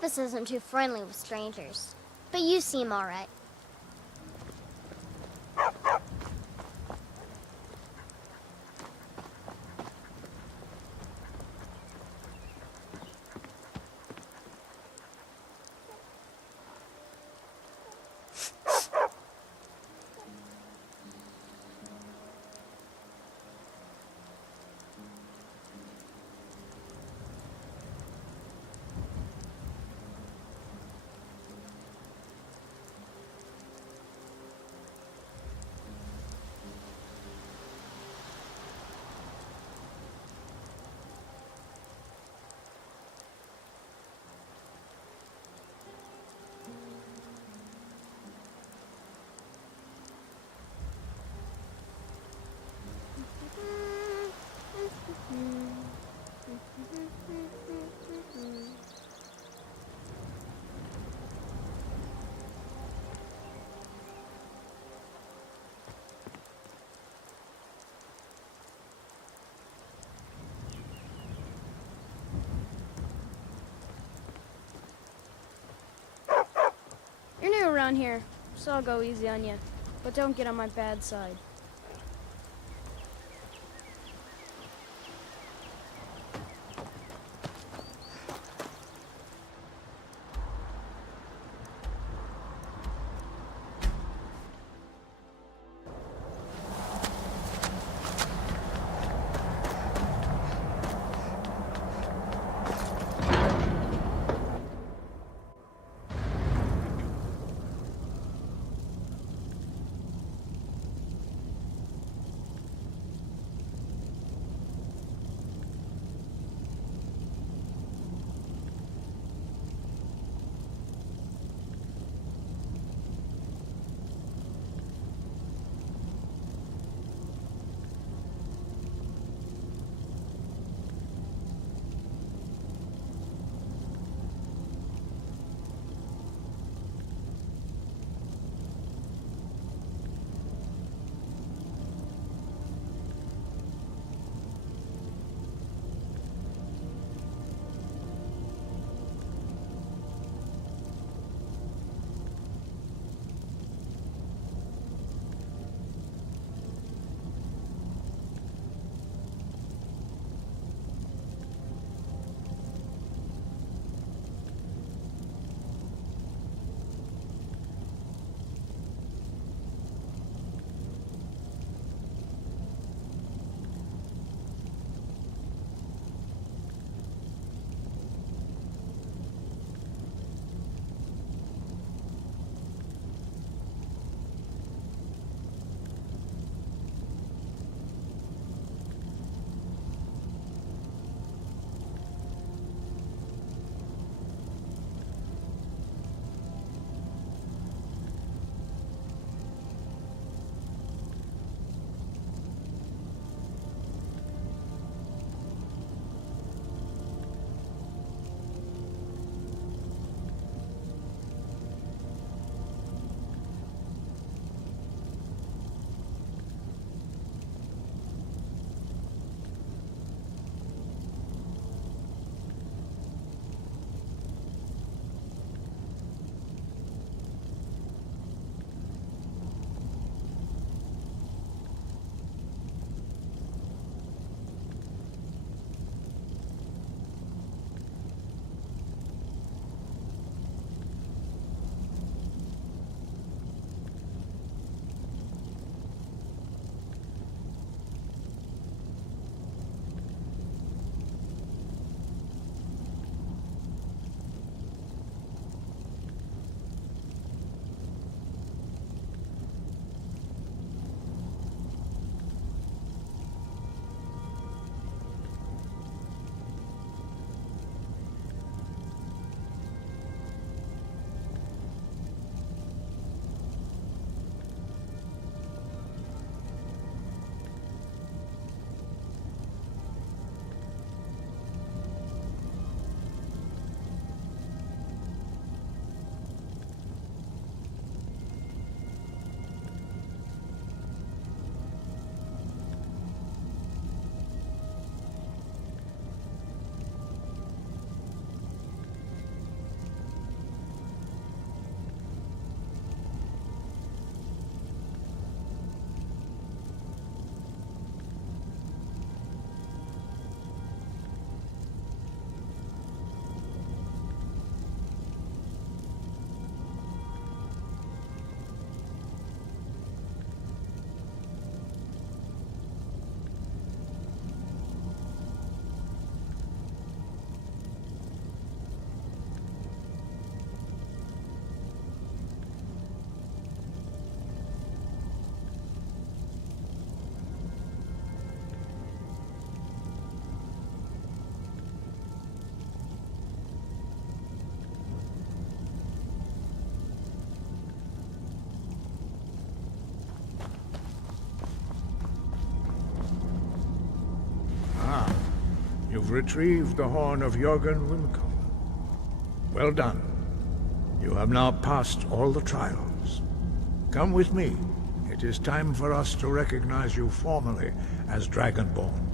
Pappas isn't too friendly with strangers, but you seem all right. You're new around here, so I'll go easy on you. But don't get on my bad side. You've retrieved the horn of Jörgen Wimco. Well done. You have now passed all the trials. Come with me. It is time for us to recognize you formally as Dragonborn.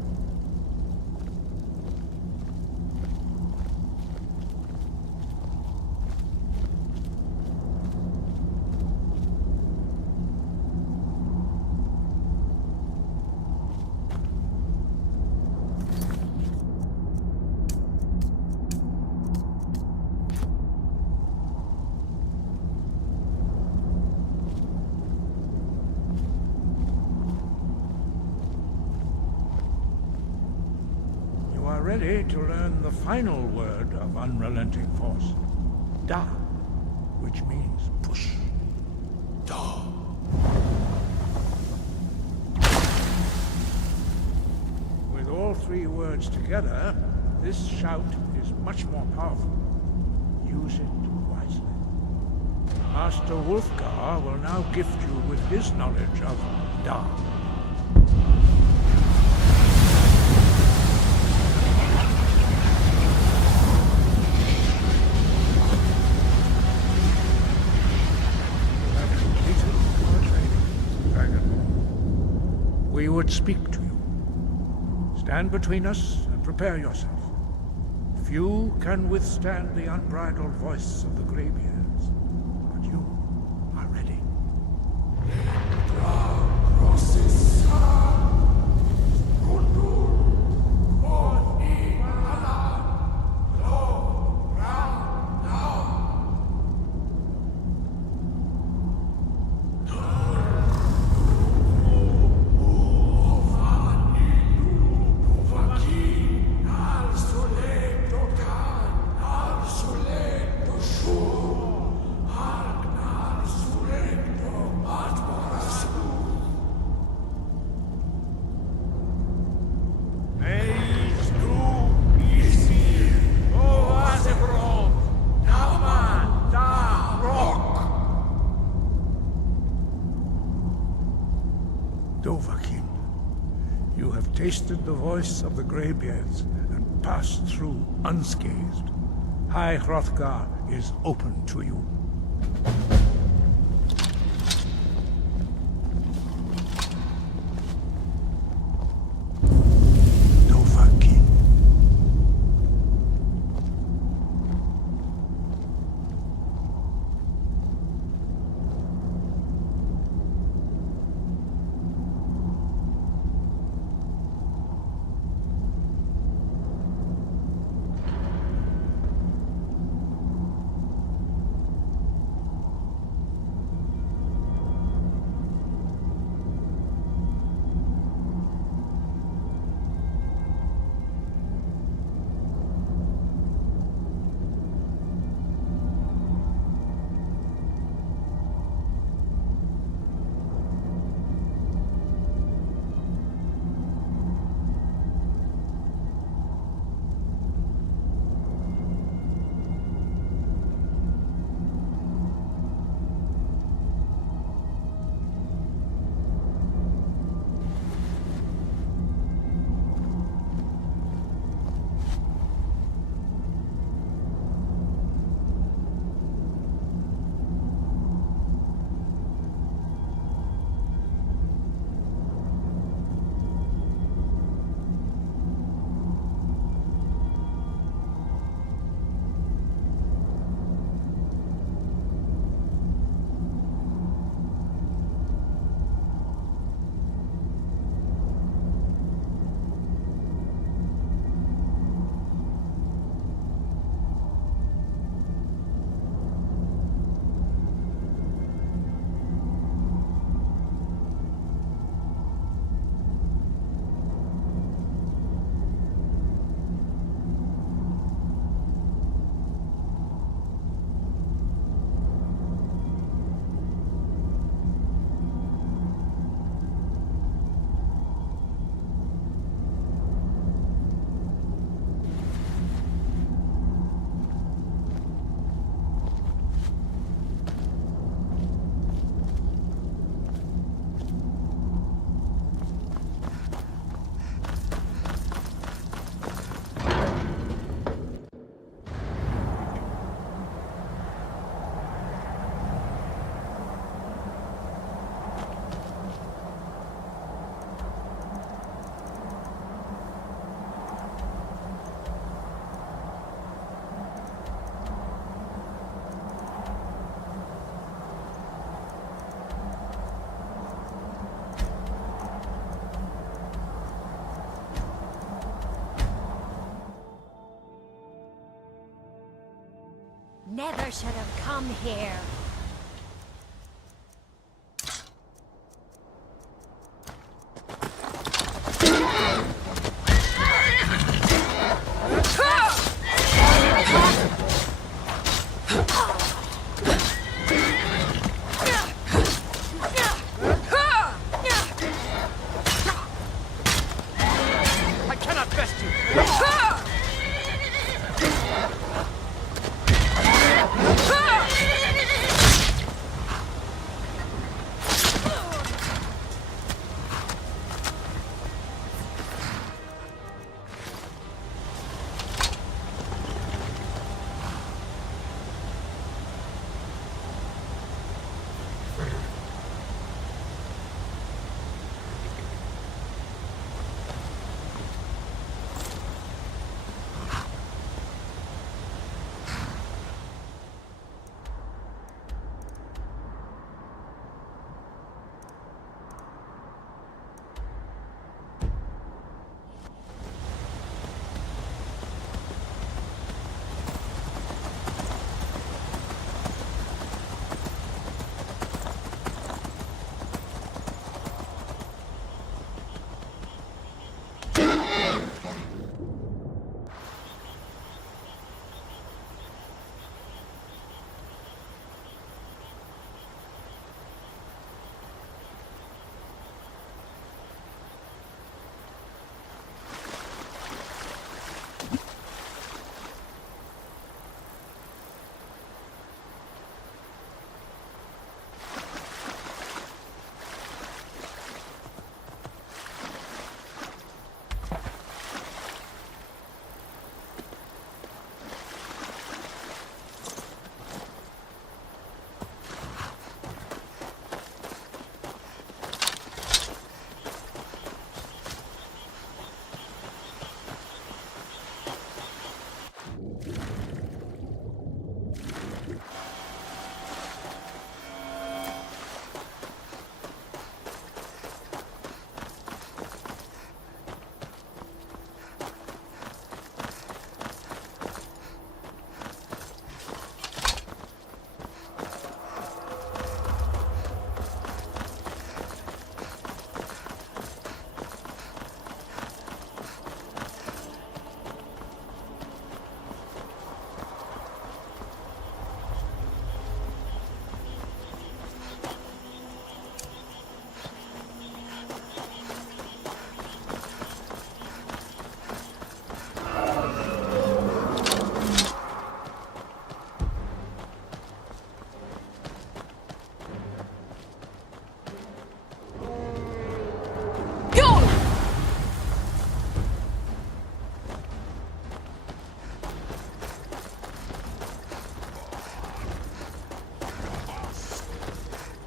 Ready to learn the final word of unrelenting force. Da, which means push. Da. With all three words together, this shout is much more powerful. Use it wisely. Master Wulfgar will now gift you with his knowledge of Da. We would speak to you. Stand between us and prepare yourself. Few can withstand the unbridled voice of the Greybeards, but you are ready. Dovahkiin, you have tasted the voice of the Greybeards and passed through unscathed. High Hrothgar is open to you. Dovahkiin. never should have come here. I cannot best you.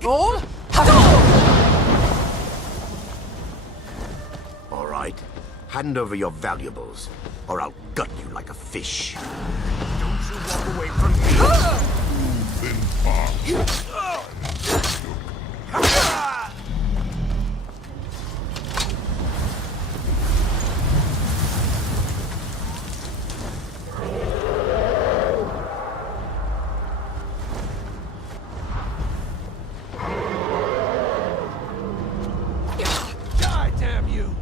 All? All right. Hand over your valuables, or I'll gut you like a fish. Don't you walk away from me. Die, damn you!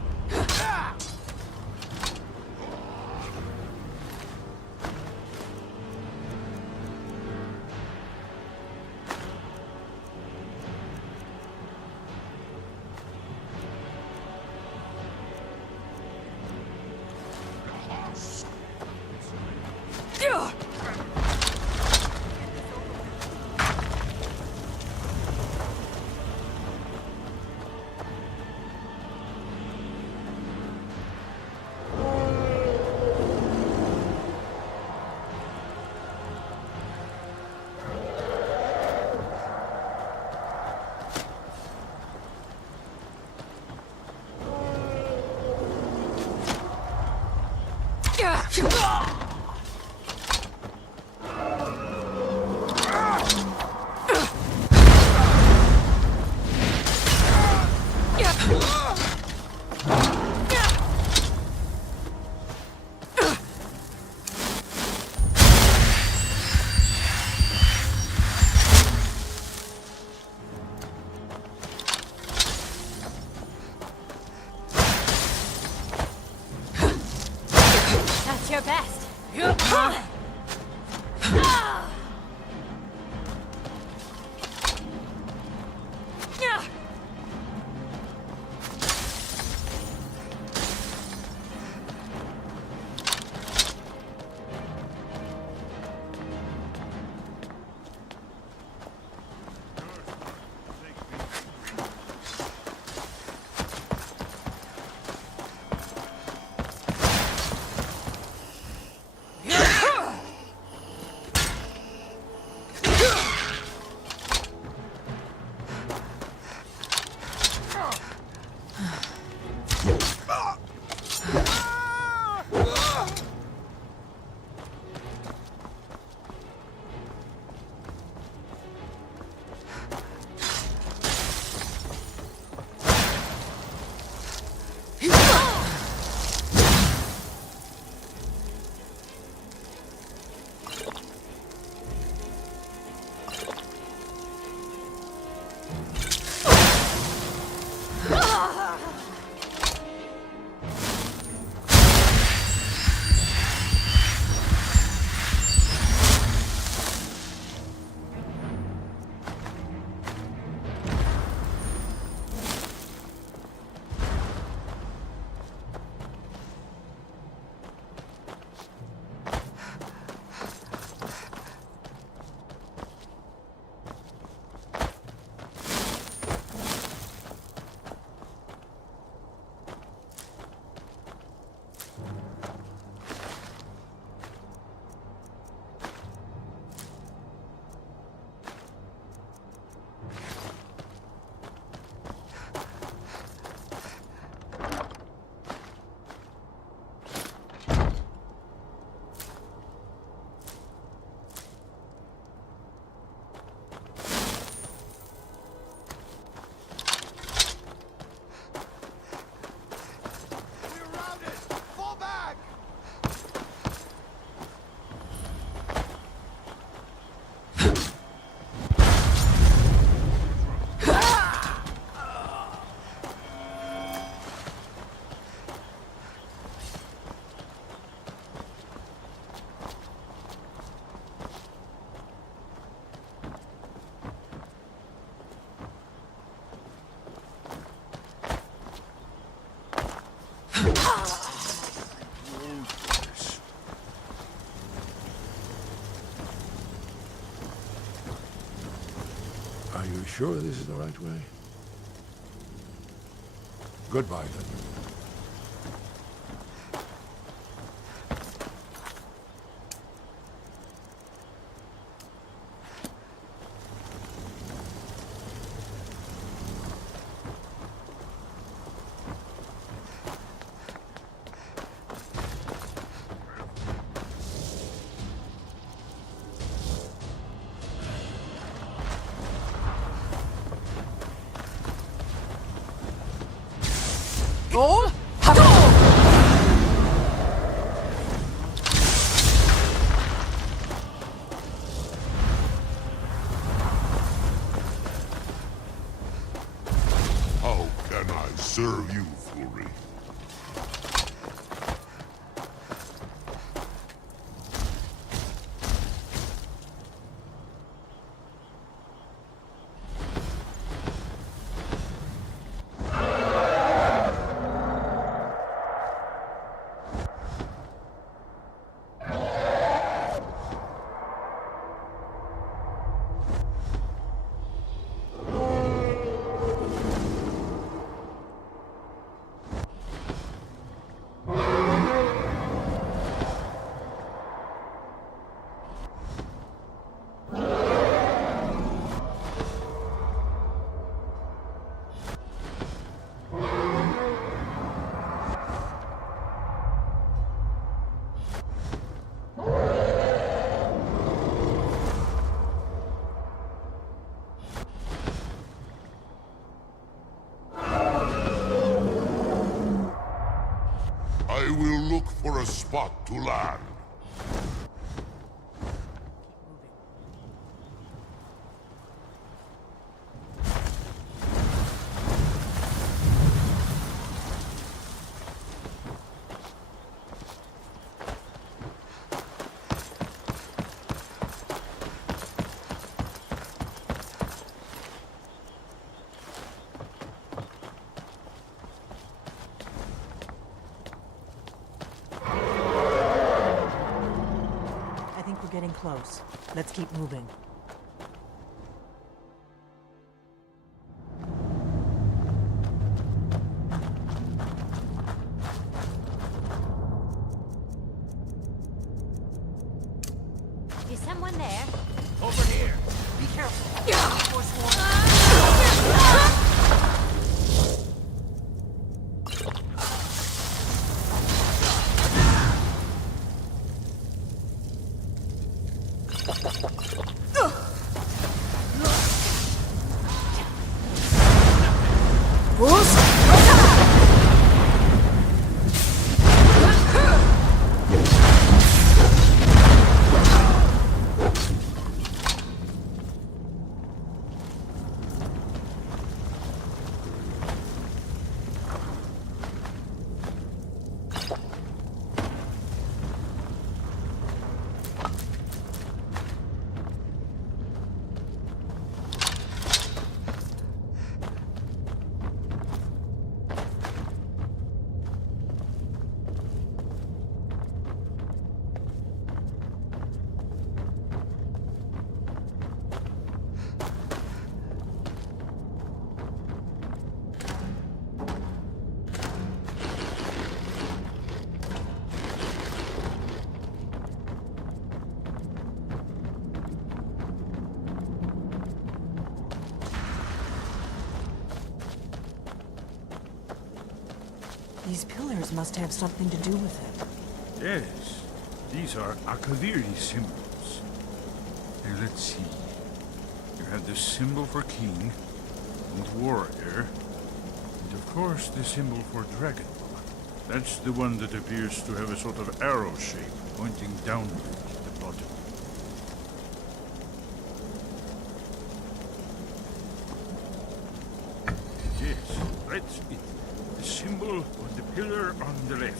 That's your best. Are you sure this is the right way? Goodbye, then. How can I serve you, Fury? I will look for a spot to land. getting close. Let's keep moving. Is someone there? Over here. Be careful. These pillars must have something to do with it. Yes, these are Akaviri symbols. Here, let's see. You have the symbol for king and warrior, and of course the symbol for dragon. That's the one that appears to have a sort of arrow shape pointing downward at the bottom. Yes, that's it. The symbol on the pillar on the left.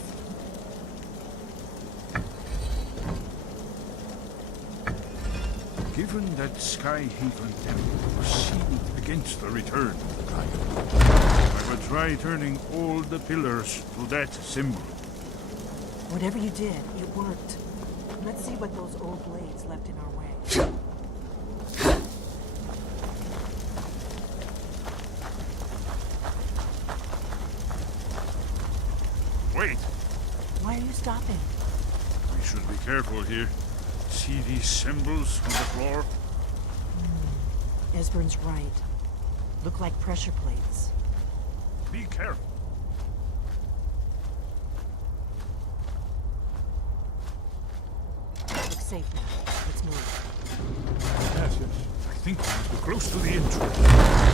Given that Skyhaven temple was sealed against the return of the dragon, I would try turning all the pillars to that symbol. Whatever you did, it worked. Let's see what those old blades left in our way. Wait! Why are you stopping? We should be careful here. See these symbols on the floor? Esbern's right. Look like pressure plates. Be careful. Looks safe now. Let's move. Yes, yes. I think we must be close to the entrance.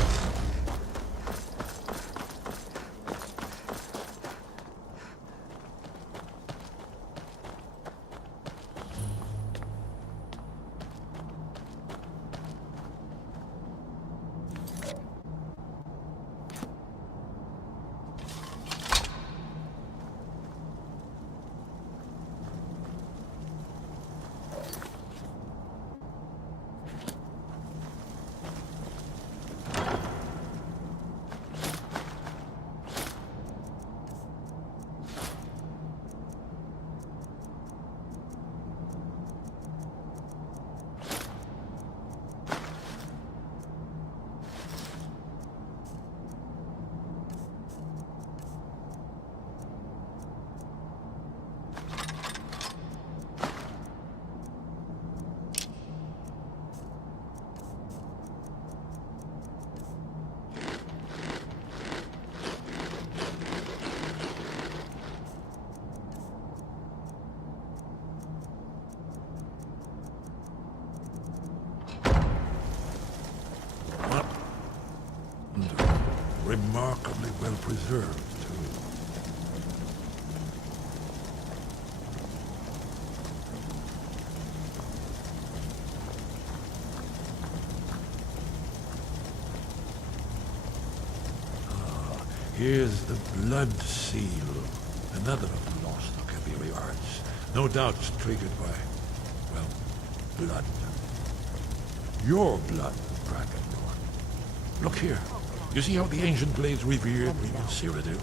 Remarkably well preserved, too. Here's the blood seal. Another of the lost Akaviri arts. No doubt triggered by, well, blood. Your blood, Dragonborn. Look here. You see how the ancient blades revered even Cyrodiil?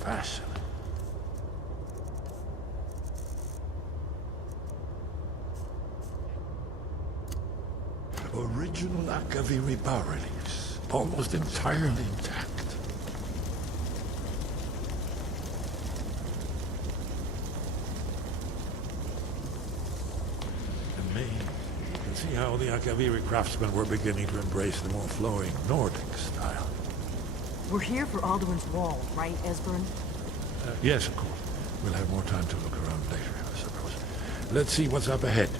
Fascinating. Original Akaviri bas-reliefs, almost entirely intact. Amazing. You can see how the Akaviri craftsmen were beginning to embrace the more flowing Nordic style. We're here for Alduin's Wall, right, Esbern? Yes, of course. We'll have more time to look around later, I suppose. Let's see what's up ahead.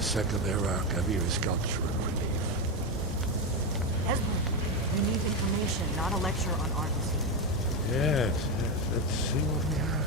Second-era Akaviri sculpture in relief. Esbern, we need information, not a lecture on artistry. Yes. Let's see what we have.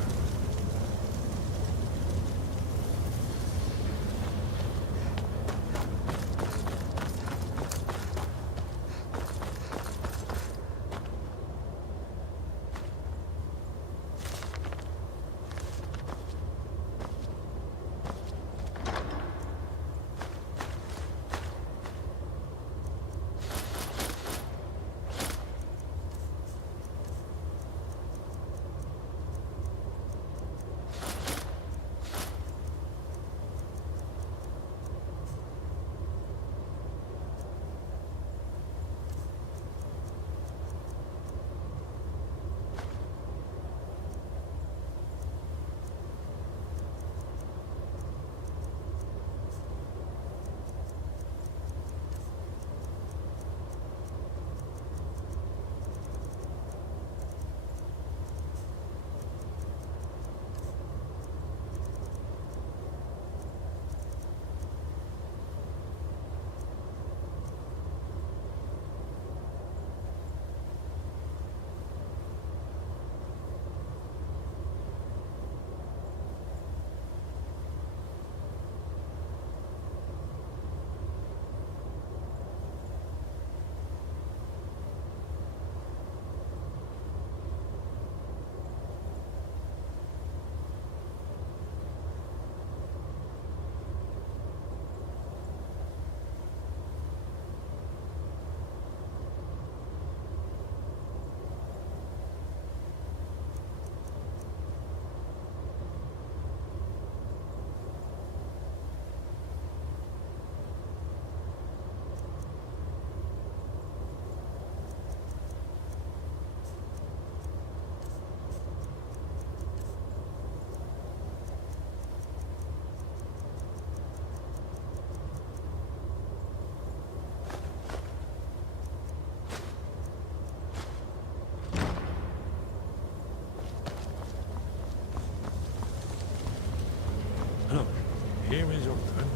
Here is Alduin.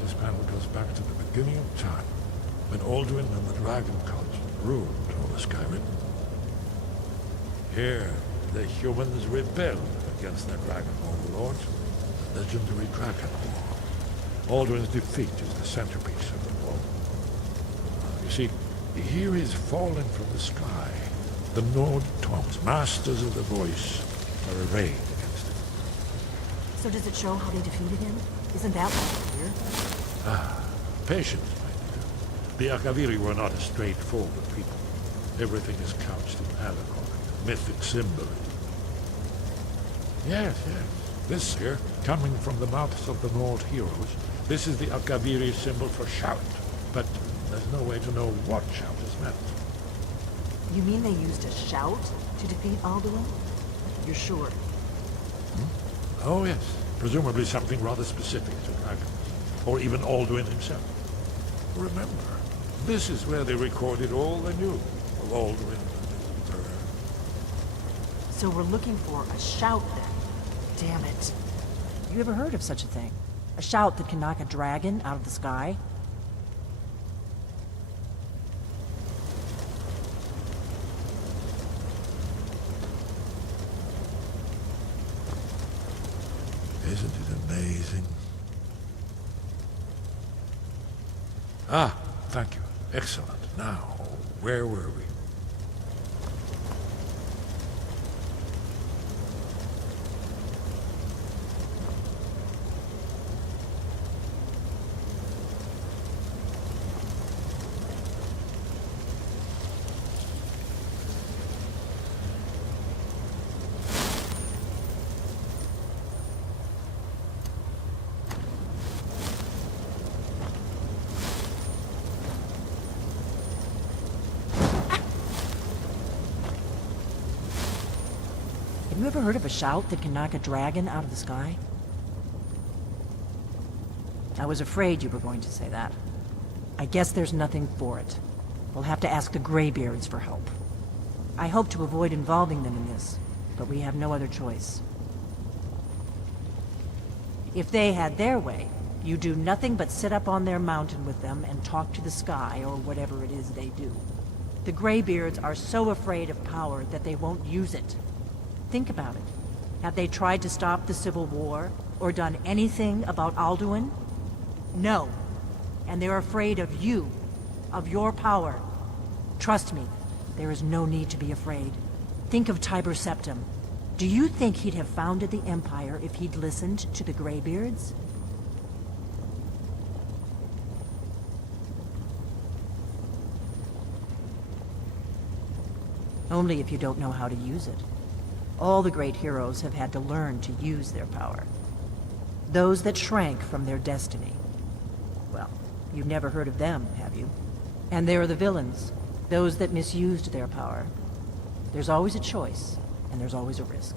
This panel goes back to the beginning of time, when Alduin and the Dragon Cult ruled over Skyrim. Here, the humans rebelled against their dragon overlords, the legendary Dragon War. Alduin's defeat is the centerpiece of the war. You see, here is fallen from the sky. The Nord Toms, masters of the voice, are arrayed against it. So does it show how they defeated him? Isn't that clear? Patience, my dear. The Akaviri were not a straightforward people. Everything is couched in allegory, mythic symbolism. Yes, yes. This here, coming from the mouths of the Nord heroes, this is the Akaviri symbol for shout. But there's no way to know what shout is meant. You mean they used a shout to defeat Alduin? You're sure? Oh, yes. Presumably something rather specific to dragons. Or even Alduin himself. Remember, this is where they recorded all they knew of Alduin and his birth. So we're looking for a shout then. Damn it. You ever heard of such a thing? A shout that can knock a dragon out of the sky? Isn't it amazing? Ah, thank you. Excellent. Now, where were we? Have you ever heard of a shout that can knock a dragon out of the sky? I was afraid you were going to say that. I guess there's nothing for it. We'll have to ask the Greybeards for help. I hope to avoid involving them in this, but we have no other choice. If they had their way, you do nothing but sit up on their mountain with them and talk to the sky, or whatever it is they do. The Greybeards are so afraid of power that they won't use it. Think about it. Have they tried to stop the Civil War, or done anything about Alduin? No. And they're afraid of you, of your power. Trust me, there is no need to be afraid. Think of Tiber Septim. Do you think he'd have founded the Empire if he'd listened to the Greybeards? Only if you don't know how to use it. All the great heroes have had to learn to use their power. Those that shrank from their destiny. Well, you've never heard of them, have you? And there are the villains, those that misused their power. There's always a choice, and there's always a risk.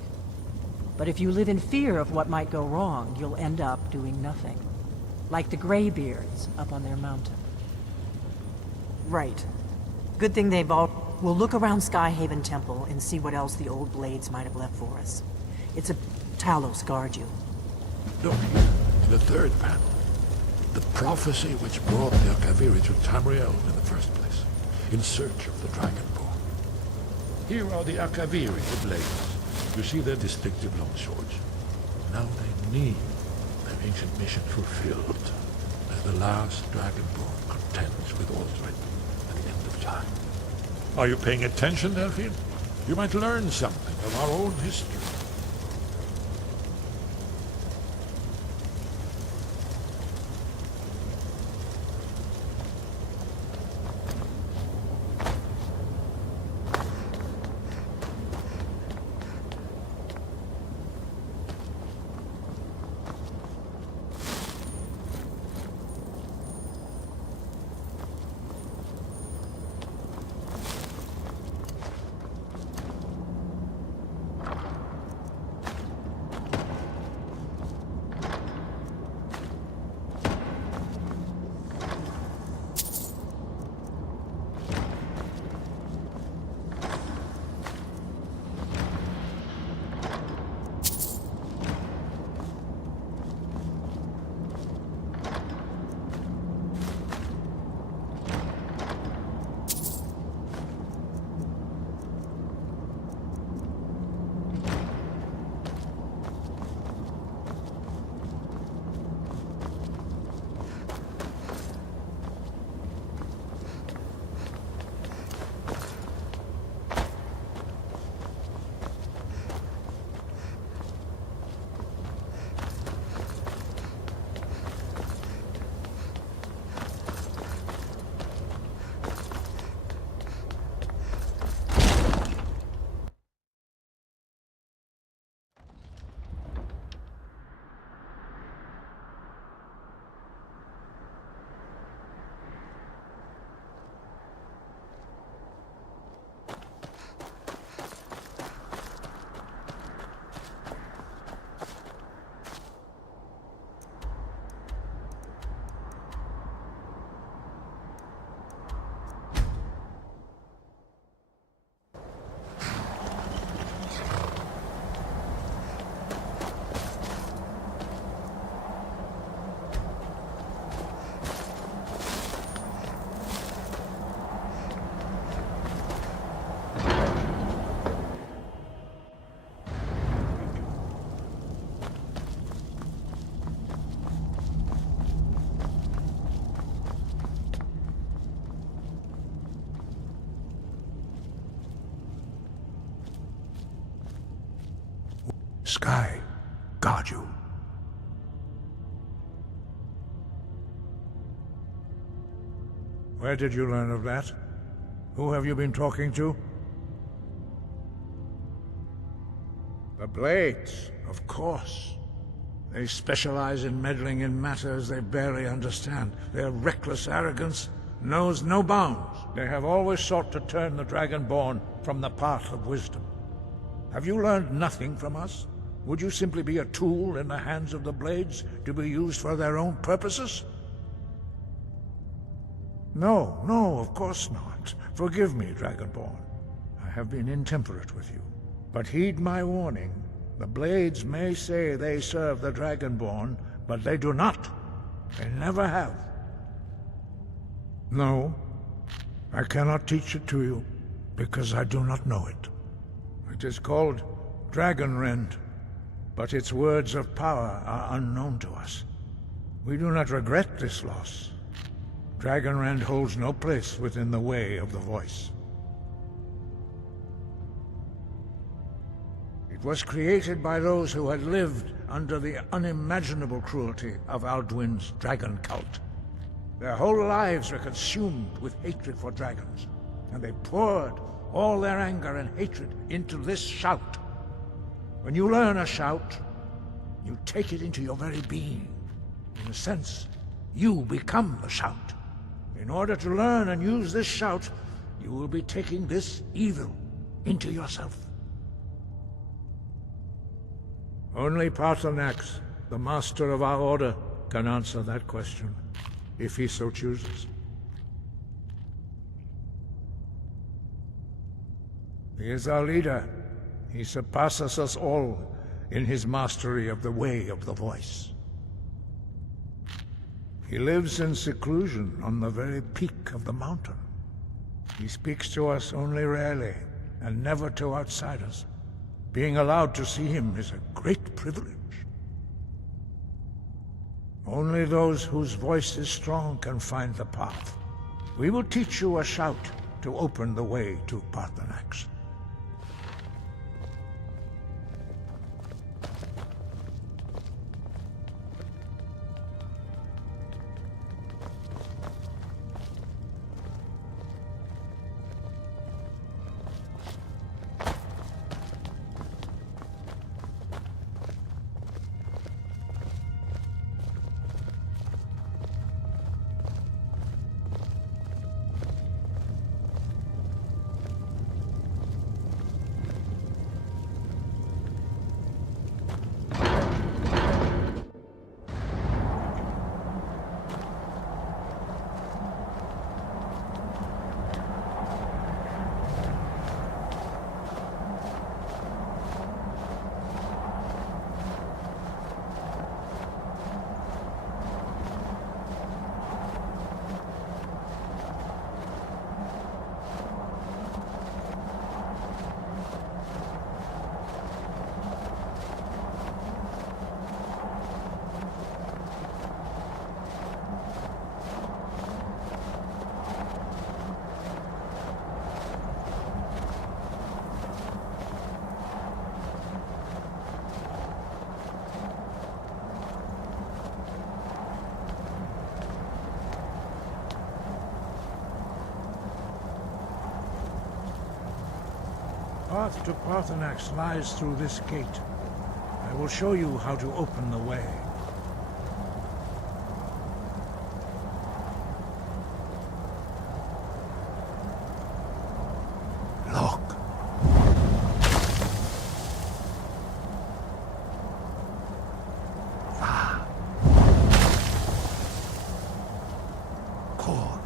But if you live in fear of what might go wrong, you'll end up doing nothing. Like the Greybeards up on their mountain. Right. Good thing they've all... We'll look around Skyhaven Temple and see what else the old blades might have left for us. It's a Talos guard you. Look here, in the third panel. The prophecy which brought the Akaviri to Tamriel in the first place, in search of the Dragonborn. Here are the Akaviri, the blades. You see their distinctive long swords. Now they need their ancient mission fulfilled, as the last Dragonborn contends with Aldred at the end of time. Are you paying attention, Delphine? You might learn something of our own history. Sky guard you. Where did you learn of that? Who have you been talking to? The Blades, of course. They specialize in meddling in matters they barely understand. Their reckless arrogance knows no bounds. They have always sought to turn the Dragonborn from the path of wisdom. Have you learned nothing from us? Would you simply be a tool in the hands of the Blades to be used for their own purposes? No, no, of course not. Forgive me, Dragonborn. I have been intemperate with you. But heed my warning. The Blades may say they serve the Dragonborn, but they do not. They never have. No, I cannot teach it to you, because I do not know it. It is called Dragonrend, but its words of power are unknown to us. We do not regret this loss. Dragonrend holds no place within the way of the voice. It was created by those who had lived under the unimaginable cruelty of Alduin's dragon cult. Their whole lives were consumed with hatred for dragons, and they poured all their anger and hatred into this shout. When you learn a shout, you take it into your very being. In a sense, you become the shout. In order to learn and use this shout, you will be taking this evil into yourself. Only Paarthurnax, the master of our order, can answer that question, if he so chooses. He is our leader. He surpasses us all in his mastery of the way of the voice. He lives in seclusion on the very peak of the mountain. He speaks to us only rarely, and never to outsiders. Being allowed to see him is a great privilege. Only those whose voice is strong can find the path. We will teach you a shout to open the way to Paarthurnax. The path to Paarthurnax lies through this gate. I will show you how to open the way. Look. Core.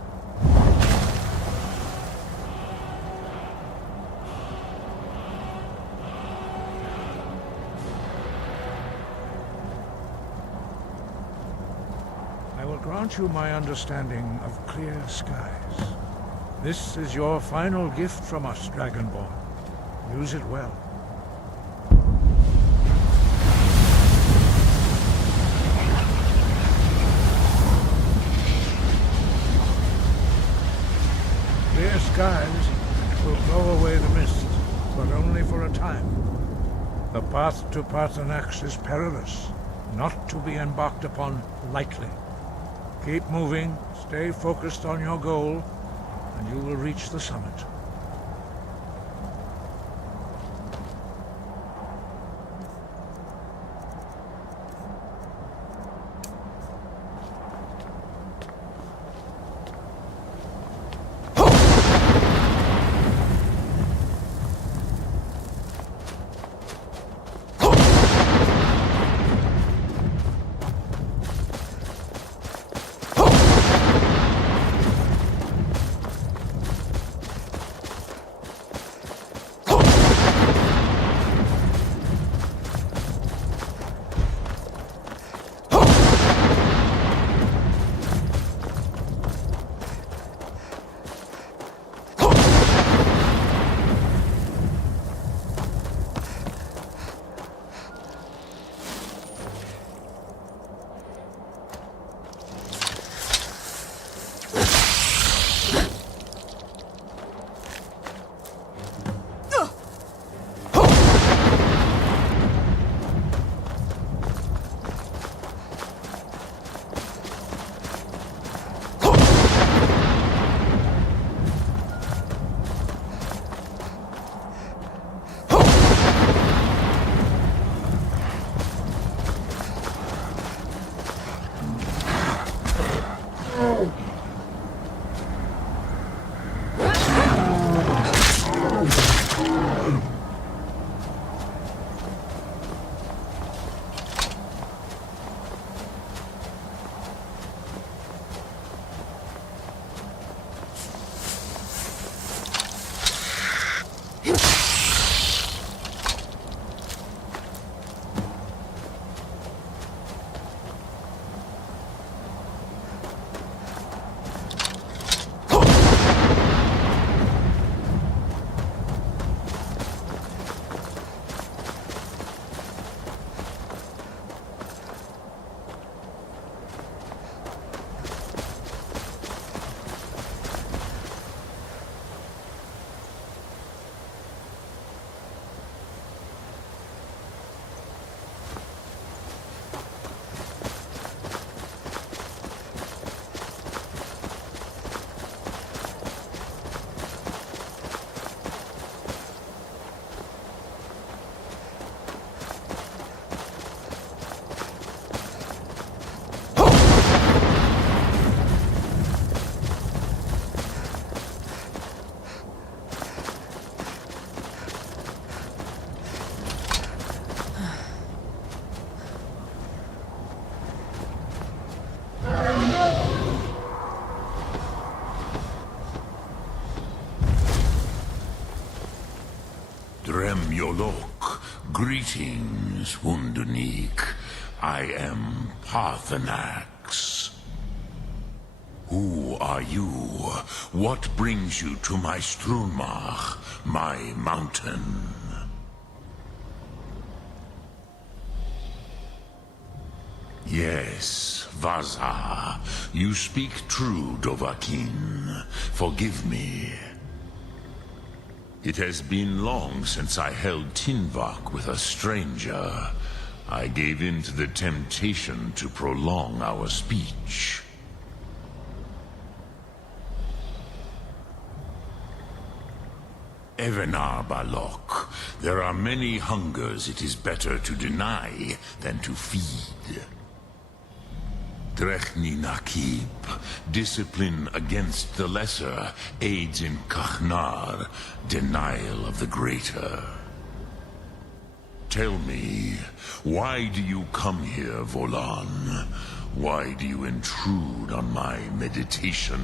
I will grant you my understanding of clear skies. This is your final gift from us, Dragonborn. Use it well. Clear skies will blow away the mist, but only for a time. The path to Parthenax is perilous, not to be embarked upon lightly. Keep moving, stay focused on your goal, and you will reach the summit. Yolok, greetings, Wunderneek. I am Parthenax. Who are you? What brings you to my Strunmach, my mountain? Yes, Vaza. You speak true, Dovahkiin. Forgive me. It has been long since I held Tinvak with a stranger. I gave in to the temptation to prolong our speech. Evenar Balok, there are many hungers it is better to deny than to feed. Drechni Nakib, discipline against the lesser, aids in Kachnar, denial of the greater. Tell me, why do you come here, Volan? Why do you intrude on my meditation?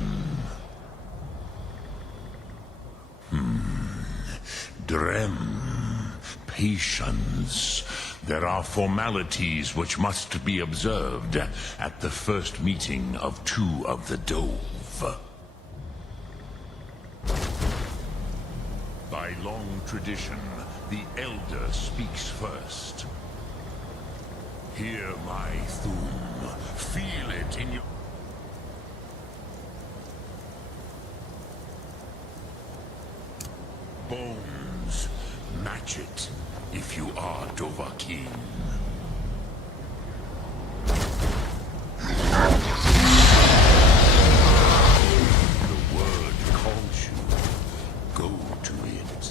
Drem, patience. There are formalities which must be observed at the first meeting of two of the Dove. By long tradition, the Elder speaks first. Hear my Thum. Feel it in your... Bones. Match it. if you are Dovahkiin. The word calls you. Go to it.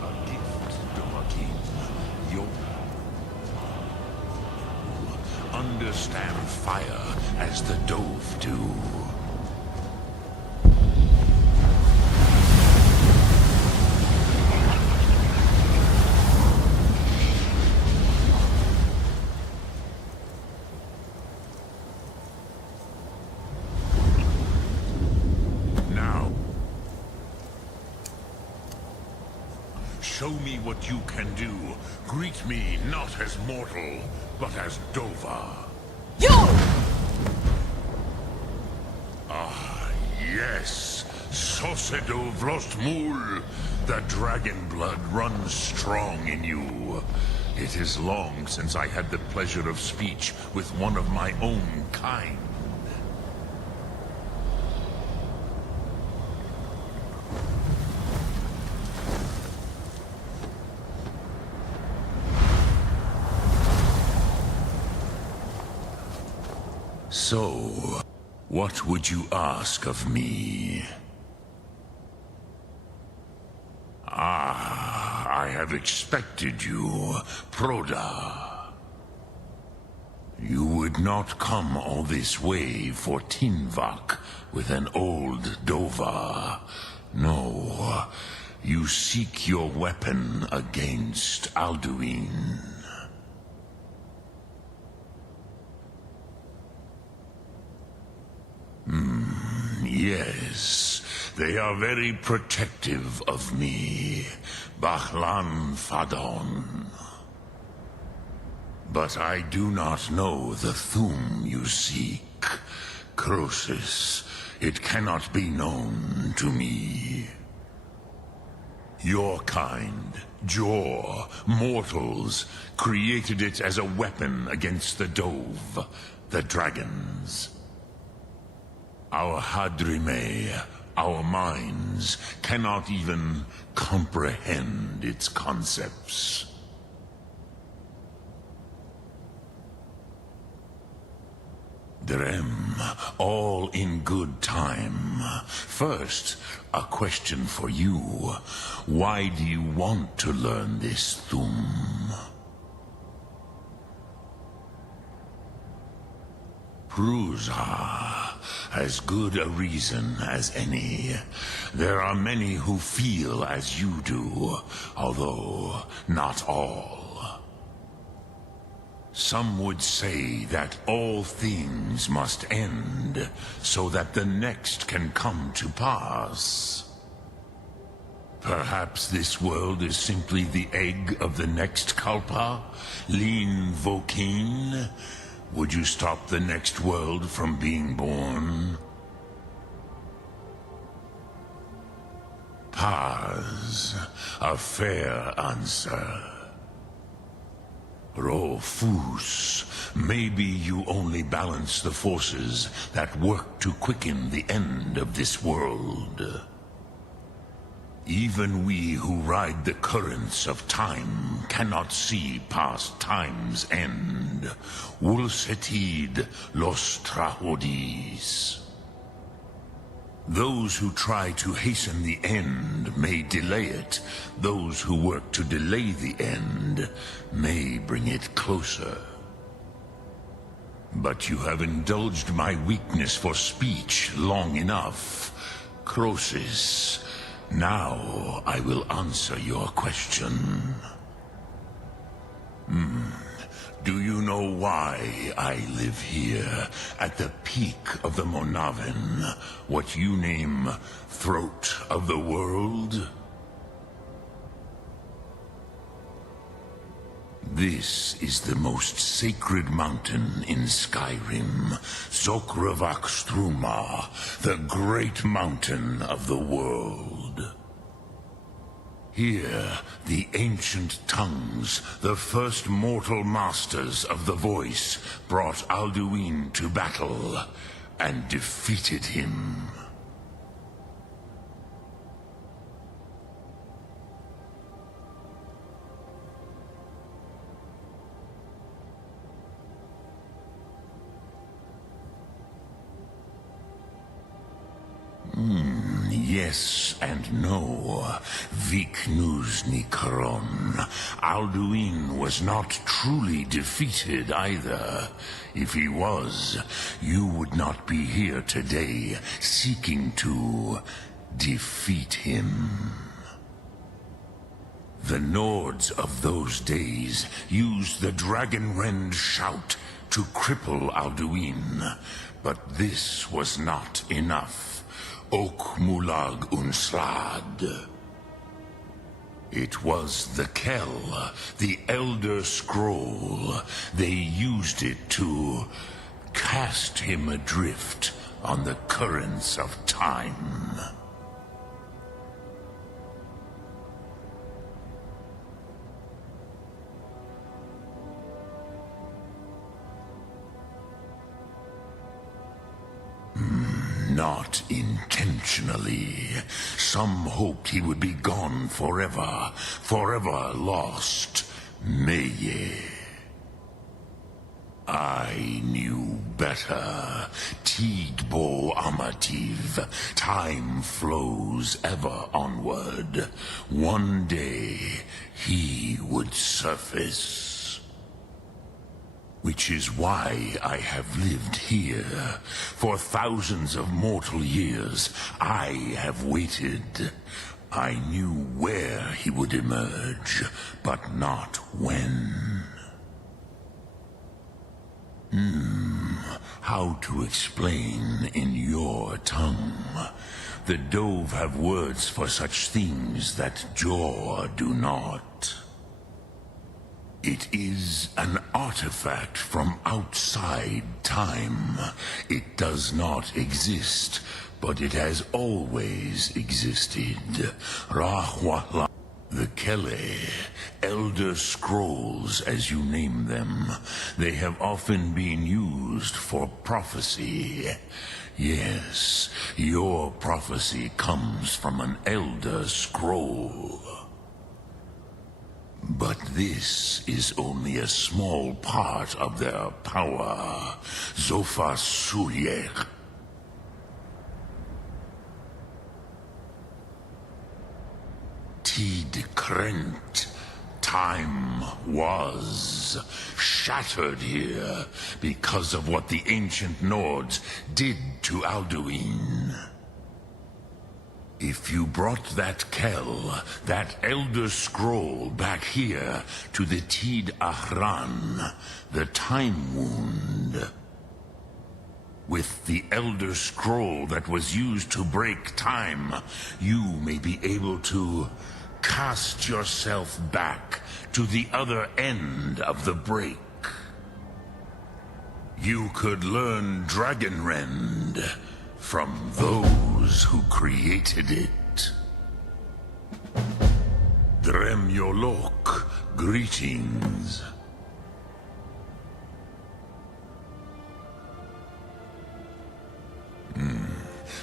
A gift, Dovahkiin. Your understand fire as the Dove do. Now, show me what you can do. Greet me not as mortal, but as Dova. Ah, yes. Sosedo Vrostmul. The dragon blood runs strong in you. It is long since I had the pleasure of speech with one of my own kind. So, what would you ask of me? Ah, I have expected you, Proda. You would not come all this way for Tinvak with an old Dova. No, you seek your weapon against Alduin. Yes, they are very protective of me, Bahlan Fadon. But I do not know the Thum you seek, Croesus. It cannot be known to me. Your kind, Jor, mortals, created it as a weapon against the Dove, the dragons. Our Hadrime, our minds, cannot even comprehend its concepts. Drem, all in good time. First, a question for you. Why do you want to learn this Thum? Prusa, as good a reason as any. There are many who feel as you do, although not all. Some would say that all things must end, so that the next can come to pass. Perhaps this world is simply the egg of the next Kalpa, Lin Vokin. Would you stop the next world from being born? Paz, a fair answer. Rofus, maybe you only balance the forces that work to quicken the end of this world. Even we who ride the currents of time cannot see past time's end. Wulsetid los trahodis. Those who try to hasten the end may delay it. Those who work to delay the end may bring it closer. But you have indulged my weakness for speech long enough. Croesus, now I will answer your question. Do you know why I live here, at the peak of the Monavin, what you name Throat of the World? This is the most sacred mountain in Skyrim, Sokravak Struma, the great mountain of the world. Here, the ancient tongues, the first mortal masters of the voice, brought Alduin to battle and defeated him. yes and no. Vik Nuzny Karon. Alduin was not truly defeated either. If he was, you would not be here today seeking to defeat him. The Nords of those days used the Dragonrend shout to cripple Alduin, but this was not enough. Ok Mulag Unslad. It was the Kell, the Elder Scroll. They used it to cast him adrift on the currents of time. Not intentionally. Some hoped he would be gone forever, forever lost. Meye. I knew better. Tidbo Amativ. Time flows ever onward. One day, he would surface. Which is why I have lived here. For thousands of mortal years, I have waited. I knew where he would emerge, but not when. How to explain in your tongue? The Dove have words for such things that Jor do not. It is an artifact from outside time. It does not exist, but it has always existed. Rahwala. The Kele, Elder Scrolls as you name them, they have often been used for prophecy. Yes, your prophecy comes from an Elder Scroll. But this is only a small part of their power. Zofa Suyek. Tid Krent. Time was shattered here because of what the ancient Nords did to Alduin. If you brought that Kell, that Elder Scroll back here to the Tid Ahran, the Time Wound, with the Elder Scroll that was used to break time, you may be able to cast yourself back to the other end of the break. You could learn Dragonrend from those who created it. Dremyolok, greetings.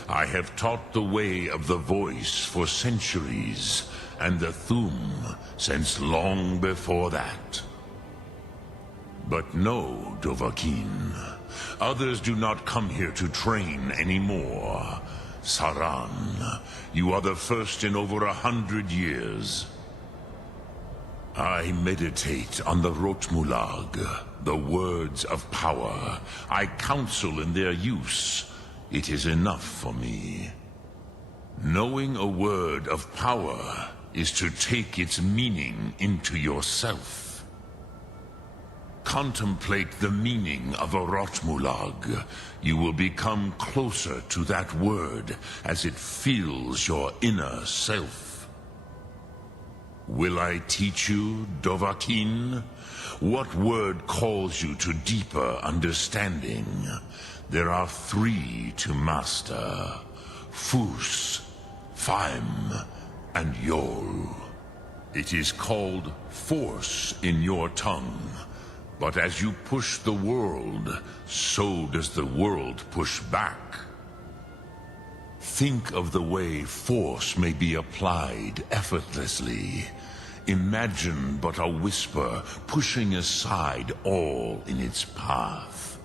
I have taught the way of the voice for centuries, and the Thum since long before that. But no, Dovahkiin. Others do not come here to train anymore. Saran, you are the first in over 100 years. I meditate on the Rotmulag, the words of power. I counsel in their use. It is enough for me. Knowing a word of power is to take its meaning into yourself. Contemplate the meaning of a Rotmulag. You will become closer to that word as it fills your inner self. Will I teach you, Dovahkiin? What word calls you to deeper understanding? There are 3 to master: Fus, Faim, and Yol. It is called force in your tongue. But as you push the world, so does the world push back. Think of the way force may be applied effortlessly. Imagine but a whisper pushing aside all in its path.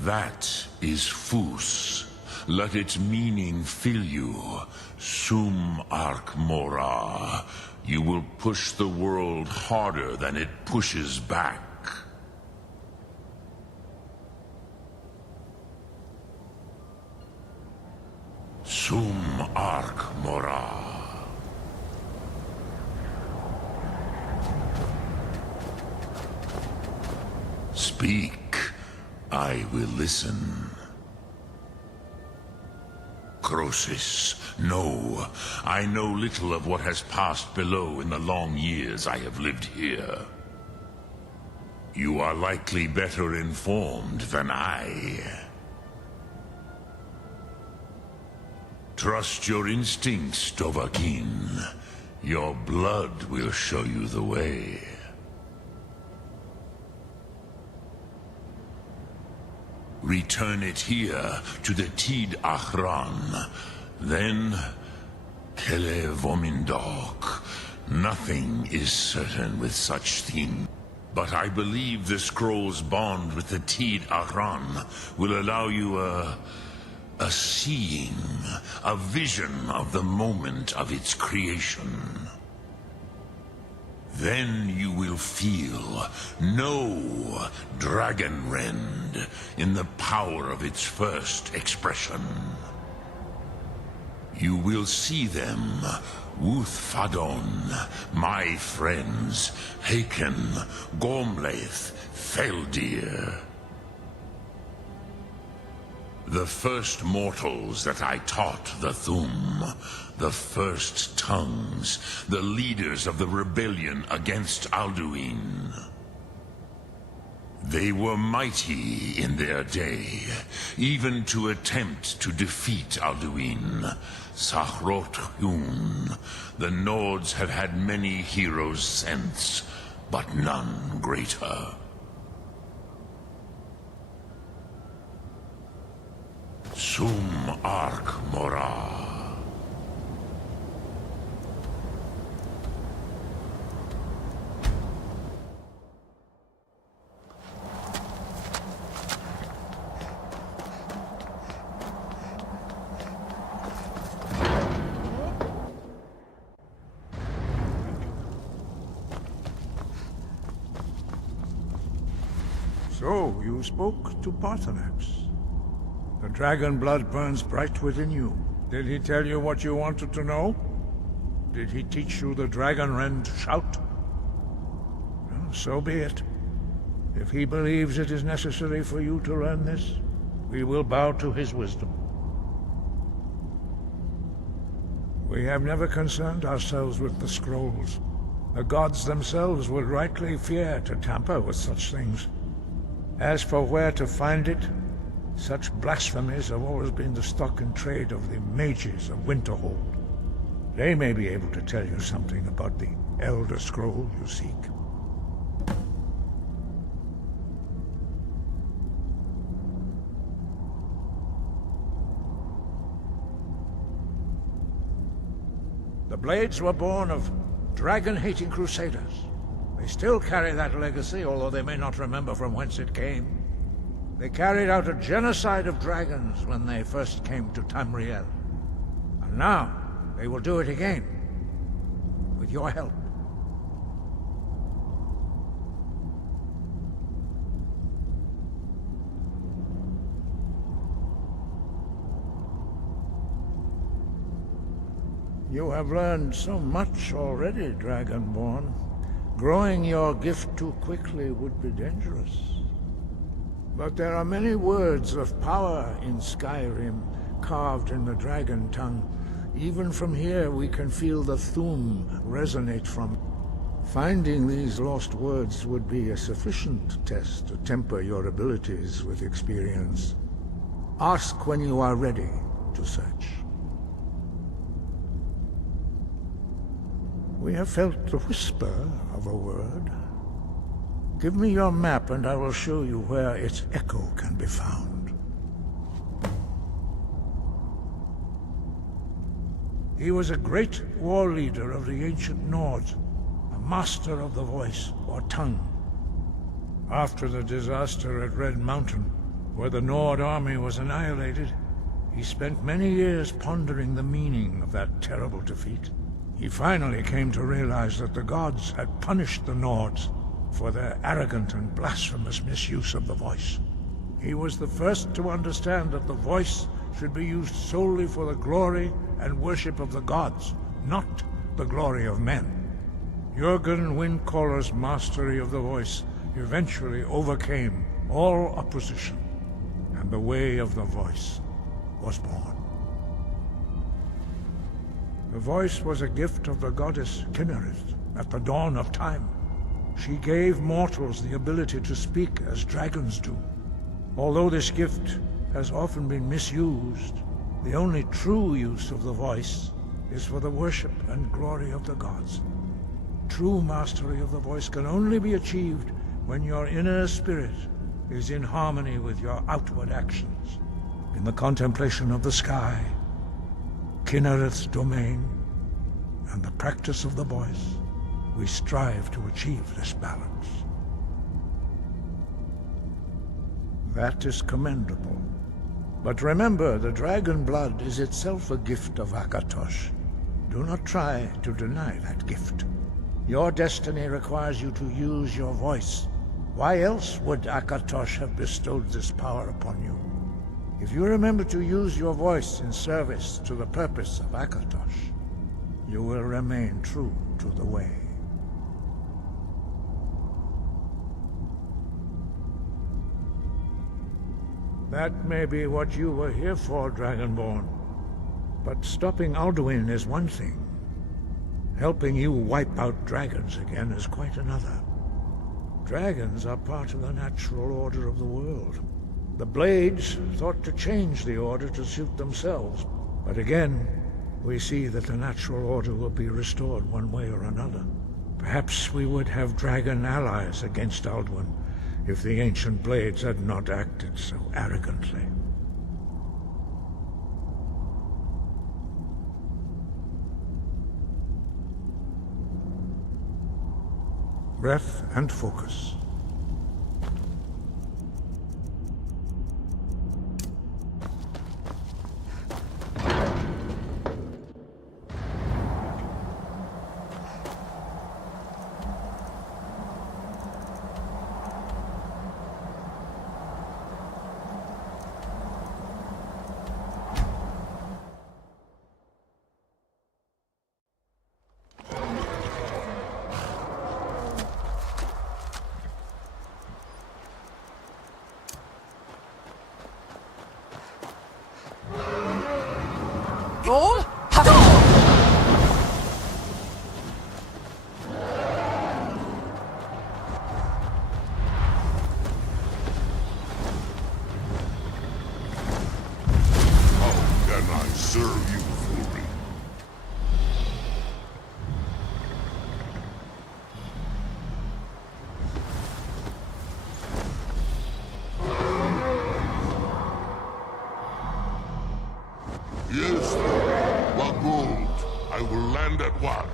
That is Fus, Let its meaning fill you. Sum Ark Mora. You will push the world harder than it pushes back. Sum Ark Mora. Speak. I will listen. Croesus, no. I know little of what has passed below in the long years I have lived here. You are likely better informed than I. Trust your instincts, Dovahkiin. Your blood will show you the way. Return it here to the Tid Achran. Then, Kele Vomindok. Nothing is certain with such things. But I believe the scroll's bond with the Tid Achran will allow you a seeing, a vision of the moment of its creation. Then you will feel, know Dragonrend in the power of its first expression. You will see them, Wuthfadon, my friends, Haken, Gormlaith, Feldir. The first mortals that I taught the Thum, the first tongues, the leaders of the rebellion against Alduin. They were mighty in their day, even to attempt to defeat Alduin. Sahrot Hun, the Nords have had many heroes since, but none greater. Sum Ark Mora. So, you spoke to Paarthurnax. The dragon blood burns bright within you. Did he tell you what you wanted to know? Did he teach you the Dragonrend shout? Well, so be it. If he believes it is necessary for you to learn this, we will bow to his wisdom. We have never concerned ourselves with the scrolls. The gods themselves would rightly fear to tamper with such things. As for where to find it, such blasphemies have always been the stock and trade of the mages of Winterhold. They may be able to tell you something about the Elder Scroll you seek. The Blades were born of dragon-hating crusaders. They still carry that legacy, although they may not remember from whence it came. They carried out a genocide of dragons when they first came to Tamriel. And now, they will do it again. With your help. You have learned so much already, Dragonborn. Growing your gift too quickly would be dangerous. But there are many words of power in Skyrim, carved in the dragon tongue. Even from here we can feel the Thum resonate from. Finding these lost words would be a sufficient test to temper your abilities with experience. Ask when you are ready to search. We have felt the whisper of a word. Give me your map and I will show you where its echo can be found. He was a great war leader of the ancient Nords, a master of the voice, or tongue. After the disaster at Red Mountain, where the Nord army was annihilated, He spent many years pondering the meaning of that terrible defeat. He finally came to realize that the gods had punished the Nords for their arrogant and blasphemous misuse of the voice. He was the first to understand that the voice should be used solely for the glory and worship of the gods, not the glory of men. Jurgen Windcaller's mastery of the voice eventually overcame all opposition, and the way of the voice was born. The voice was a gift of the goddess Kynareth at the dawn of time. She gave mortals the ability to speak as dragons do. Although this gift has often been misused, the only true use of the voice is for the worship and glory of the gods. True mastery of the voice can only be achieved when your inner spirit is in harmony with your outward actions. In the contemplation of the sky, Kynareth's domain, and the practice of the voice, we strive to achieve this balance. That is commendable. But remember, the dragon blood is itself a gift of Akatosh. Do not try to deny that gift. Your destiny requires you to use your voice. Why else would Akatosh have bestowed this power upon you? If you remember to use your voice in service to the purpose of Akatosh, you will remain true to the way. That may be what you were here for, Dragonborn. But stopping Alduin is one thing. Helping you wipe out dragons again is quite another. Dragons are part of the natural order of the world. The Blades thought to change the order to suit themselves, but again, we see that the natural order will be restored one way or another. Perhaps we would have dragon allies against Alduin if the ancient Blades had not acted so arrogantly. Breath and focus. Yes, Lord. Wagult, I will land at once.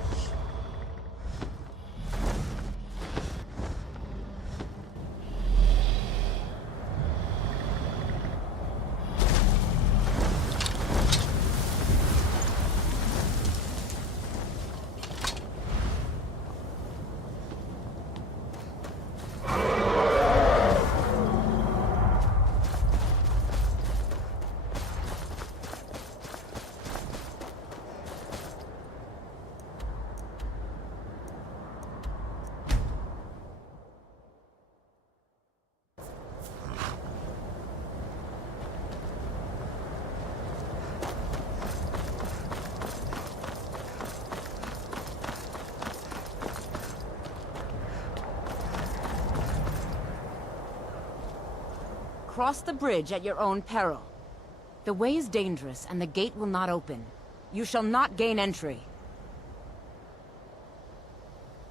Cross the bridge at your own peril. The way is dangerous, and the gate will not open. You shall not gain entry.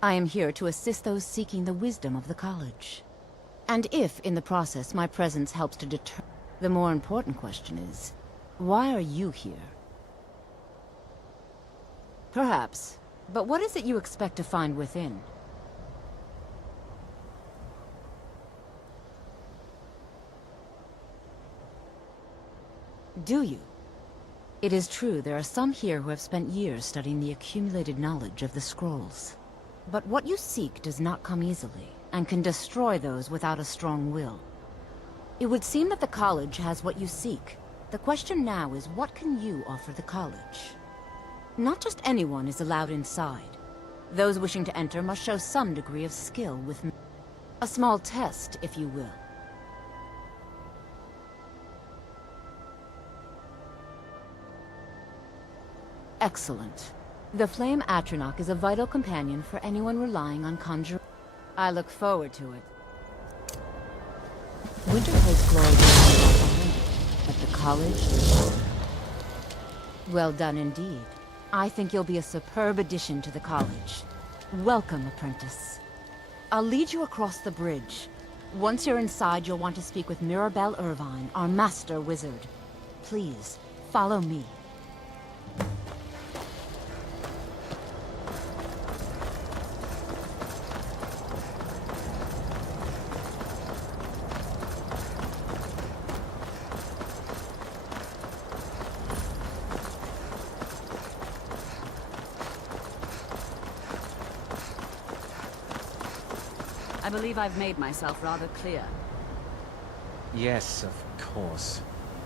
I am here to assist those seeking the wisdom of the college. And if, in the process, my presence helps to deter... The more important question is, why are you here? Perhaps. But what is it you expect to find within? Do you? It is true there are some here who have spent years studying the accumulated knowledge of the scrolls. But what you seek does not come easily, and can destroy those without a strong will. It would seem that the college has what you seek. The question now is, what can you offer the college? Not just anyone is allowed inside. Those wishing to enter must show some degree of skill with a small test, if you will. Excellent. The Flame Atronach is a vital companion for anyone relying on conjure. I look forward to it. Winter holds glory beyond, but the college... Well done indeed. I think you'll be a superb addition to the college. Welcome, apprentice. I'll lead you across the bridge. Once you're inside, you'll want to speak with Mirabelle Irvine, our master wizard. Please, follow me. I believe I've made myself rather clear. Yes, of course.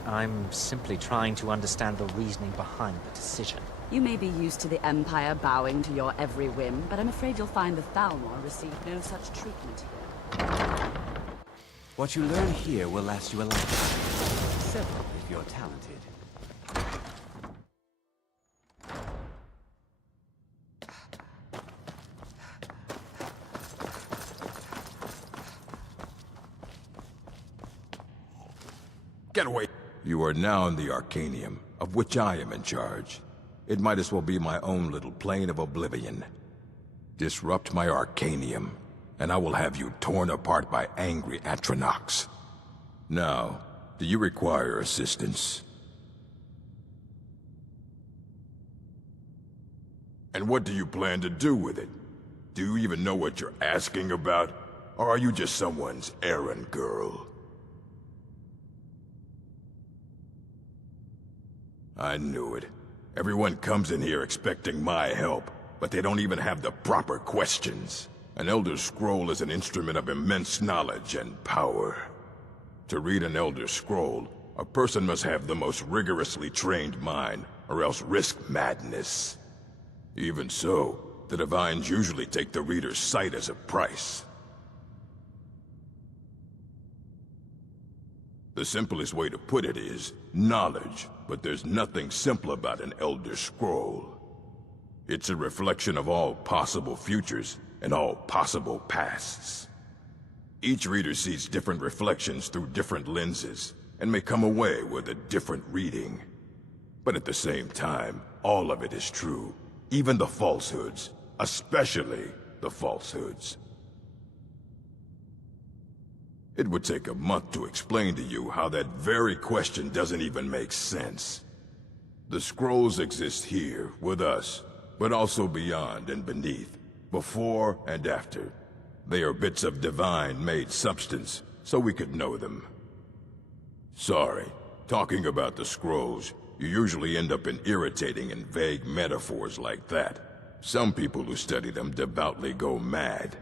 I'm simply trying to understand the reasoning behind the decision. You may be used to the Empire bowing to your every whim, but I'm afraid you'll find the Thalmor receive no such treatment here. What you learn here will last you a lifetime. Several if you're talented. Get away! You are now in the Arcanium, of which I am in charge. It might as well be my own little plane of oblivion. Disrupt my Arcanium, and I will have you torn apart by angry Atronachs. Now, do you require assistance? And what do you plan to do with it? Do you even know what you're asking about? Or are you just someone's errand girl? I knew it. Everyone comes in here expecting my help, but they don't even have the proper questions. An Elder Scroll is an instrument of immense knowledge and power. To read an Elder Scroll, a person must have the most rigorously trained mind, or else risk madness. Even so, the Divines usually take the reader's sight as a price. The simplest way to put it is knowledge, but there's nothing simple about an Elder Scroll. It's a reflection of all possible futures and all possible pasts. Each reader sees different reflections through different lenses, and may come away with a different reading. But at the same time, all of it is true, even the falsehoods, especially the falsehoods. It would take a month to explain to you how that very question doesn't even make sense. The scrolls exist here, with us, but also beyond and beneath, before and after. They are bits of divine-made substance, so we could know them. Sorry, talking about the scrolls, you usually end up in irritating and vague metaphors like that. Some people who study them devoutly go mad.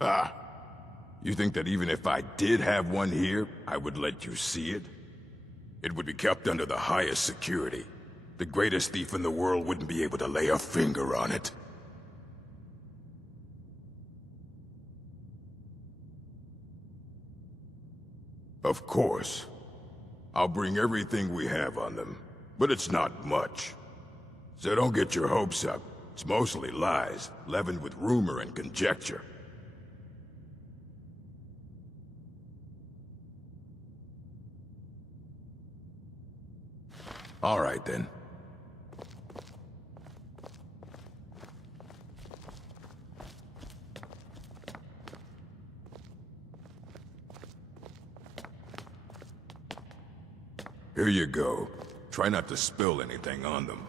Ah, you think that even if I did have one here, I would let you see it? It would be kept under the highest security. The greatest thief in the world wouldn't be able to lay a finger on it. Of course. I'll bring everything we have on them, but it's not much. So don't get your hopes up. It's mostly lies, leavened with rumor and conjecture. All right, then. Here you go. Try not to spill anything on them.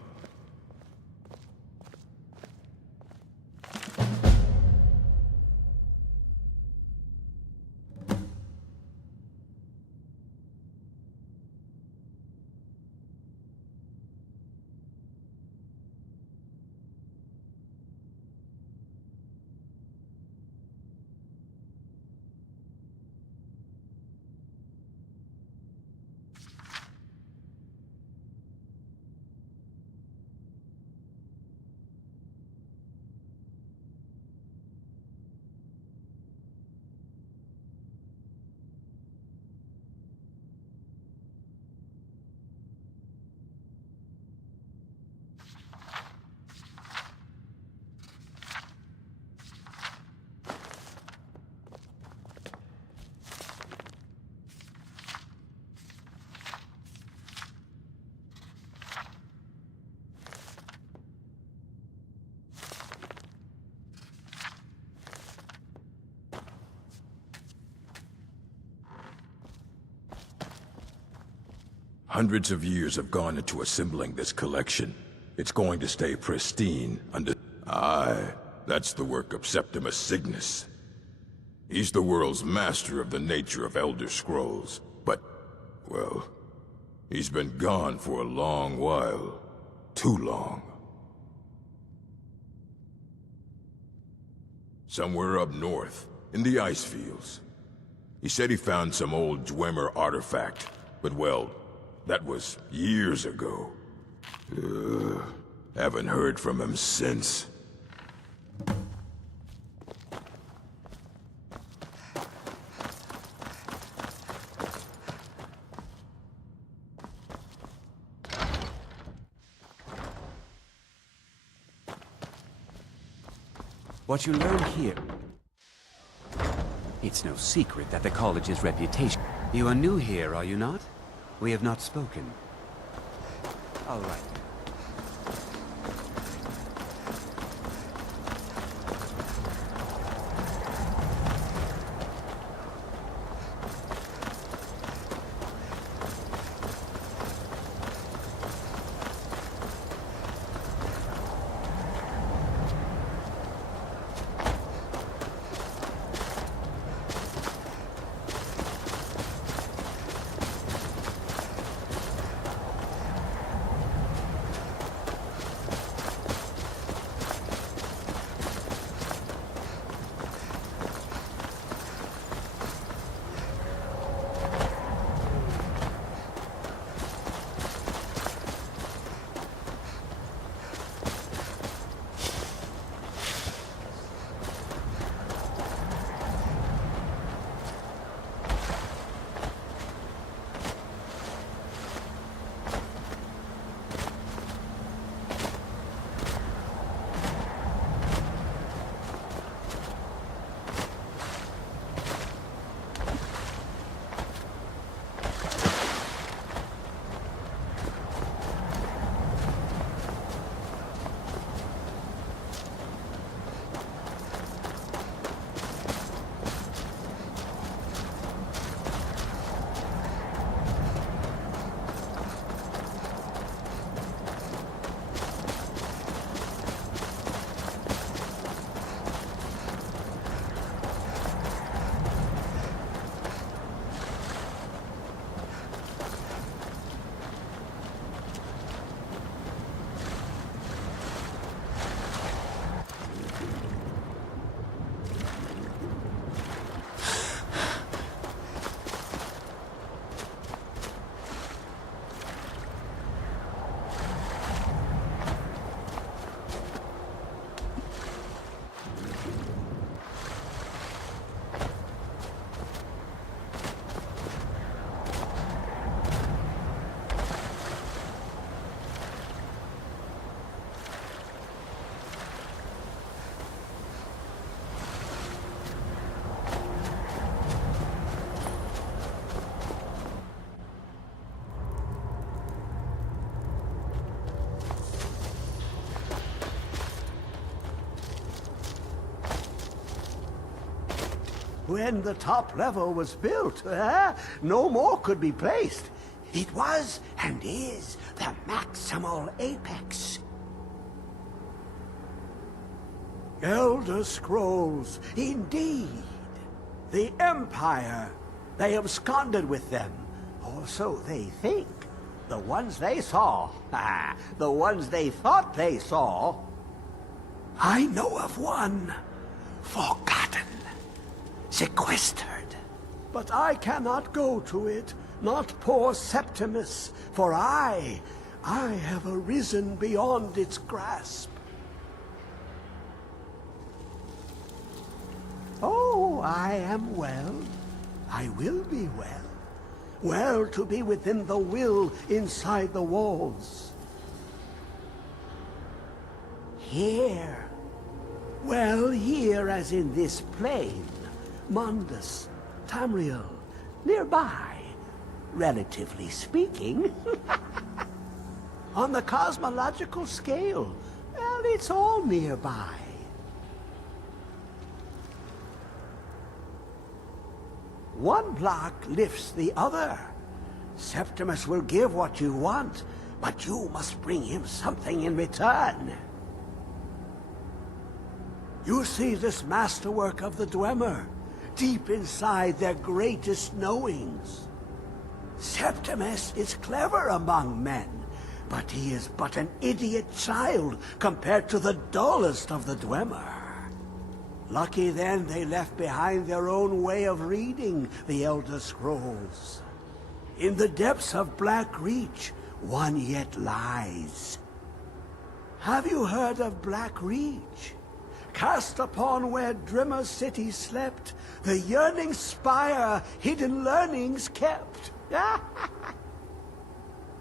Hundreds of years have gone into assembling this collection. It's going to stay pristine under... Aye, that's the work of Septimus Cygnus. He's the world's master of the nature of Elder Scrolls. But, well, he's been gone for a long while. Too long. Somewhere up north, in the ice fields. He said he found some old Dwemer artifact, but well, that was years ago. Haven't heard from him since. What you learn here... It's no secret that the college's reputation... You are new here, are you not? We have not spoken. All right. When the top level was built, no more could be placed. It was and is the maximal apex. Elder Scrolls, indeed. The Empire. They absconded with them, or so they think. The ones they saw, the ones they thought they saw. I know of one. Forgotten. Sequestered. But I cannot go to it, not poor Septimus, for I have arisen beyond its grasp. Oh, I am well. I will be well. Well to be within the will inside the walls. Here. Well, here as in this plane. Mundus, Tamriel, nearby, relatively speaking. On the cosmological scale, well, it's all nearby. One block lifts the other. Septimus will give what you want, but you must bring him something in return. You see this masterwork of the Dwemer, deep inside their greatest knowings. Septimus is clever among men, but he is but an idiot child compared to the dullest of the Dwemer. Lucky then they left behind their own way of reading the Elder Scrolls. In the depths of Black Reach, one yet lies. Have you heard of Black Reach? Cast upon where Drimmer city slept, the yearning spire hidden learnings kept.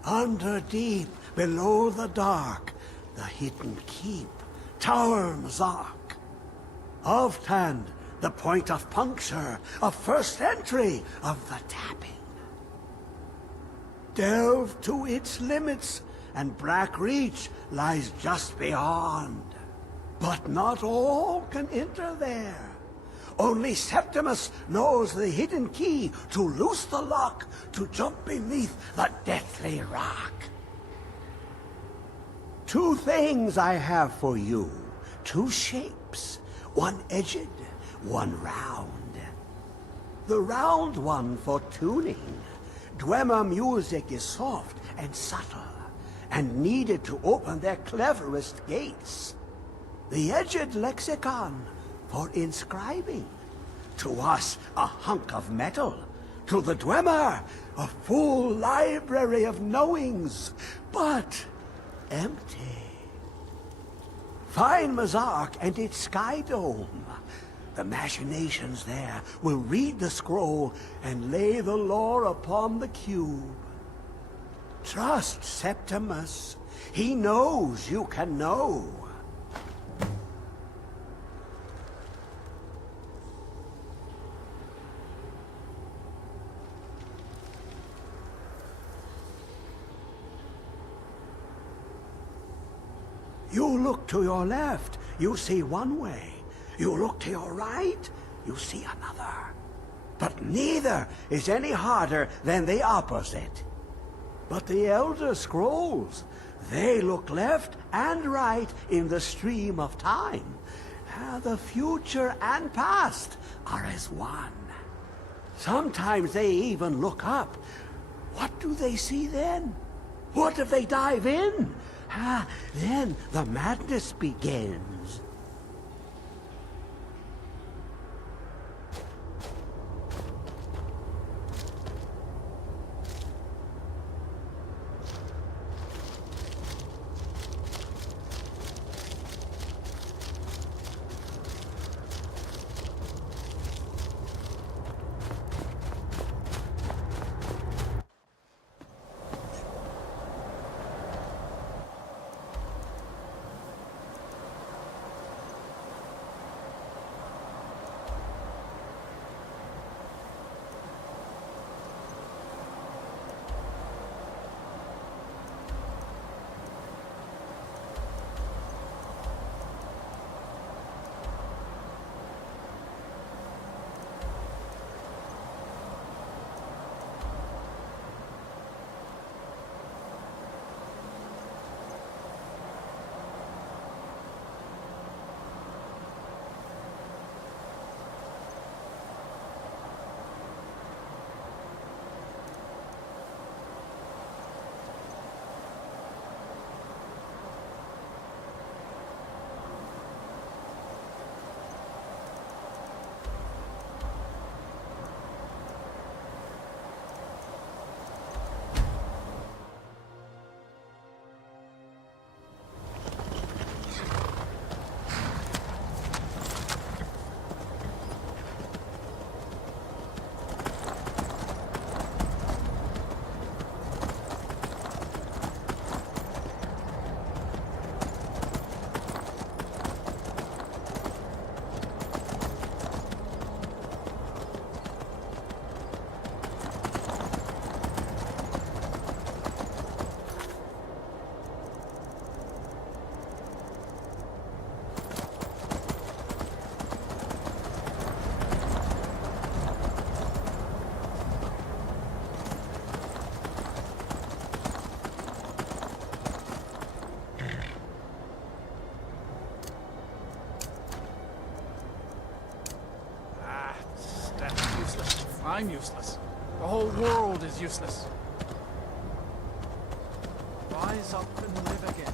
Under deep, below the dark, the hidden keep, Tower Mazark. Oftand, the point of puncture, of first entry, of the tapping. Delve to its limits, and Black Reach lies just beyond. But not all can enter there. Only Septimus knows the hidden key to loose the lock, to jump beneath the deathly rock. Two things I have for you, two shapes, one edged, one round. The round one for tuning. Dwemer music is soft and subtle, and needed to open their cleverest gates. The edged lexicon for inscribing. To us, a hunk of metal. To the Dwemer, a full library of knowings, but empty. Find Mazark and its sky dome. The machinations there will read the scroll and lay the lore upon the cube. Trust Septimus. He knows you can know. You look to your left, you see one way. You look to your right, you see another. But neither is any harder than the opposite. But the Elder Scrolls, they look left and right in the stream of time. The future and past are as one. Sometimes they even look up. What do they see then? What if they dive in? Then the madness begins. I'm useless. The whole world is useless. Rise up and live again.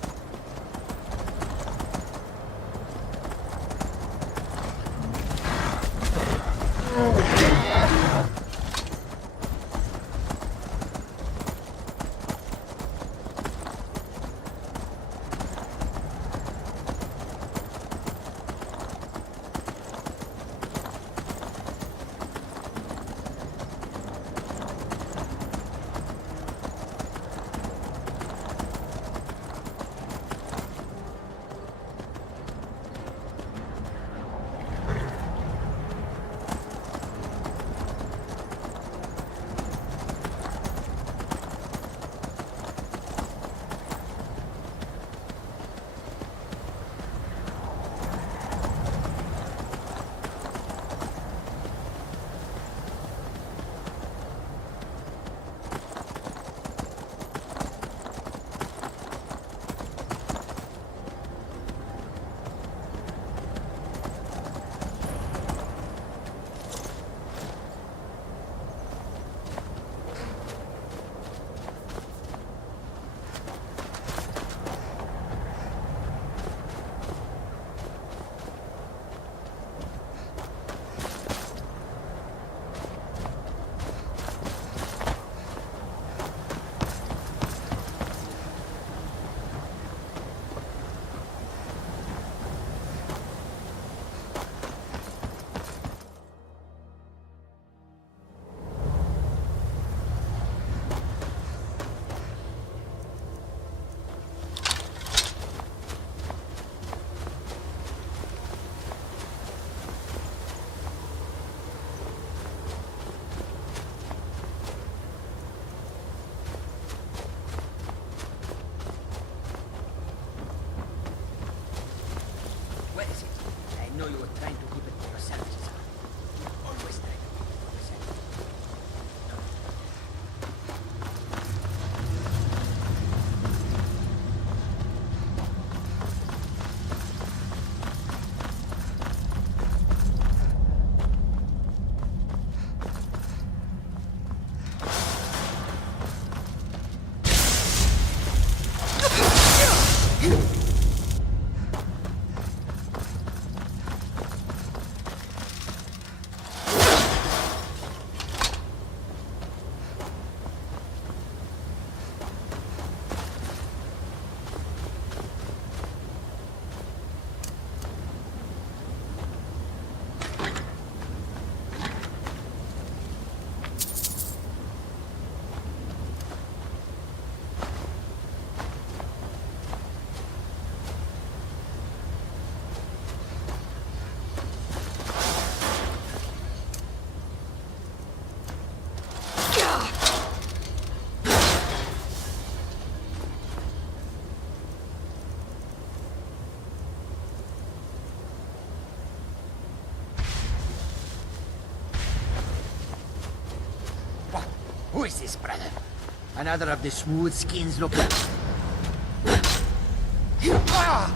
What is it? I know you were trying to keep it to yourself, Cesar. Always trying to keep it to yourself. Who is this, brother? Another of the smooth skins looking... Ah!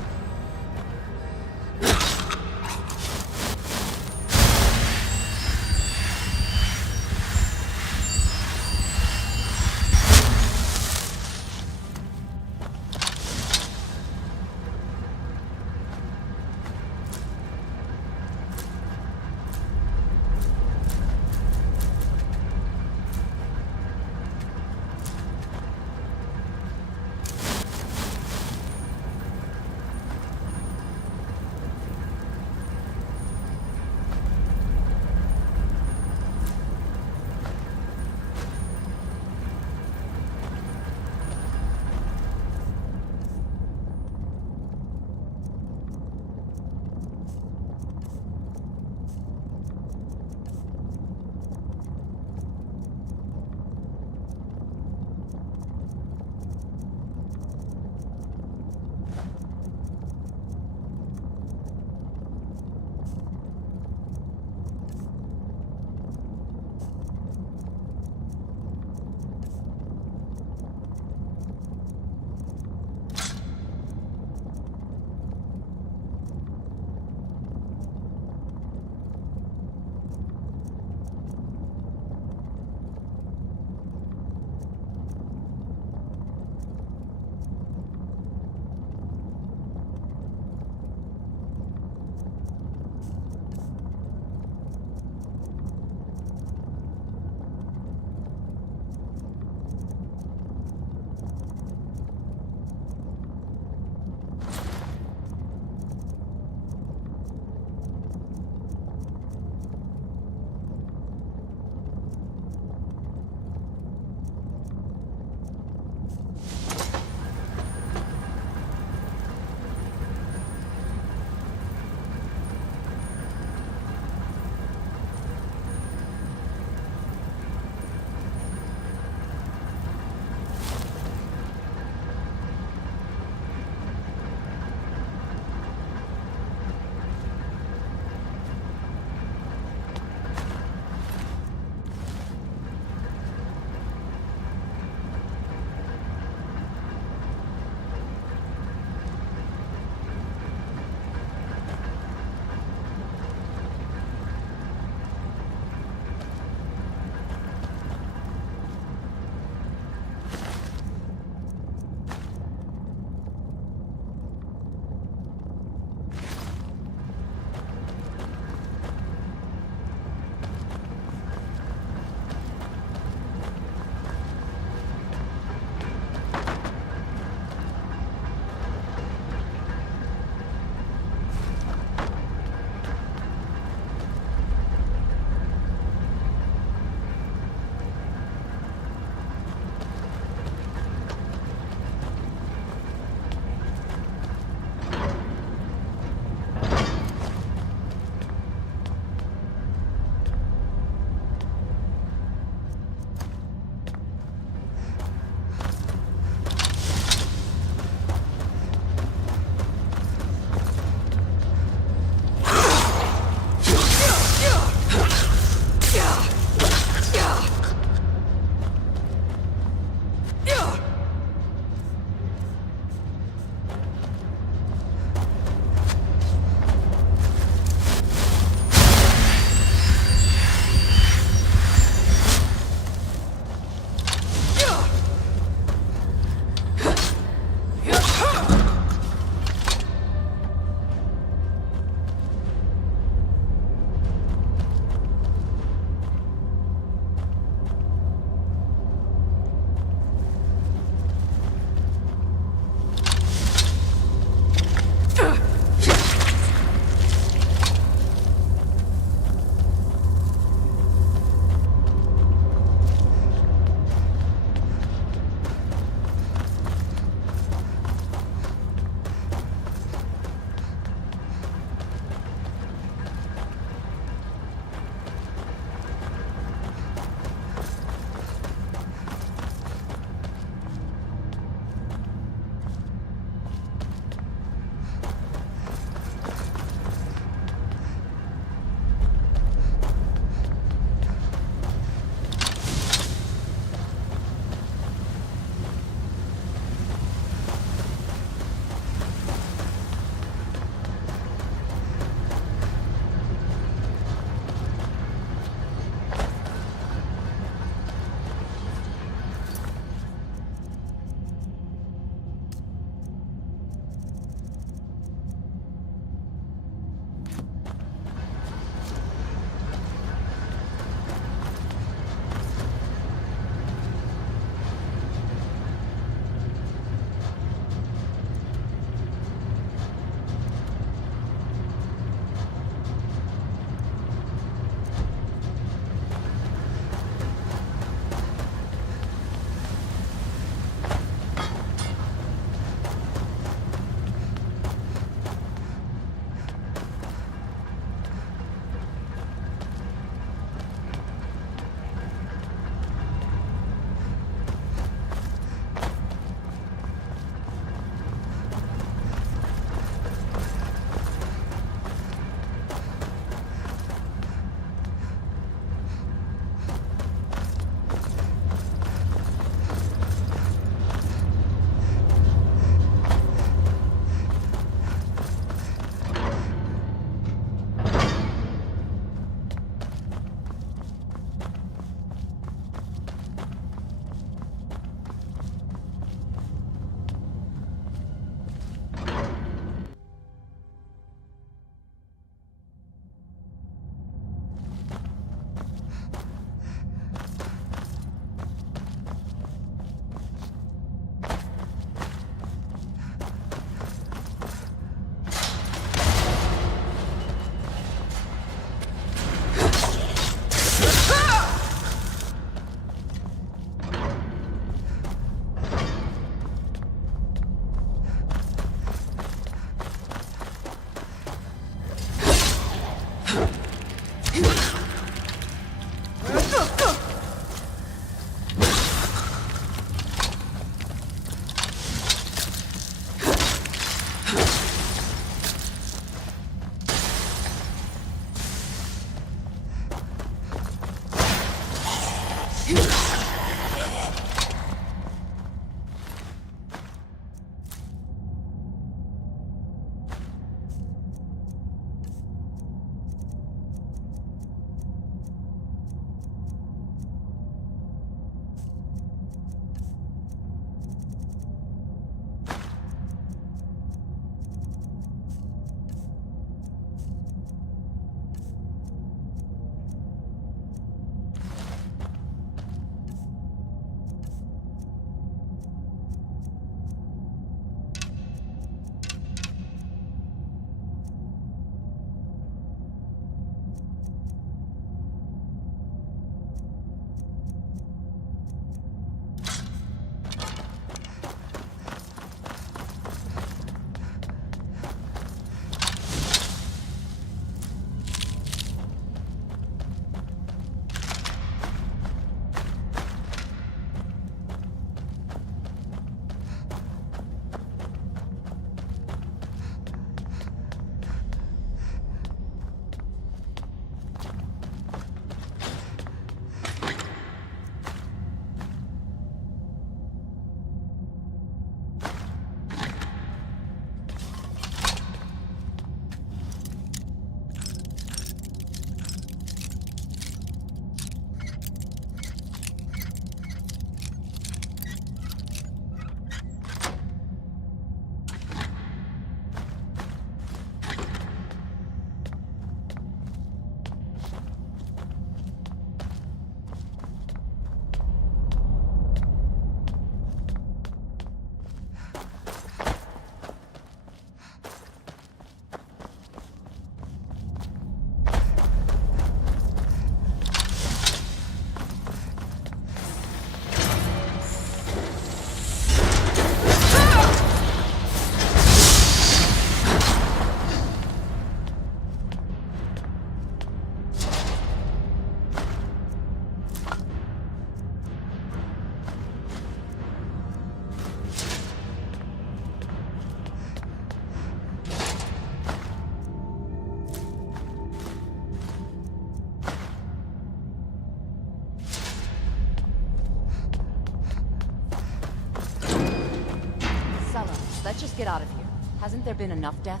Let's just get out of here. Hasn't there been enough death?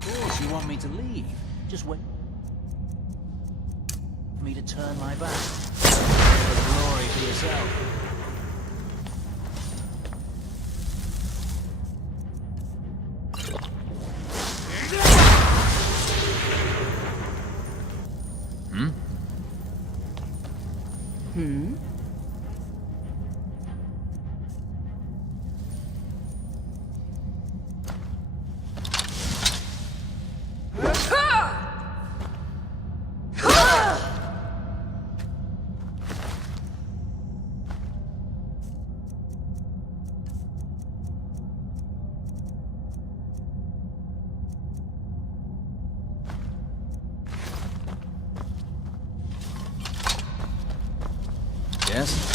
Of course, you want me to leave. Just wait for me to turn my back. The glory for yourself. Yes?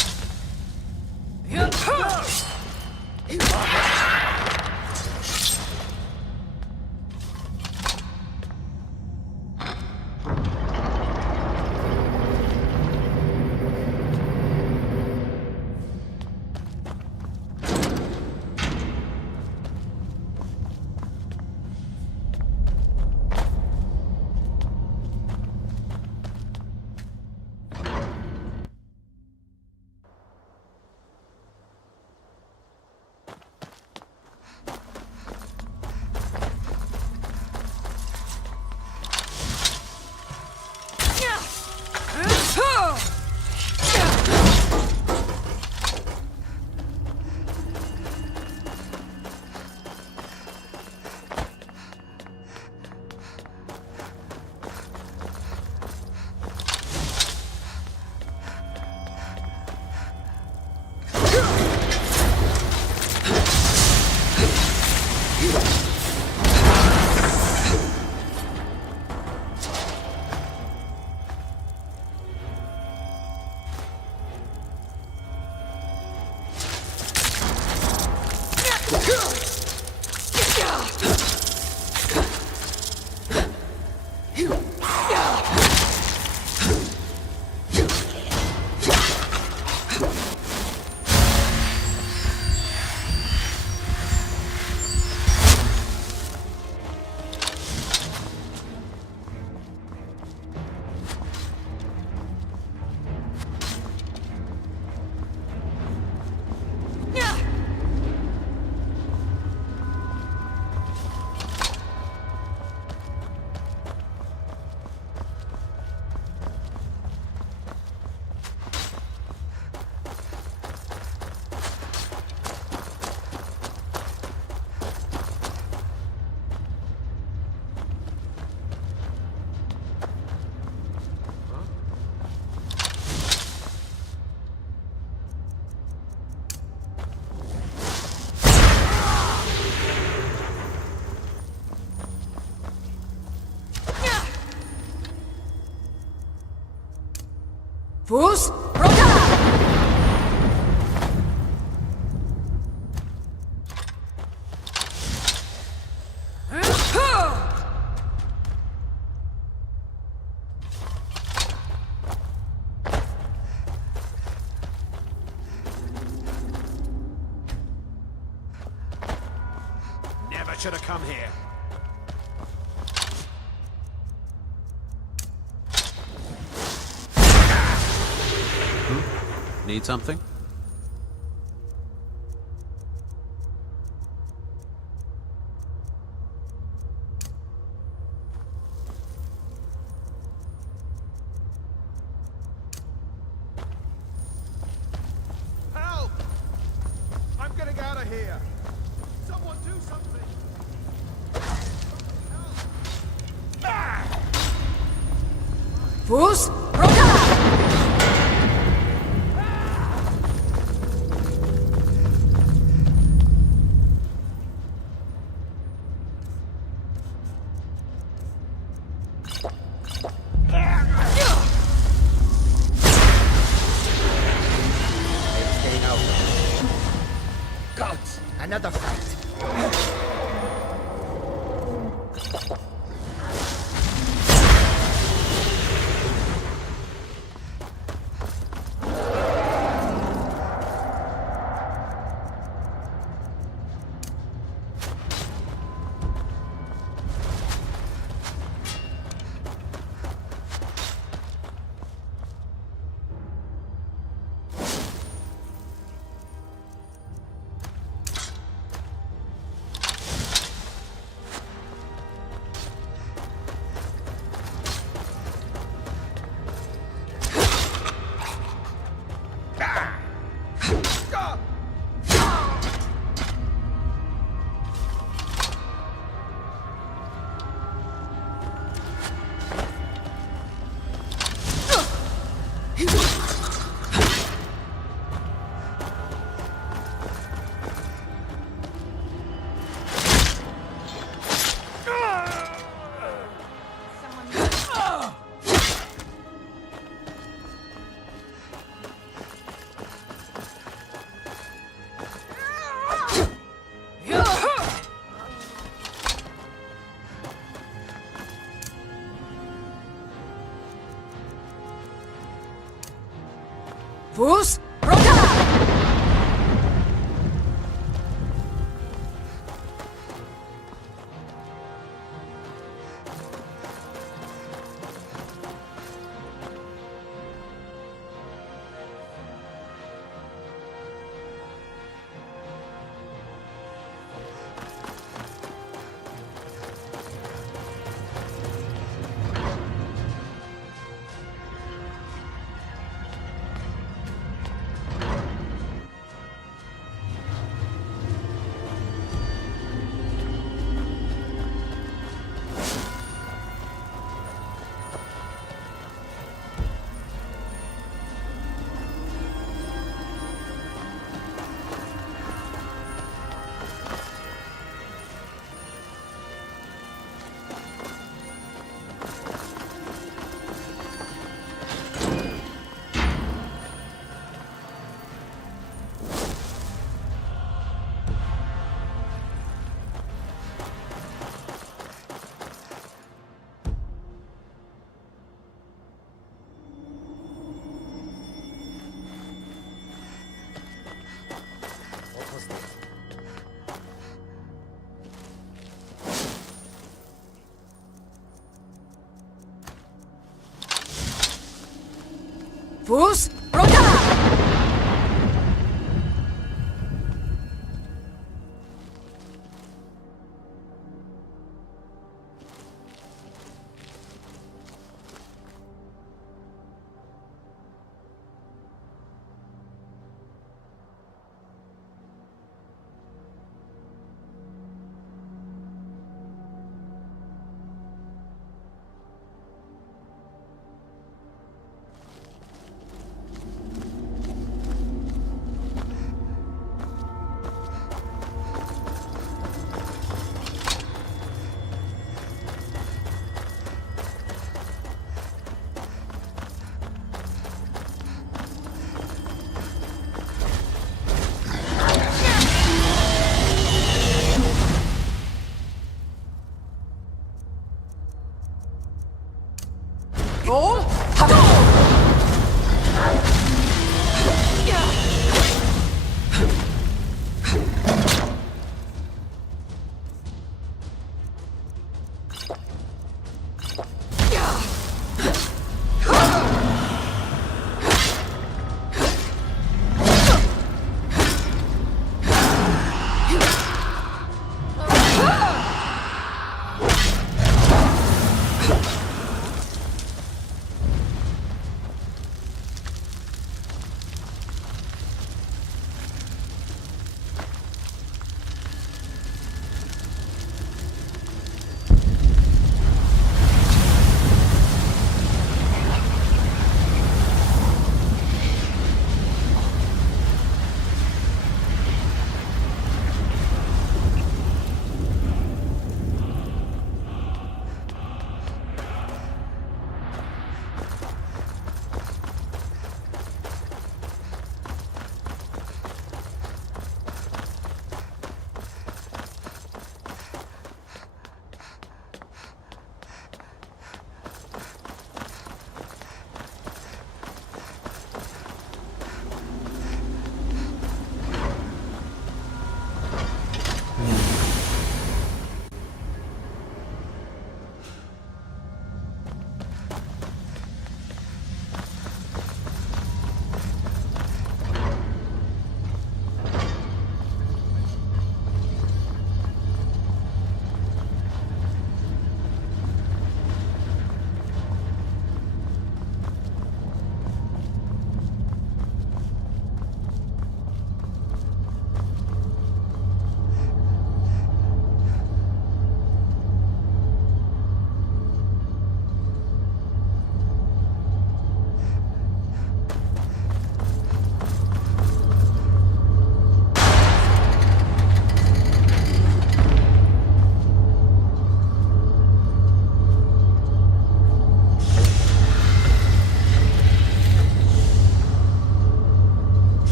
Fus Roda! Never should have come here. Need something? Help! I'm getting out of here. Someone do something. Fus Roda! Staying out. Gods, another fight. Fus Roda! Fus Roda! Roll. Go!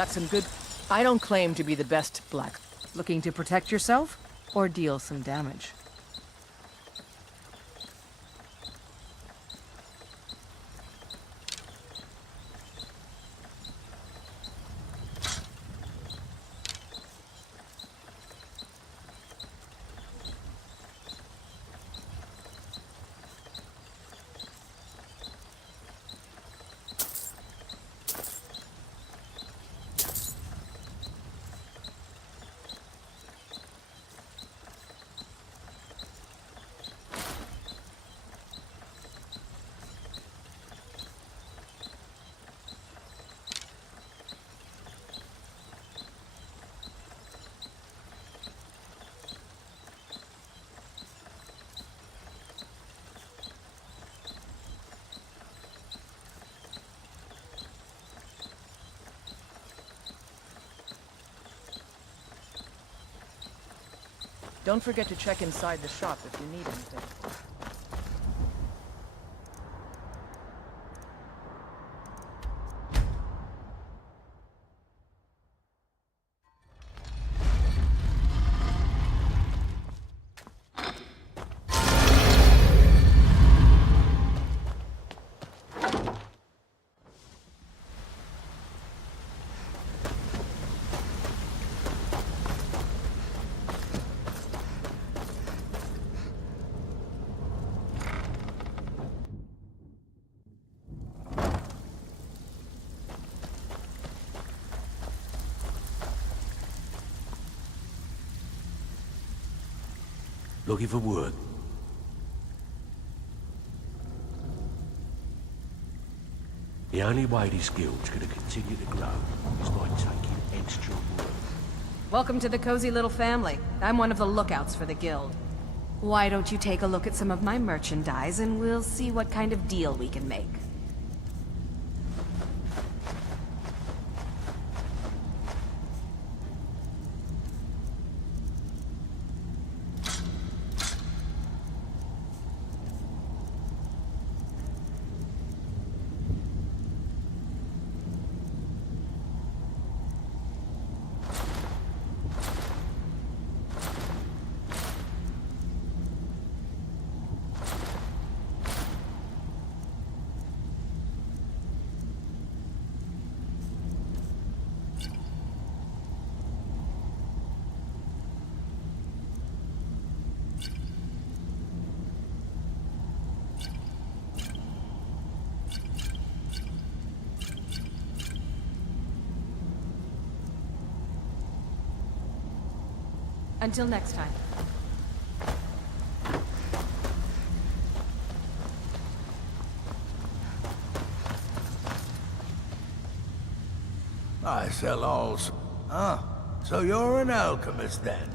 Got some good... I don't claim to be the best black. Looking to protect yourself? Or deal some damage? Don't forget to check inside the shop if you need anything. Looking for wood. The only way this guild's gonna continue to grow is by taking extra wood. Welcome to the cozy little family. I'm one of the lookouts for the guild. Why don't you take a look at some of my merchandise and we'll see what kind of deal we can make. Until next time. I sell all... Ah, so you're an alchemist then?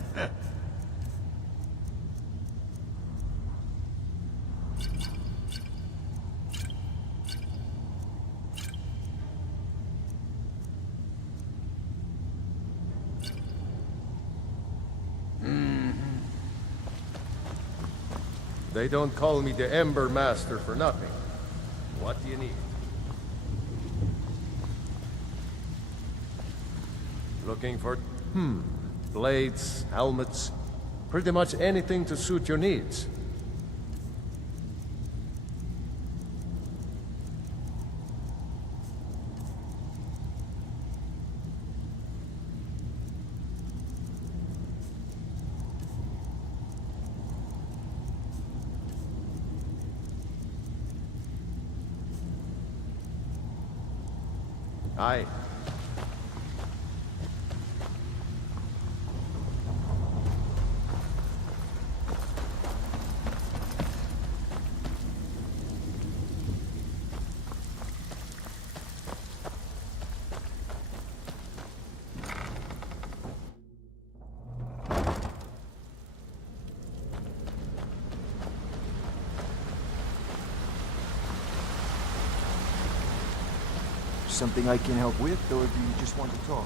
They don't call me the Ember Master for nothing. What do you need? Looking for... blades, helmets, pretty much anything to suit your needs. Aye. Something I can help with, or do you just want to talk?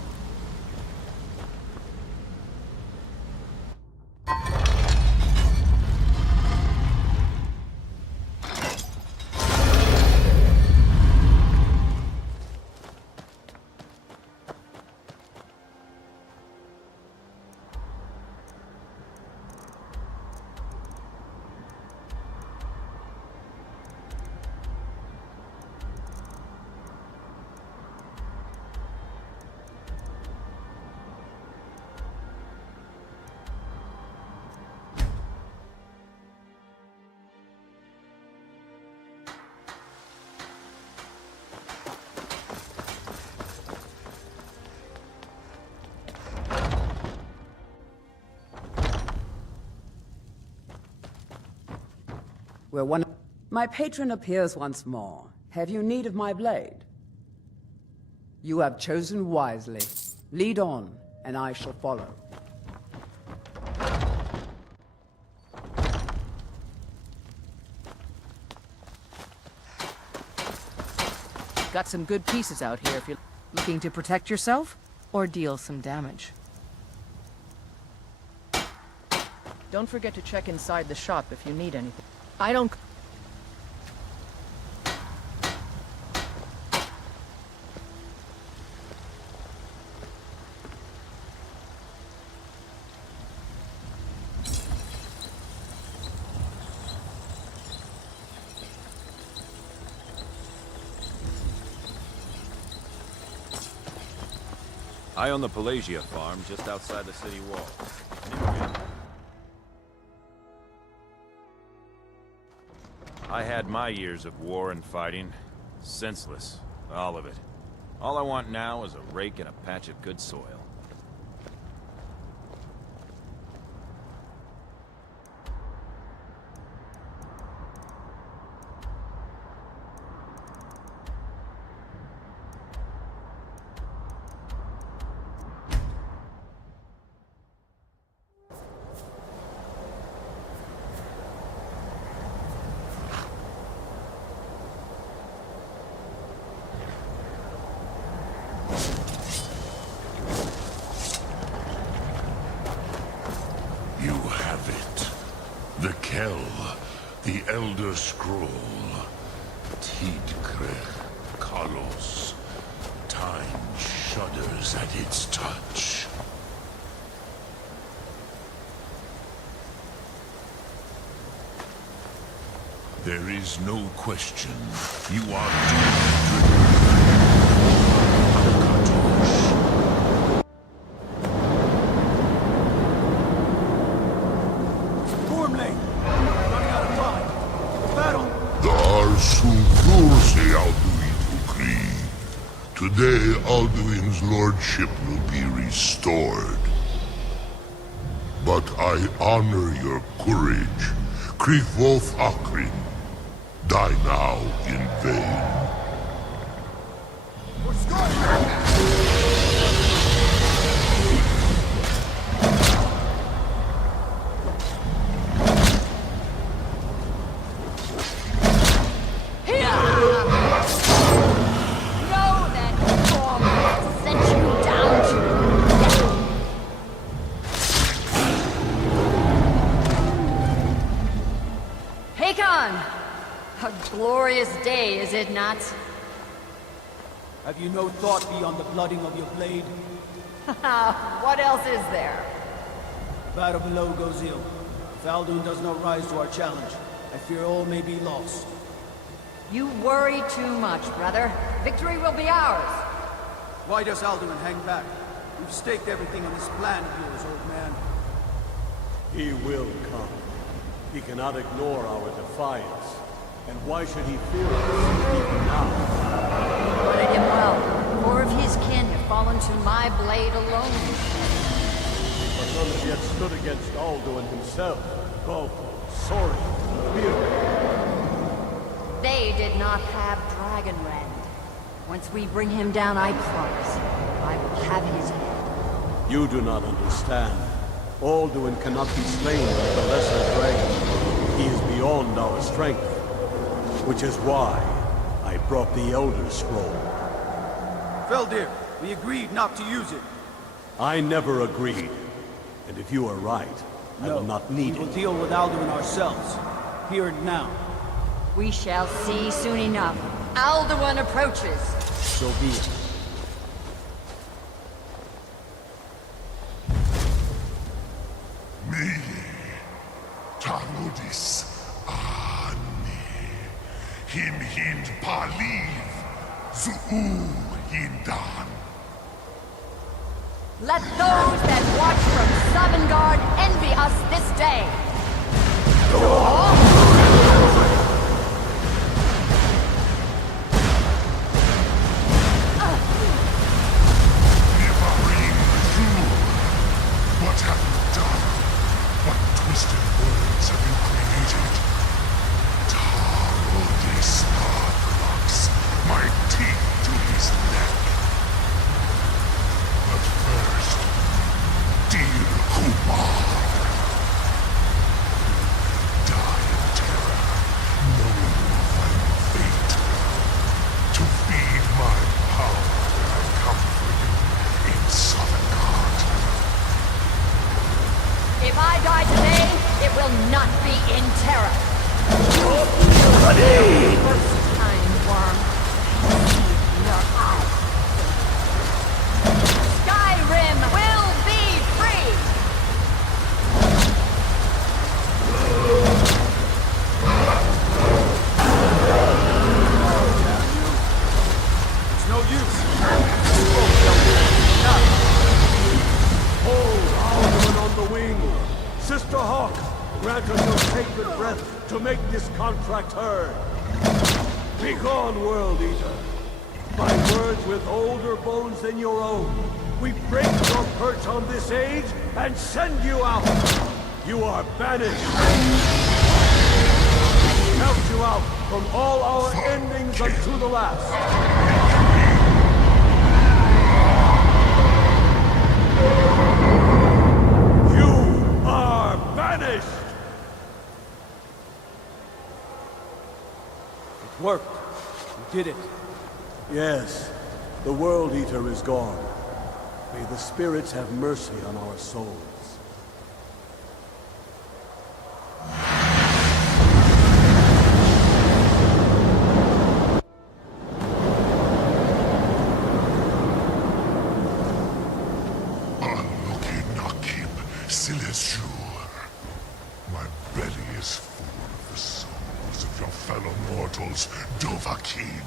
where one... My patron appears once more. Have you need of my blade? You have chosen wisely. Lead on, and I shall follow. Got some good pieces out here if you're looking to protect yourself or deal some damage. Don't forget to check inside the shop if you need anything. I don't... I own the Pelagia farm just outside the city wall. I had my years of war and fighting. Senseless. All of it. All I want now is a rake and a patch of good soil. You have it. The Kell, the Elder Scroll. Tidkrech Kalos. Time shudders at its touch. There is no question. You are doomed. Today, Alduin's lordship will be restored. But I honor your courage. Krithwolf Akrin. Die now in vain. Glorious day, is it not? Have you no thought beyond the blooding of your blade? What else is there? Battle below goes ill. If Alduin does not rise to our challenge, I fear all may be lost. You worry too much, brother. Victory will be ours. Why does Alduin hang back? We've staked everything on this plan of yours, old man. He will come. He cannot ignore our defiance. And why should he fear us, even now? You wanted him well. Four of his kin have fallen to my blade alone. But none have yet stood against Alduin himself. Golf, Sori, Beer. They did not have Dragonrend. Once we bring him down, I promise, I will have his head. You do not understand. Alduin cannot be slain by the lesser dragon. He is beyond our strength. Which is why I brought the Elder Scroll. Feldir, we agreed not to use it. I never agreed. And if you are right, I will not need it. We will deal with Alduin ourselves. Here and now. We shall see soon enough. Alduin approaches. So be it. Me, Tarudis. Him hind paliv, zuu hindan. Let those that watch from Sovngarde envy us this day. What have you done? What twisted words have you created? Bloody! Skyrim will be free! It's no use. Hold Alderman on the wing. Sister Hawk, grant us your sacred breath to make this contract heard. Begone, World Eater. By words with older bones than your own, we break your perch on this age and send you out. You are banished. Count you out from all our endings unto the last. You are banished! It worked. You did it. Yes, the World Eater is gone. May the spirits have mercy on our souls. My belly is full of the souls of your fellow mortals, Dovahkiin.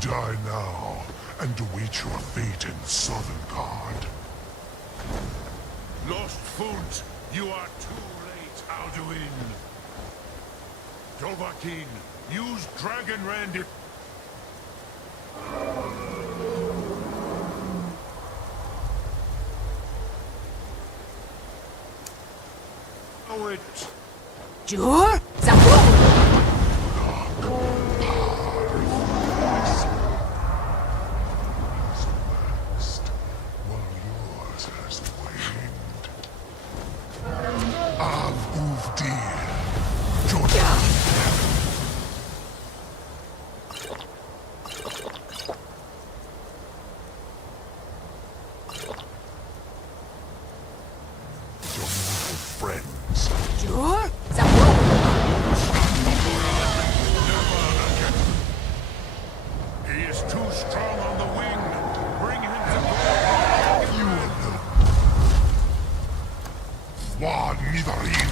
Die now, and await your fate in Sovngarde. Lost Foot, you are too late, Alduin. Dovahkiin, use Dragon Rend if... Oh, it... Jur? Zafu! He is too strong on the wing. Bring him to War niederin.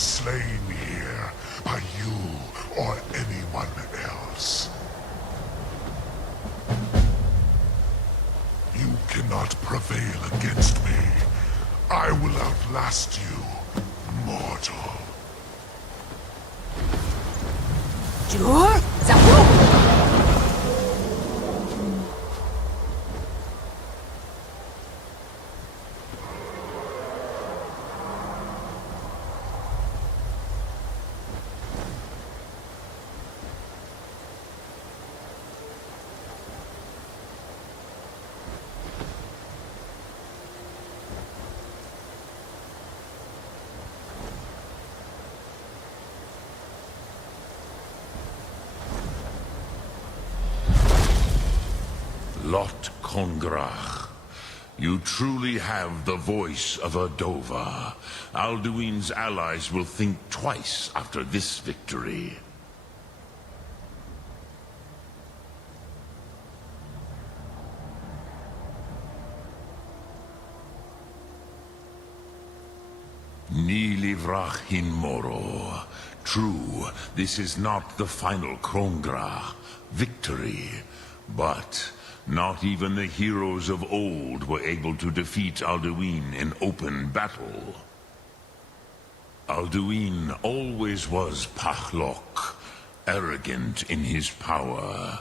Slain here by you or anyone else. You cannot prevail against me. I will outlast you, mortal. Jur? Zafu! Lot Kongrach. You truly have the voice of a Dova. Alduin's allies will think twice after this victory. Ni livrach hin moro. True, this is not the final Kongrach victory, but not even the heroes of old were able to defeat Alduin in open battle. Alduin always was Pachlok, arrogant in his power.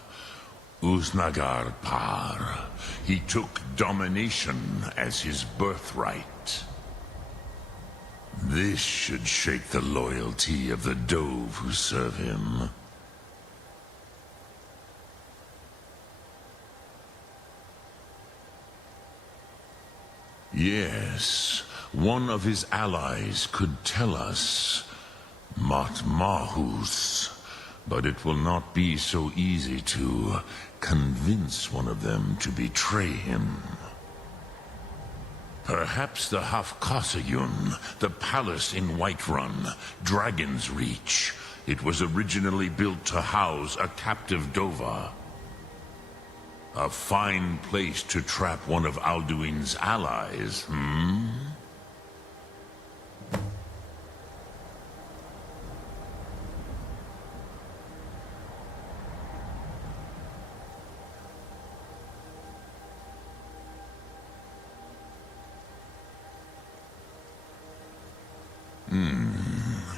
Uznagar Par. He took domination as his birthright. This should shake the loyalty of the Dove who serve him. Yes, one of his allies could tell us. Matmahus. But it will not be so easy to convince one of them to betray him. Perhaps the Hafkasayun, the palace in Whiterun, Dragon's Reach, It was originally built to house a captive Dova. A fine place to trap one of Alduin's allies, hmm?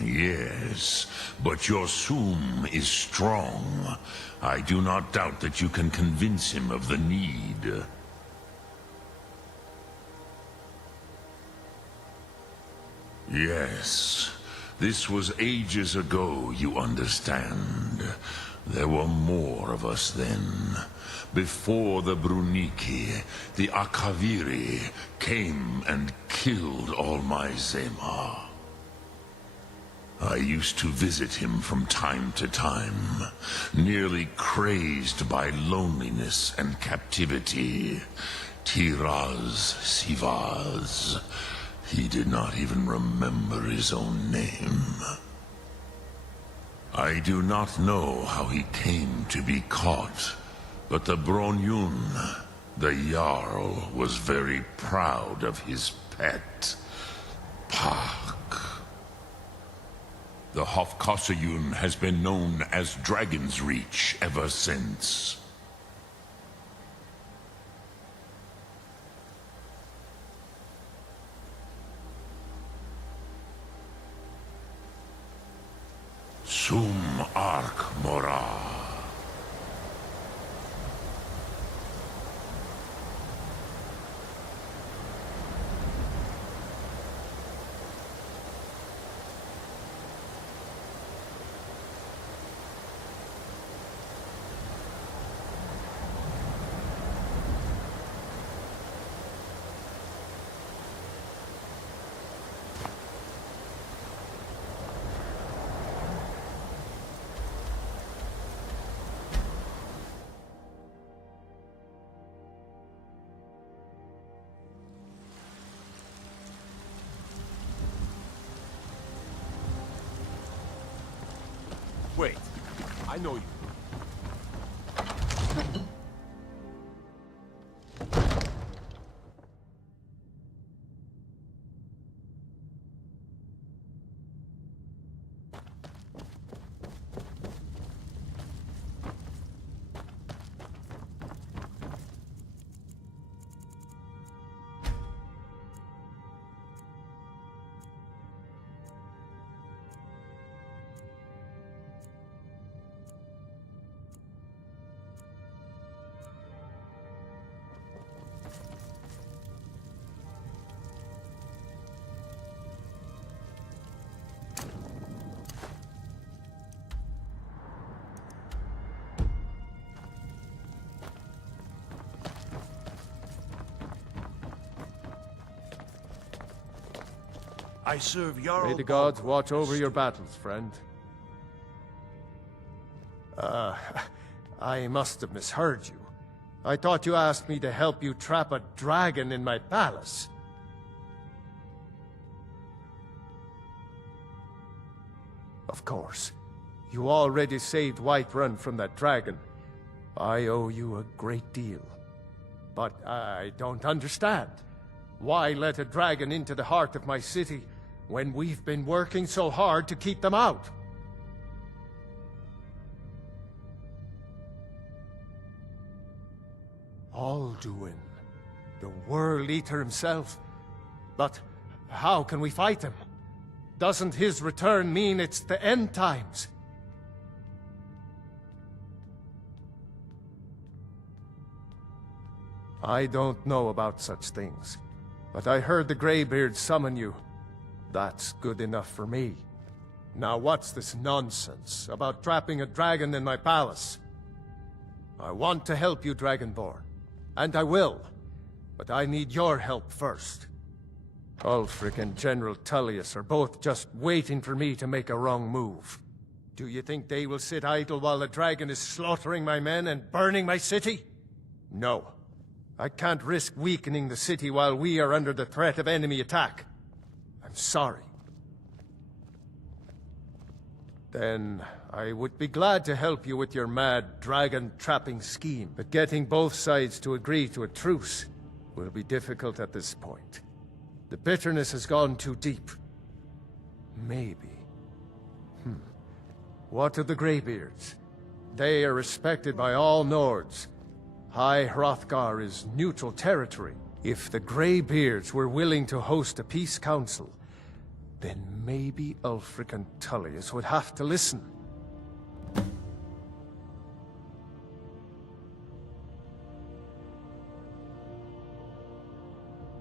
Yes, but your Soom is strong. I do not doubt that you can convince him of the need. Yes, this was ages ago, you understand. There were more of us then. Before the Bruniki, the Akaviri came and killed all my Zema. I used to visit him from time to time, nearly crazed by loneliness and captivity. Tiraz Sivaz. He did not even remember his own name. I do not know how he came to be caught, but the Bronyun, the Jarl, was very proud of his pet, Pak. The Hofkossayun has been known as Dragon's Reach ever since. Sum Ark Mora. Wait, I know you. I serve Jarl. May the gods watch over your battles, friend. I must have misheard you. I thought you asked me to help you trap a dragon in my palace. Of course. You already saved Whiterun from that dragon. I owe you a great deal. But I don't understand. Why let a dragon into the heart of my city when we've been working so hard to keep them out? Alduin, the World Eater himself. But how can we fight him? Doesn't his return mean it's the end times? I don't know about such things, but I heard the Greybeard summon you. That's good enough for me. Now what's this nonsense about trapping a dragon in my palace? I want to help you, Dragonborn, and I will, but I need your help first. Ulfric and General Tullius are both just waiting for me to make a wrong move. Do you think they will sit idle while the dragon is slaughtering my men and burning my city? No. I can't risk weakening the city while we are under the threat of enemy attack. I'm sorry. Then I would be glad to help you with your mad dragon-trapping scheme, but getting both sides to agree to a truce will be difficult at this point. The bitterness has gone too deep. Maybe. What of the Greybeards? They are respected by all Nords. High Hrothgar is neutral territory. If the Greybeards were willing to host a peace council, then maybe Ulfric and Tullius would have to listen.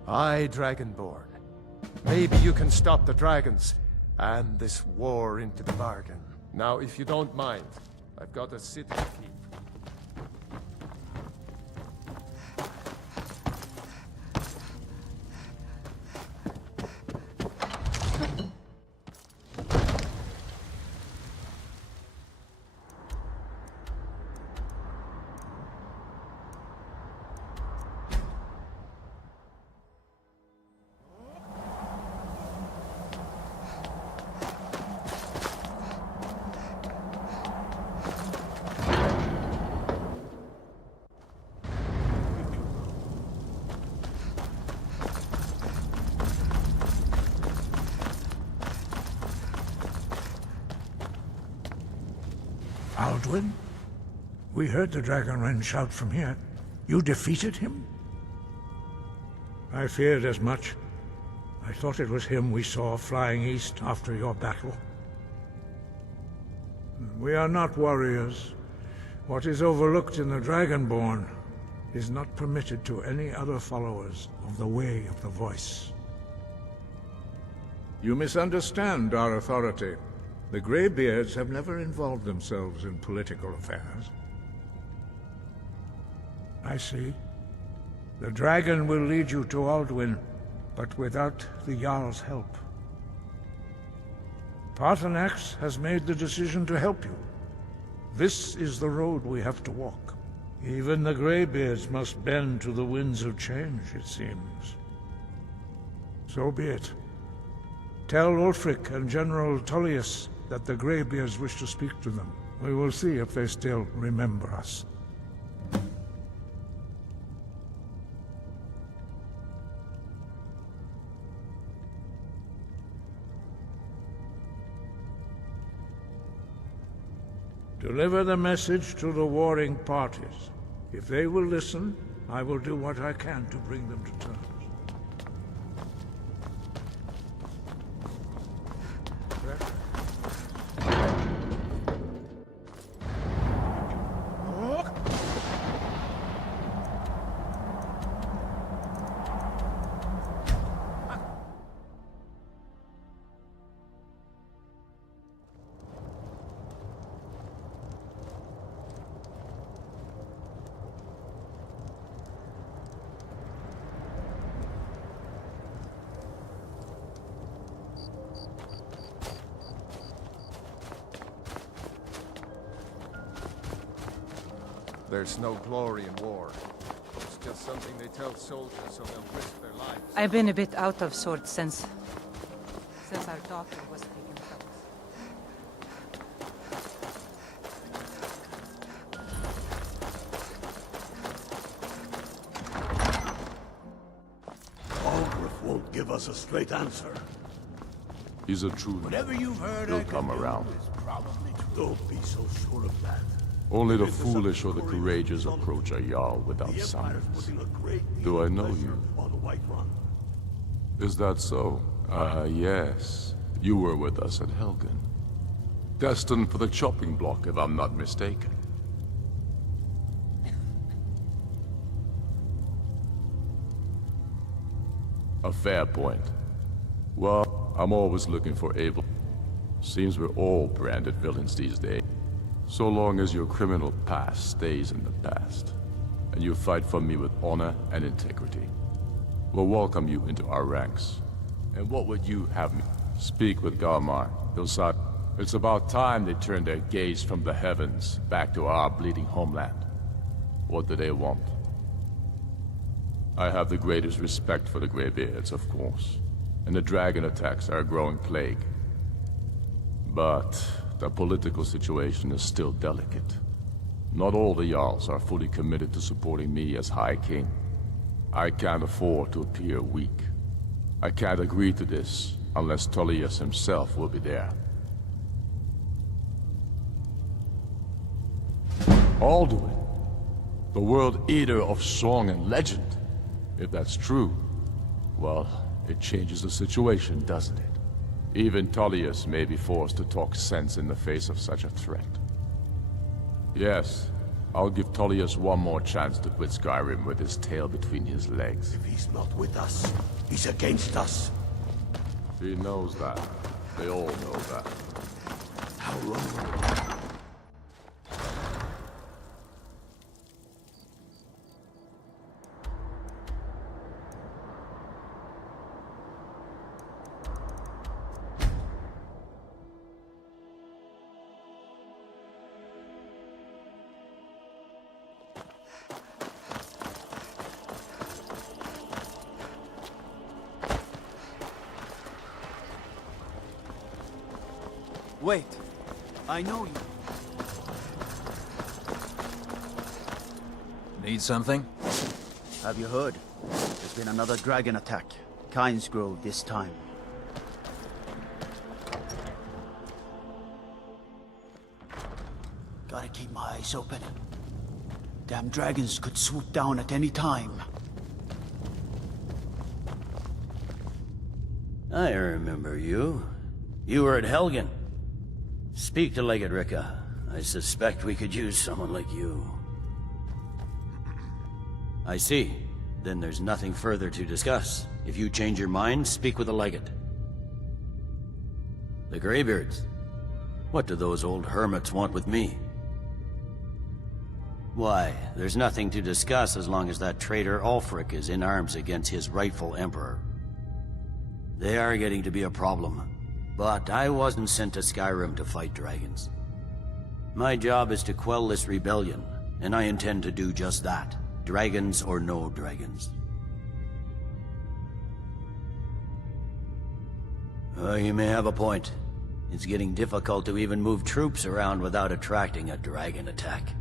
Aye, Dragonborn. Maybe you can stop the dragons, and this war into the bargain. Now, if you don't mind, I've got a city to keep. Alduin? We heard the Dragonren shout from here. You defeated him? I feared as much. I thought it was him we saw flying east after your battle. We are not warriors. What is overlooked in the Dragonborn is not permitted to any other followers of the Way of the Voice. You misunderstand our authority. The Greybeards have never involved themselves in political affairs. I see. The dragon will lead you to Alduin, but without the Jarl's help. Paarthurnax has made the decision to help you. This is the road we have to walk. Even the Greybeards must bend to the winds of change, it seems. So be it. Tell Ulfric and General Tullius that the Greybeards wish to speak to them. We will see if they still remember us. Deliver the message to the warring parties. If they will listen, I will do what I can to bring them to terms. There's no glory in war. It's just something they tell soldiers so they'll risk their lives. I've been a bit out of sorts since our daughter was taken from us. Algrif won't give us a straight answer. He's a true. Whatever you've heard, He'll come around. Probably true. Don't be so sure of that. Only the foolish or the courageous approach a Jarl without summons. Do I know you? Is that so? Ah, yes. You were with us at Helgen. Destined for the chopping block, if I'm not mistaken. A fair point. Well, I'm always looking for able. Seems we're all branded villains these days. So long as your criminal past stays in the past, and you fight for me with honor and integrity, we'll welcome you into our ranks. And what would you have me speak with Galmar, Hillside? It's about time they turned their gaze from the heavens back to our bleeding homeland. What do they want? I have the greatest respect for the Greybeards, of course, and the dragon attacks are a growing plague. But the political situation is still delicate. Not all the Jarls are fully committed to supporting me as High King. I can't afford to appear weak. I can't agree to this unless Tullius himself will be there. Alduin, the World Eater of song and legend. If that's true, well, it changes the situation, doesn't it? Even Tullius may be forced to talk sense in the face of such a threat. Yes, I'll give Tullius one more chance to quit Skyrim with his tail between his legs. If he's not with us, he's against us. He knows that. They all know that. How long? Wait. I know you. Need something? Have you heard? There's been another dragon attack. Kyne's Grove this time. Gotta keep my eyes open. Damn dragons could swoop down at any time. I remember you. You were at Helgen. Speak to Legate Ricka. I suspect we could use someone like you. I see. Then there's nothing further to discuss. If you change your mind, speak with the Legate. The Greybeards. What do those old hermits want with me? Why, there's nothing to discuss as long as that traitor Ulfric is in arms against his rightful emperor. They are getting to be a problem. But I wasn't sent to Skyrim to fight dragons. My job is to quell this rebellion, and I intend to do just that. Dragons or no dragons. You may have a point. It's getting difficult to even move troops around without attracting a dragon attack.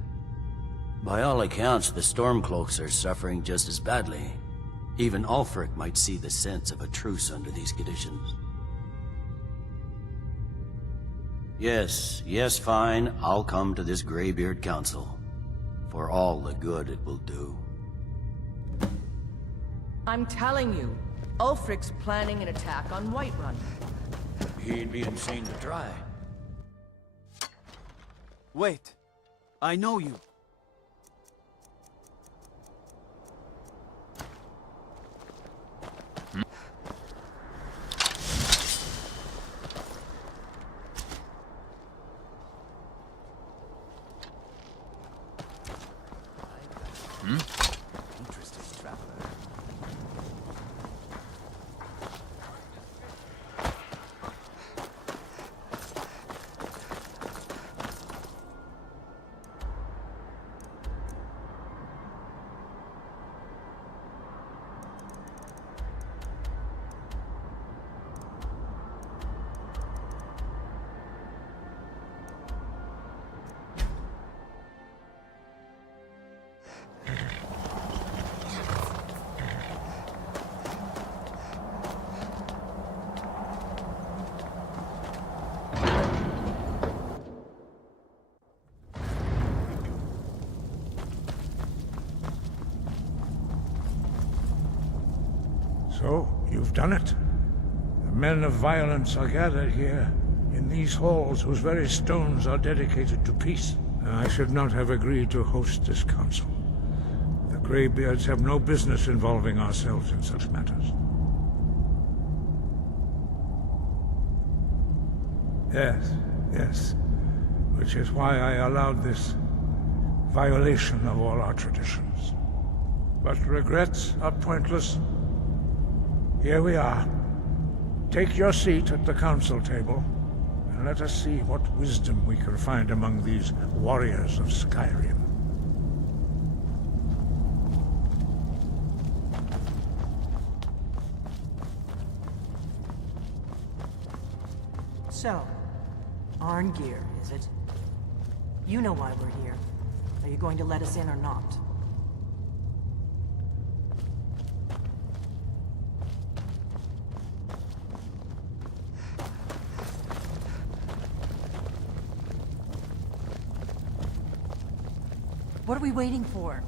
By all accounts, the Stormcloaks are suffering just as badly. Even Ulfric might see the sense of a truce under these conditions. Yes, fine. I'll come to this Greybeard Council. For all the good it will do. I'm telling you, Ulfric's planning an attack on Whiterun. He'd be insane to try. Wait. I know you. Interesting traveler. So, you've done it. The men of violence are gathered here, in these halls whose very stones are dedicated to peace. I should not have agreed to host this council. The Greybeards have no business involving ourselves in such matters. Yes. Which is why I allowed this violation of all our traditions. But regrets are pointless. Here we are. Take your seat at the council table, and let us see what wisdom we can find among these warriors of Skyrim. So, Arngeir, is it? You know why we're here. Are you going to let us in or not? What are we waiting for?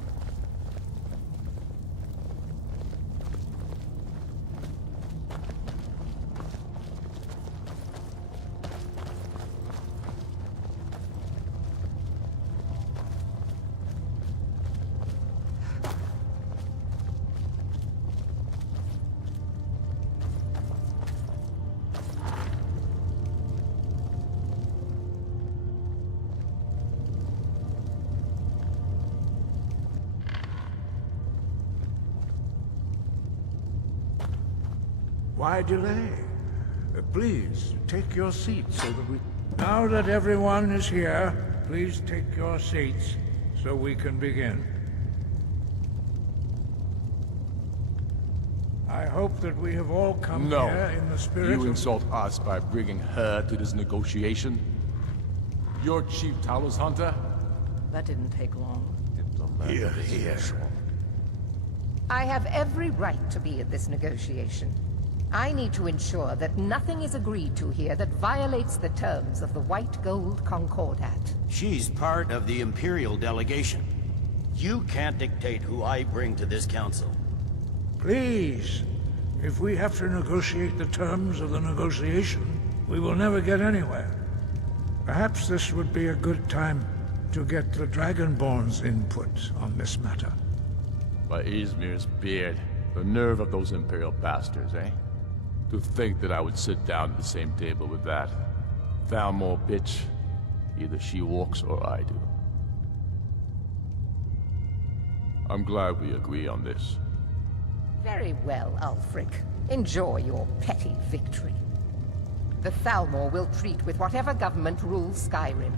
Why delay? Please, take your seats so that we... Now that everyone is here, please take your seats so we can begin. I hope that we have all come here in the spirit You of... insult us by bringing her to this negotiation? You're Chief Talos Hunter? That didn't take long. Here, here. I have every right to be at this negotiation. I need to ensure that nothing is agreed to here that violates the terms of the White Gold Concordat. She's part of the Imperial delegation. You can't dictate who I bring to this council. Please, if we have to negotiate the terms of the negotiation, we will never get anywhere. Perhaps this would be a good time to get the Dragonborn's input on this matter. By Izmir's beard, the nerve of those Imperial bastards, eh? To think that I would sit down at the same table with that Thalmor bitch. Either she walks or I do. I'm glad we agree on this. Very well, Ulfric. Enjoy your petty victory. The Thalmor will treat with whatever government rules Skyrim.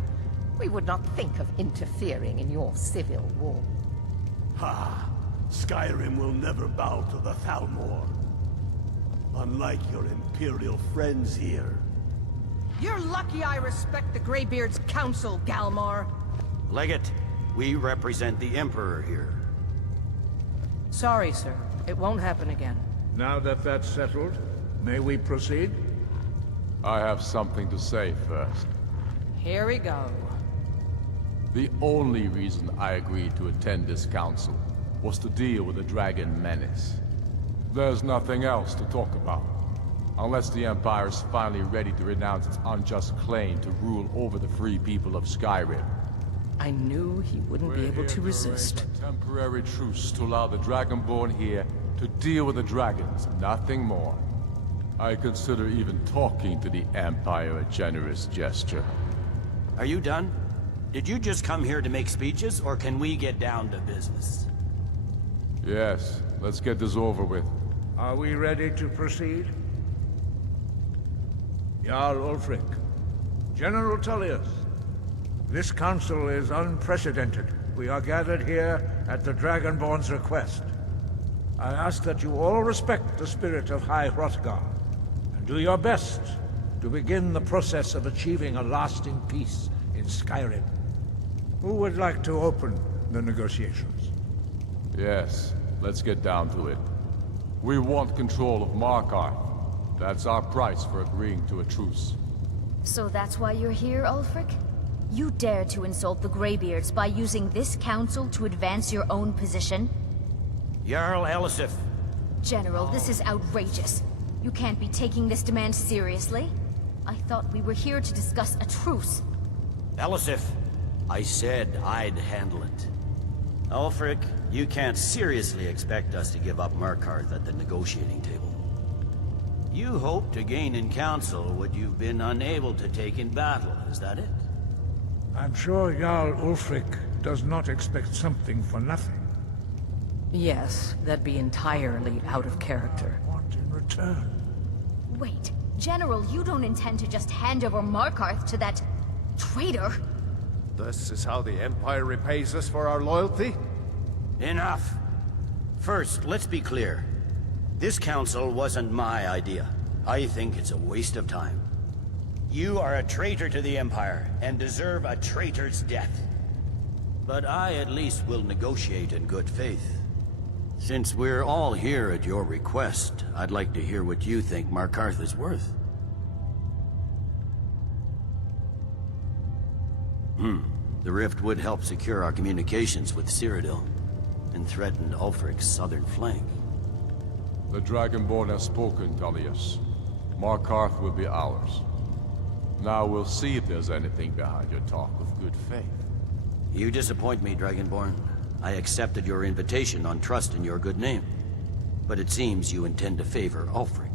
We would not think of interfering in your civil war. Ha! Skyrim will never bow to the Thalmor. Unlike your Imperial friends here. You're lucky I respect the Greybeard's counsel, Galmar. Legate, we represent the Emperor here. Sorry, sir. It won't happen again. Now that that's settled, may we proceed? I have something to say first. Here we go. The only reason I agreed to attend this council was to deal with the Dragon Menace. There's nothing else to talk about. Unless the Empire is finally ready to renounce its unjust claim to rule over the free people of Skyrim. I knew he wouldn't be able to resist. A temporary truce to allow the Dragonborn here to deal with the dragons, nothing more. I consider even talking to the Empire a generous gesture. Are you done? Did you just come here to make speeches, or can we get down to business? Yes, let's get this over with. Are we ready to proceed? Jarl Ulfric, General Tullius, this council is unprecedented. We are gathered here at the Dragonborn's request. I ask that you all respect the spirit of High Hrothgar, and do your best to begin the process of achieving a lasting peace in Skyrim. Who would like to open the negotiations? Yes, let's get down to it. We want control of Markarth. That's our price for agreeing to a truce. So that's why you're here, Ulfric? You dare to insult the Greybeards by using this council to advance your own position? Jarl Elisif. General, this is outrageous. You can't be taking this demand seriously. I thought we were here to discuss a truce. Elisif, I said I'd handle it. Ulfric, you can't seriously expect us to give up Markarth at the negotiating table. You hope to gain in council what you've been unable to take in battle, is that it? I'm sure Jarl Ulfric does not expect something for nothing. Yes, that'd be entirely out of character. What in return? Wait, General, you don't intend to just hand over Markarth to that traitor? This is how the Empire repays us for our loyalty? Enough! First, let's be clear. This council wasn't my idea. I think it's a waste of time. You are a traitor to the Empire, and deserve a traitor's death. But I at least will negotiate in good faith. Since we're all here at your request, I'd like to hear what you think Markarth is worth. The rift would help secure our communications with Cyrodiil, and threatened Ulfric's southern flank. The Dragonborn has spoken, Tullius. Markarth will be ours. Now we'll see if there's anything behind your talk of good faith. You disappoint me, Dragonborn. I accepted your invitation on trust in your good name. But it seems you intend to favor Ulfric.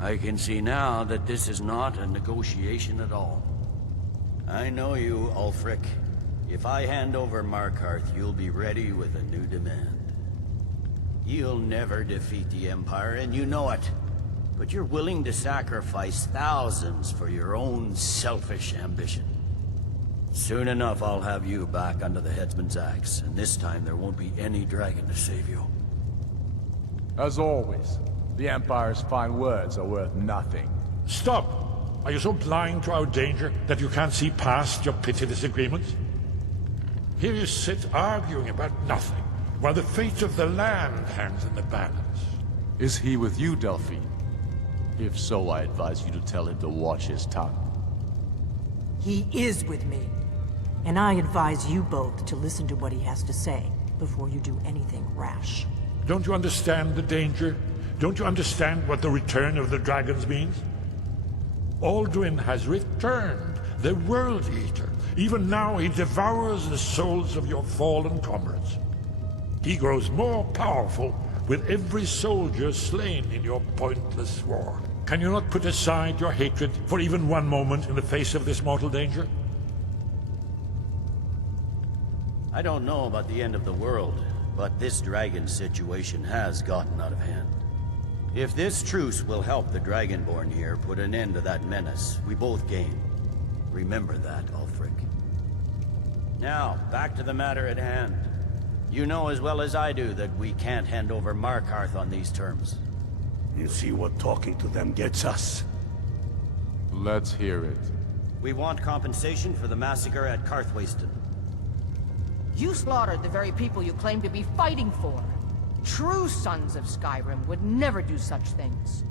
I can see now that this is not a negotiation at all. I know you, Ulfric. If I hand over Markarth, you'll be ready with a new demand. You'll never defeat the Empire, and you know it. But you're willing to sacrifice thousands for your own selfish ambition. Soon enough, I'll have you back under the headsman's axe, and this time there won't be any dragon to save you. As always, the Empire's fine words are worth nothing. Stop! Are you so blind to our danger that you can't see past your petty disagreements? Here you sit arguing about nothing, while the fate of the land hangs in the balance. Is he with you, Delphine? If so, I advise you to tell him to watch his tongue. He is with me. And I advise you both to listen to what he has to say before you do anything rash. Don't you understand the danger? Don't you understand what the return of the dragons means? Alduin has returned, the World Eater. Even now he devours the souls of your fallen comrades. He grows more powerful with every soldier slain in your pointless war. Can you not put aside your hatred for even one moment in the face of this mortal danger? I don't know about the end of the world, but this dragon situation has gotten out of hand. If this truce will help the Dragonborn here put an end to that menace, we both gain. Remember that, Ulfric. Now, back to the matter at hand. You know as well as I do that we can't hand over Markarth on these terms. You see what talking to them gets us? Let's hear it. We want compensation for the massacre at Karthwasten. You slaughtered the very people you claim to be fighting for. True sons of Skyrim would never do such things.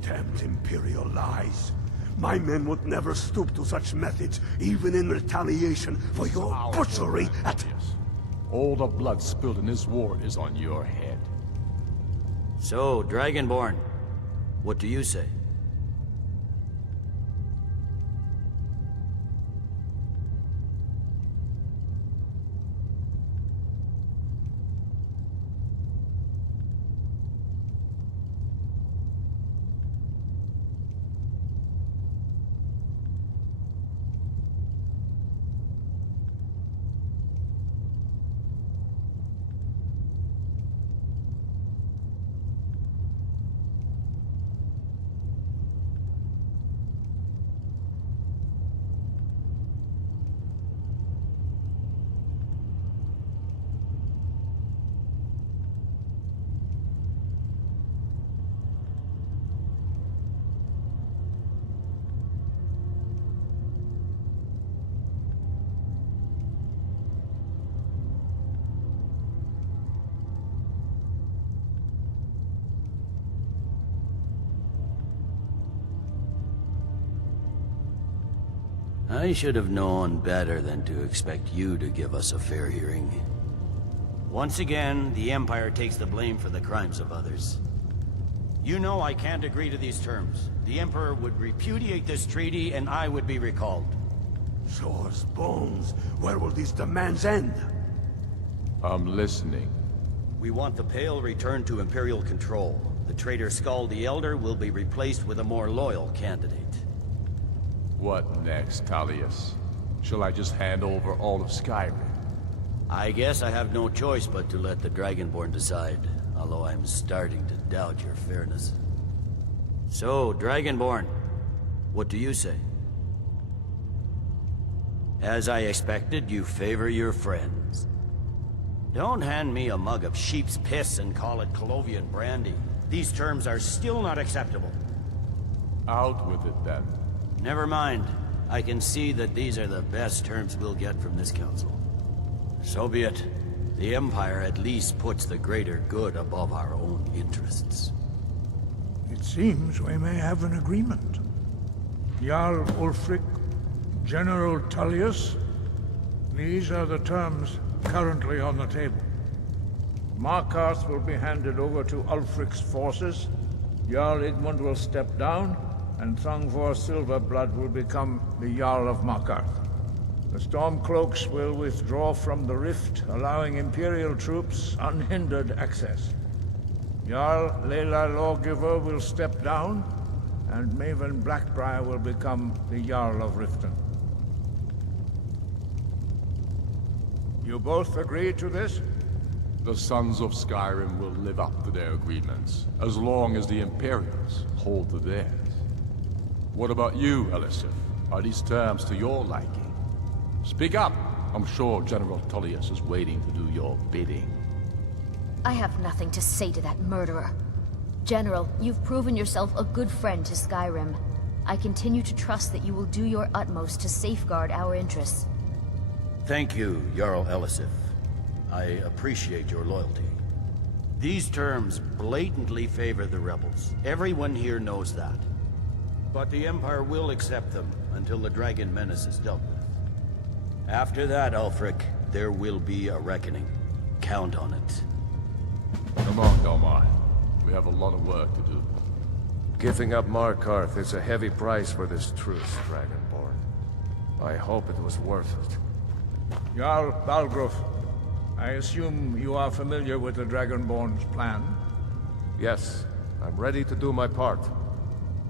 Damned Imperial lies. My men would never stoop to such methods, even in retaliation for your butchery at... All the blood spilled in this war is on your head. So, Dragonborn, what do you say? I should have known better than to expect you to give us a fair hearing. Once again, the Empire takes the blame for the crimes of others. You know I can't agree to these terms. The Emperor would repudiate this treaty and I would be recalled. Shores, bones, where will these demands end? I'm listening. We want the Pale returned to Imperial control. The traitor Skull the Elder will be replaced with a more loyal candidate. What next, Tullius? Shall I just hand over all of Skyrim? I guess I have no choice but to let the Dragonborn decide, although I'm starting to doubt your fairness. So, Dragonborn, what do you say? As I expected, you favor your friends. Don't hand me a mug of sheep's piss and call it Colovian brandy. These terms are still not acceptable. Out with it, then. Never mind. I can see that these are the best terms we'll get from this council. So be it. The Empire at least puts the greater good above our own interests. It seems we may have an agreement. Jarl Ulfric, General Tullius, these are the terms currently on the table. Markarth will be handed over to Ulfric's forces, Jarl Igmund will step down, and Thungvor Silverblood will become the Jarl of Markarth. The Stormcloaks will withdraw from the rift, allowing Imperial troops unhindered access. Jarl Layla Lawgiver will step down, and Maven Blackbriar will become the Jarl of Riften. You both agree to this? The Sons of Skyrim will live up to their agreements, as long as the Imperials hold to theirs. What about you, Elisif? Are these terms to your liking? Speak up! I'm sure General Tullius is waiting to do your bidding. I have nothing to say to that murderer. General, you've proven yourself a good friend to Skyrim. I continue to trust that you will do your utmost to safeguard our interests. Thank you, Jarl Elisif. I appreciate your loyalty. These terms blatantly favor the rebels. Everyone here knows that. But the Empire will accept them until the Dragon Menace is dealt with. After that, Ulfric, there will be a reckoning. Count on it. Come on, Domar. We have a lot of work to do. Giving up Markarth is a heavy price for this truce, Dragonborn. I hope it was worth it. Jarl Balgruuf, I assume you are familiar with the Dragonborn's plan? Yes, I'm ready to do my part.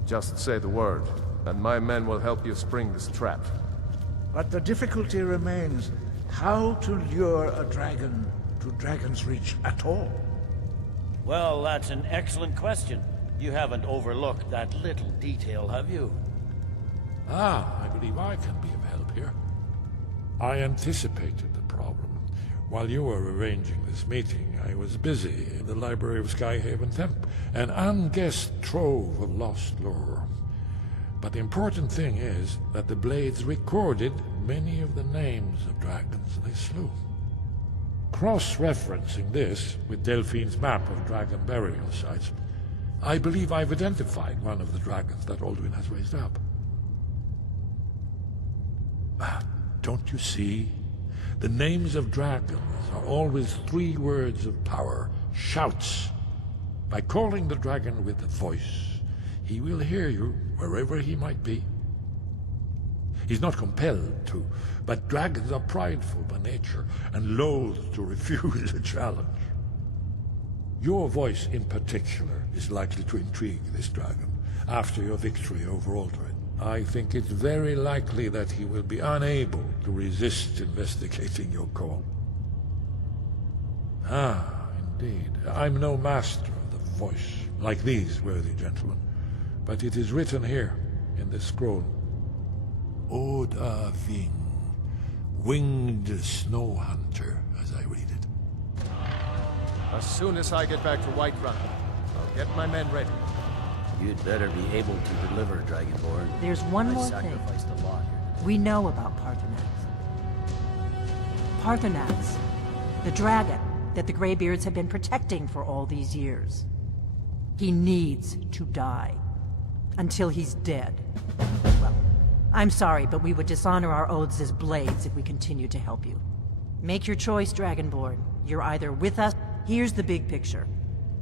Just say the word, and my men will help you spring this trap. But the difficulty remains how to lure a dragon to Dragon's Reach at all. Well, that's an excellent question. You haven't overlooked that little detail, have you? I believe I can be of help here. I anticipated the problem. While you were arranging this meeting, I was busy in the library of Skyhaven Temp, an unguessed trove of lost lore. But the important thing is that the Blades recorded many of the names of dragons they slew. Cross-referencing this with Delphine's map of dragon burial sites, I believe I've identified one of the dragons that Alduin has raised up. Don't you see? The names of dragons are always 3 words of power, shouts. By calling the dragon with a voice, he will hear you wherever he might be. He's not compelled to, but dragons are prideful by nature and loath to refuse a challenge. Your voice in particular is likely to intrigue this dragon after your victory over Alduin. I think it's very likely that he will be unable to resist investigating your call. Indeed. I'm no master of the voice, like these worthy gentlemen, but it is written here in this scroll. Oda Ving, winged snow hunter, as I read it. As soon as I get back to Whiterun, I'll get my men ready. You'd better be able to deliver, Dragonborn. There's one more thing. Sacrificed a lot here. We know about Paarthurnax. Paarthurnax, the dragon that the Greybeards have been protecting for all these years. He needs to die. Until he's dead. Well, I'm sorry, but we would dishonor our oaths as Blades if we continue to help you. Make your choice, Dragonborn. You're either with us. Here's the big picture.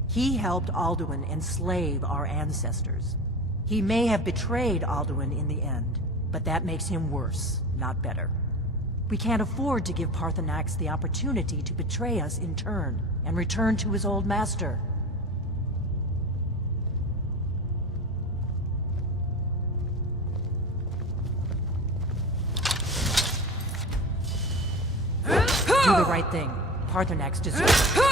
He helped Alduin enslave our ancestors. He may have betrayed Alduin in the end, but that makes him worse, not better. We can't afford to give Paarthurnax the opportunity to betray us in turn, and return to his old master. Do the right thing. Paarthurnax deserves it.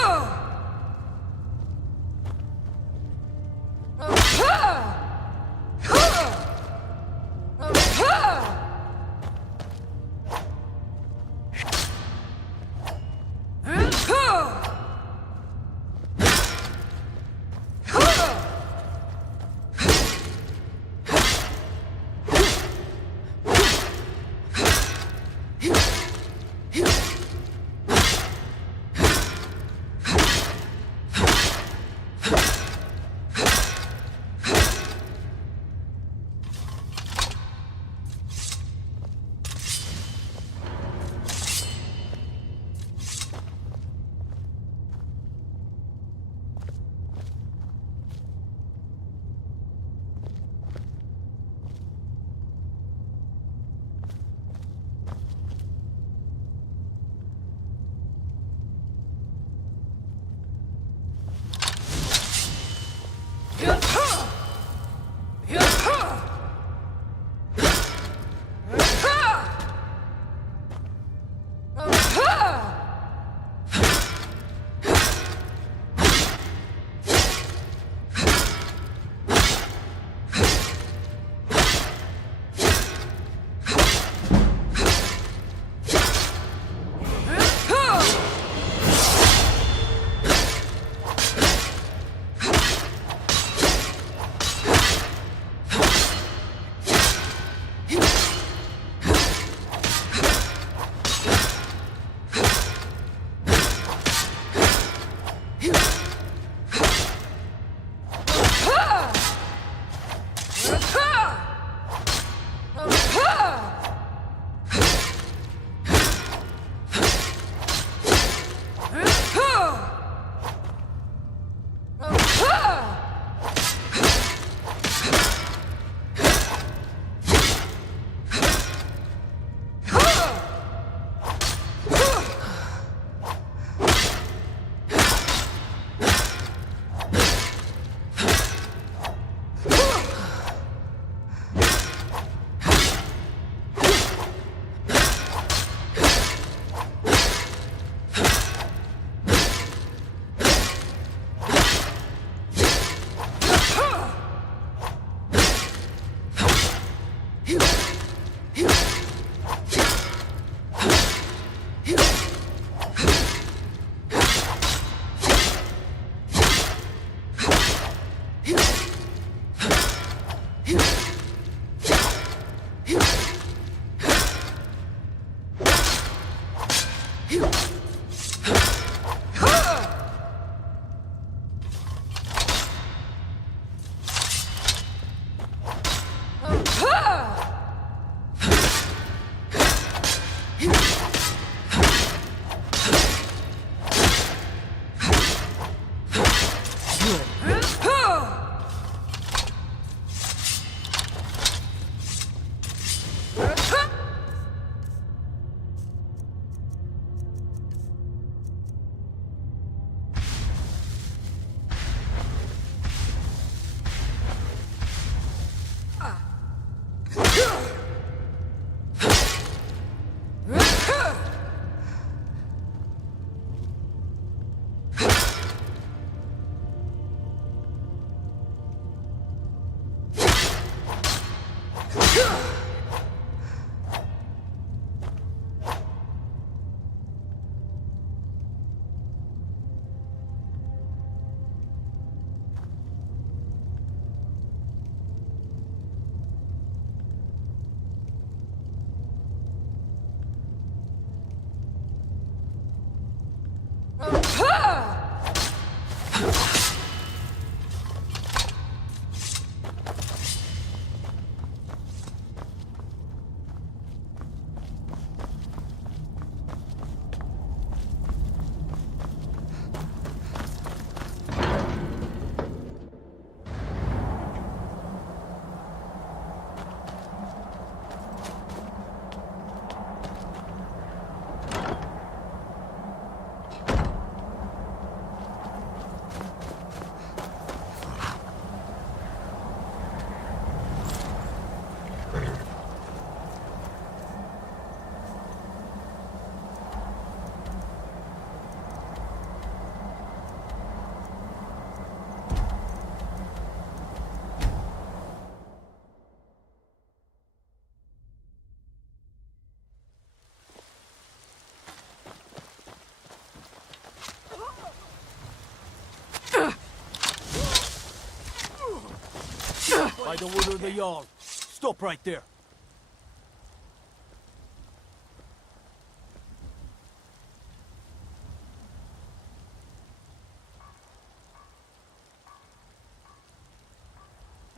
By the word of the Jarl. Stop right there.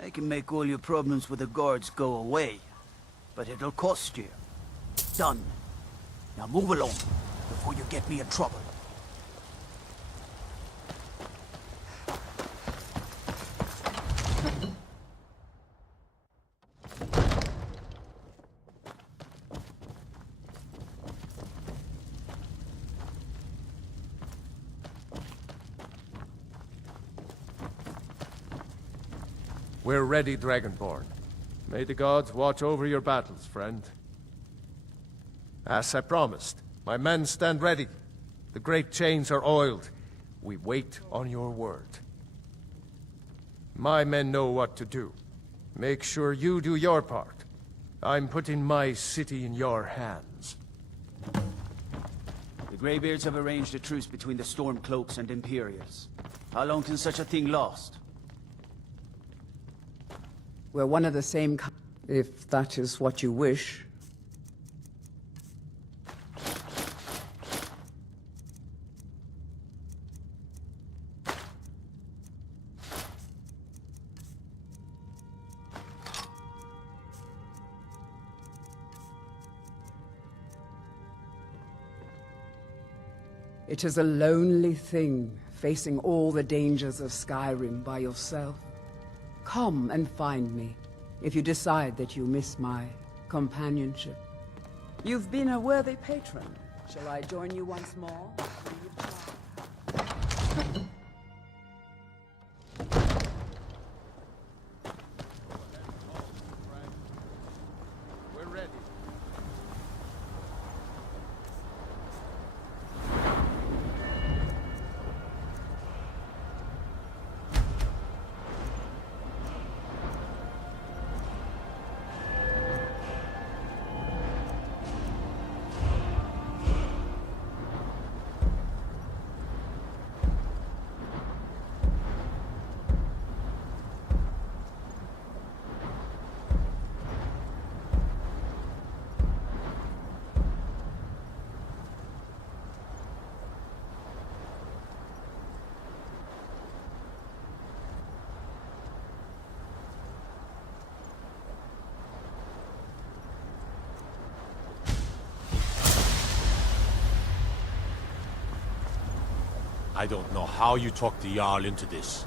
I can make all your problems with the guards go away, but it'll cost you. Done. Now move along, before you get me in trouble. We're ready, Dragonborn. May the gods watch over your battles, friend. As I promised, my men stand ready. The great chains are oiled. We wait on your word. My men know what to do. Make sure you do your part. I'm putting my city in your hands. The Greybeards have arranged a truce between the Stormcloaks and Imperials. How long can such a thing last? We're one of the same if that is what you wish. It is a lonely thing, facing all the dangers of Skyrim by yourself. Come and find me, if you decide that you miss my companionship. You've been a worthy patron. Shall I join you once more? We're ready. I don't know how you talked the Jarl into this.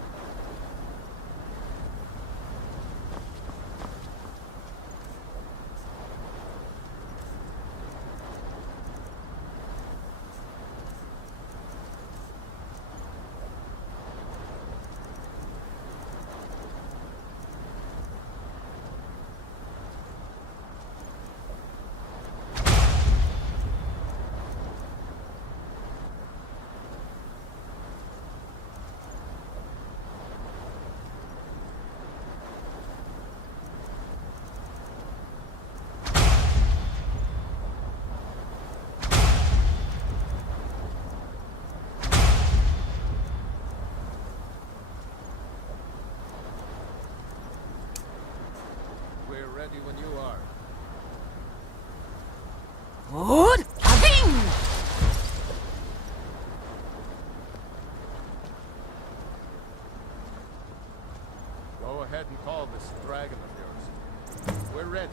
We're ready when you are. Good. Aving! Go ahead and call this dragon of yours. We're ready.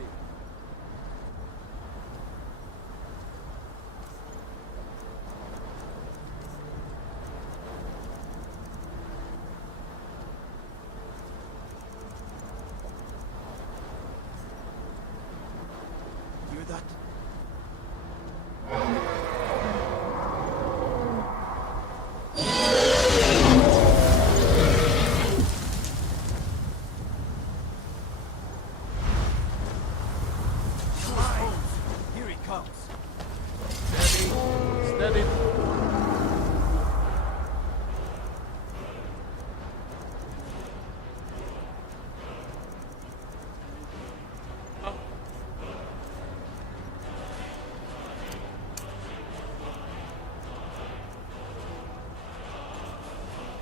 Hear that? Here he comes. Steady. Steady.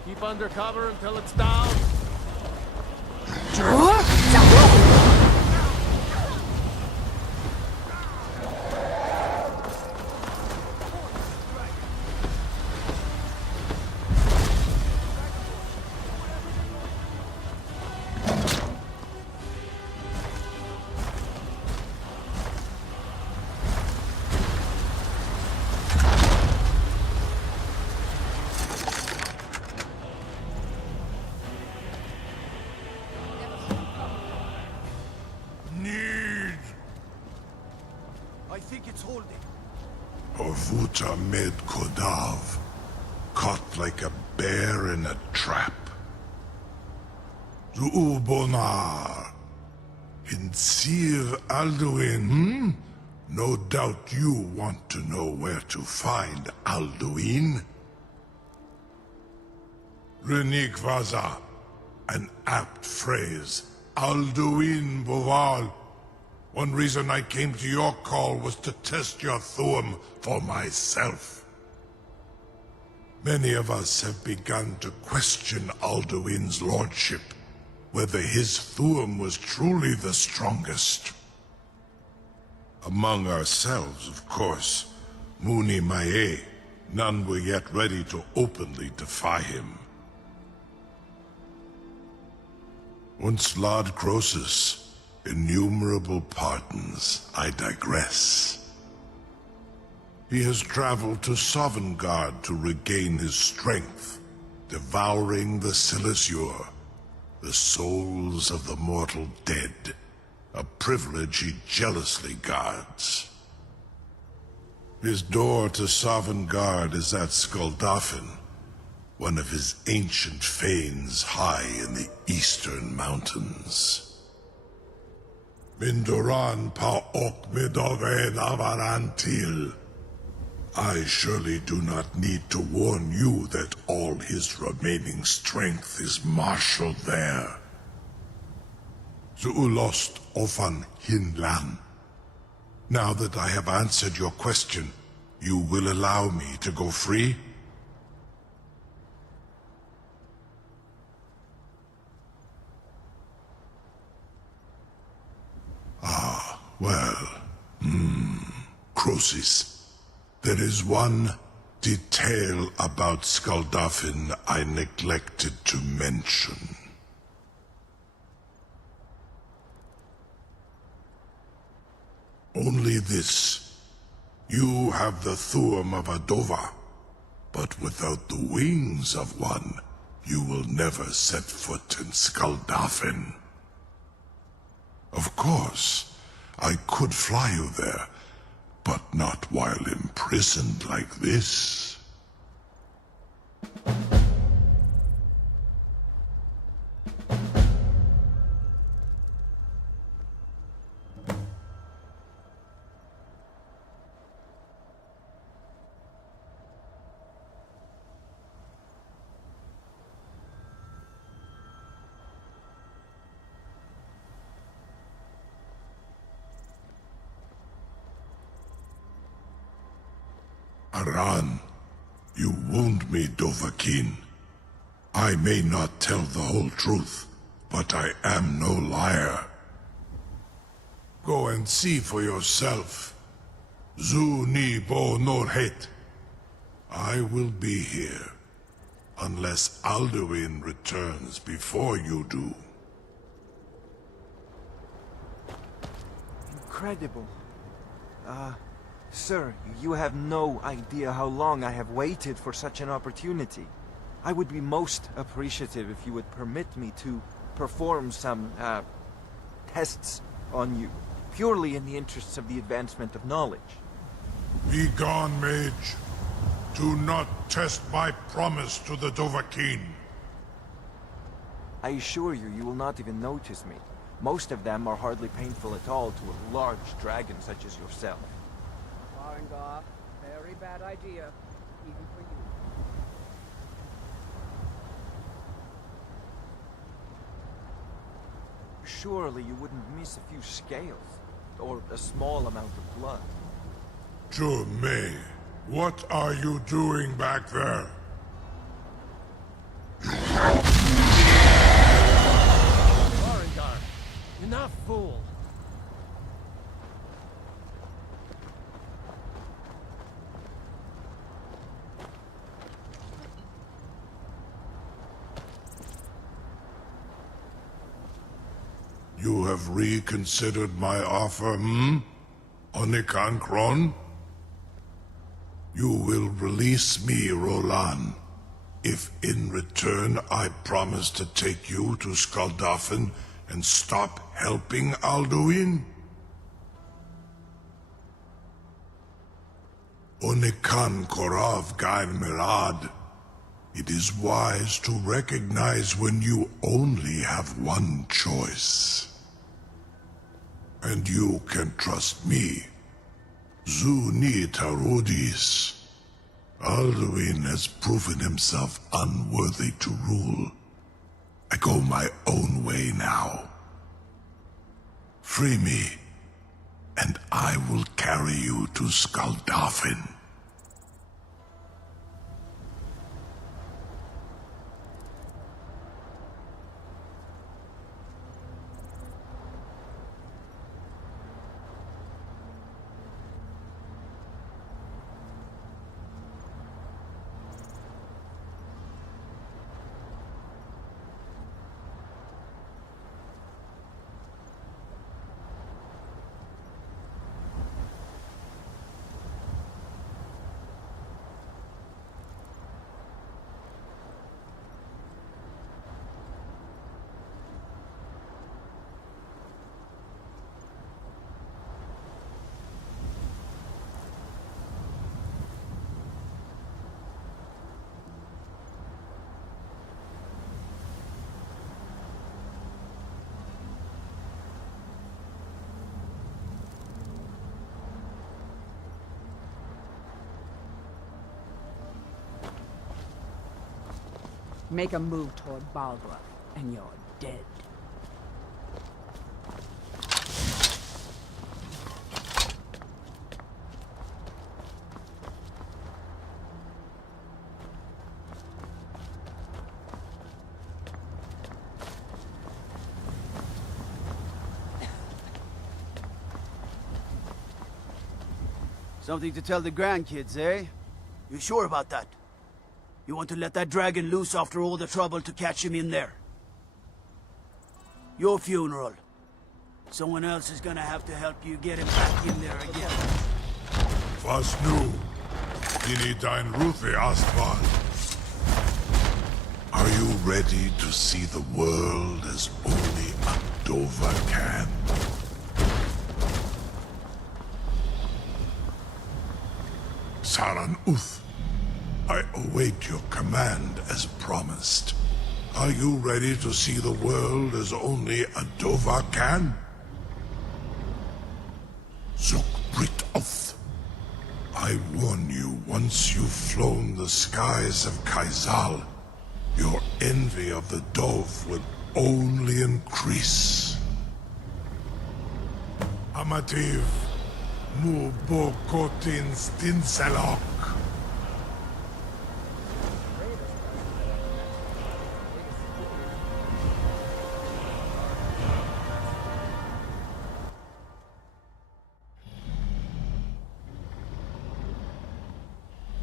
Keep under cover until it's down. Need I think it's holding. Orvuta Med Kodav, caught like a bear in a trap. Zuubonar, Hinsir Alduin, No doubt you want to know where to find Alduin. Renikvaza, an apt phrase. Alduin Boval. One reason I came to your call was to test your Thuum for myself. Many of us have begun to question Alduin's lordship, whether his Thuum was truly the strongest. Among ourselves, of course, Muni Mae, none were yet ready to openly defy him. Once Lord Croesus, innumerable pardons, I digress. He has traveled to Sovngarde to regain his strength, devouring the Silesure, the souls of the mortal dead, a privilege he jealously guards. His door to Sovngarde is at Skuldafn, one of his ancient fanes high in the eastern mountains. Mindoran pa ok midoven avarantil. I surely do not need to warn you that all his remaining strength is marshaled there. Zuulost ofan hinlan. Now that I have answered your question, you will allow me to go free? Ah, well, Croesus. There is one detail about Skuldafn I neglected to mention. Only this. You have the Thuum of Adova. But without the wings of one, you will never set foot in Skuldafn. Of course, I could fly you there, but not while imprisoned like this. Aran, you wound me, Dovahkiin. I may not tell the whole truth, but I am no liar. Go and see for yourself. Zu ni bo norhet. I will be here, unless Alduin returns before you do. Incredible. Sir, you have no idea how long I have waited for such an opportunity. I would be most appreciative if you would permit me to perform some, tests on you, purely in the interests of the advancement of knowledge. Be gone, mage. Do not test my promise to the Dovahkiin. I assure you, you will not even notice me. Most of them are hardly painful at all to a large dragon such as yourself. Farengar, very bad idea, even for you. Surely you wouldn't miss a few scales, or a small amount of blood. May, what are you doing back there? Farengar, enough, fool! You have reconsidered my offer, Onikan Kron? You will release me, Roland, if in return I promise to take you to Skuldafn and stop helping Alduin? Onikan Korav Gair Mirad. It is wise to recognize when you only have one choice. And you can trust me. Zuni Tarudis. Alduin has proven himself unworthy to rule. I go my own way now. Free me, and I will carry you to Skuldafn. Make a move toward Balgra, and you're dead. Something to tell the grandkids, eh? You sure about that? You want to let that dragon loose after all the trouble to catch him in there? Your funeral. Someone else is gonna have to help you get him back in there again. Was nu? Ini dein Ruthi Astval. Are you ready to see the world as only Adova can? Saran Uth, I await your command as promised. Are you ready to see the world as only Adova can? Zukbrit Uth, I warn you, once you've flown the skies of Kaizal, your envy of the Dove will only increase. Amativ, mu bokotin stinselok.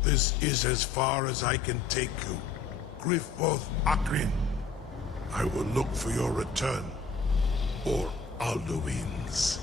This is as far as I can take you. Griffboth Akrin. I will look for your return, or Alduin's.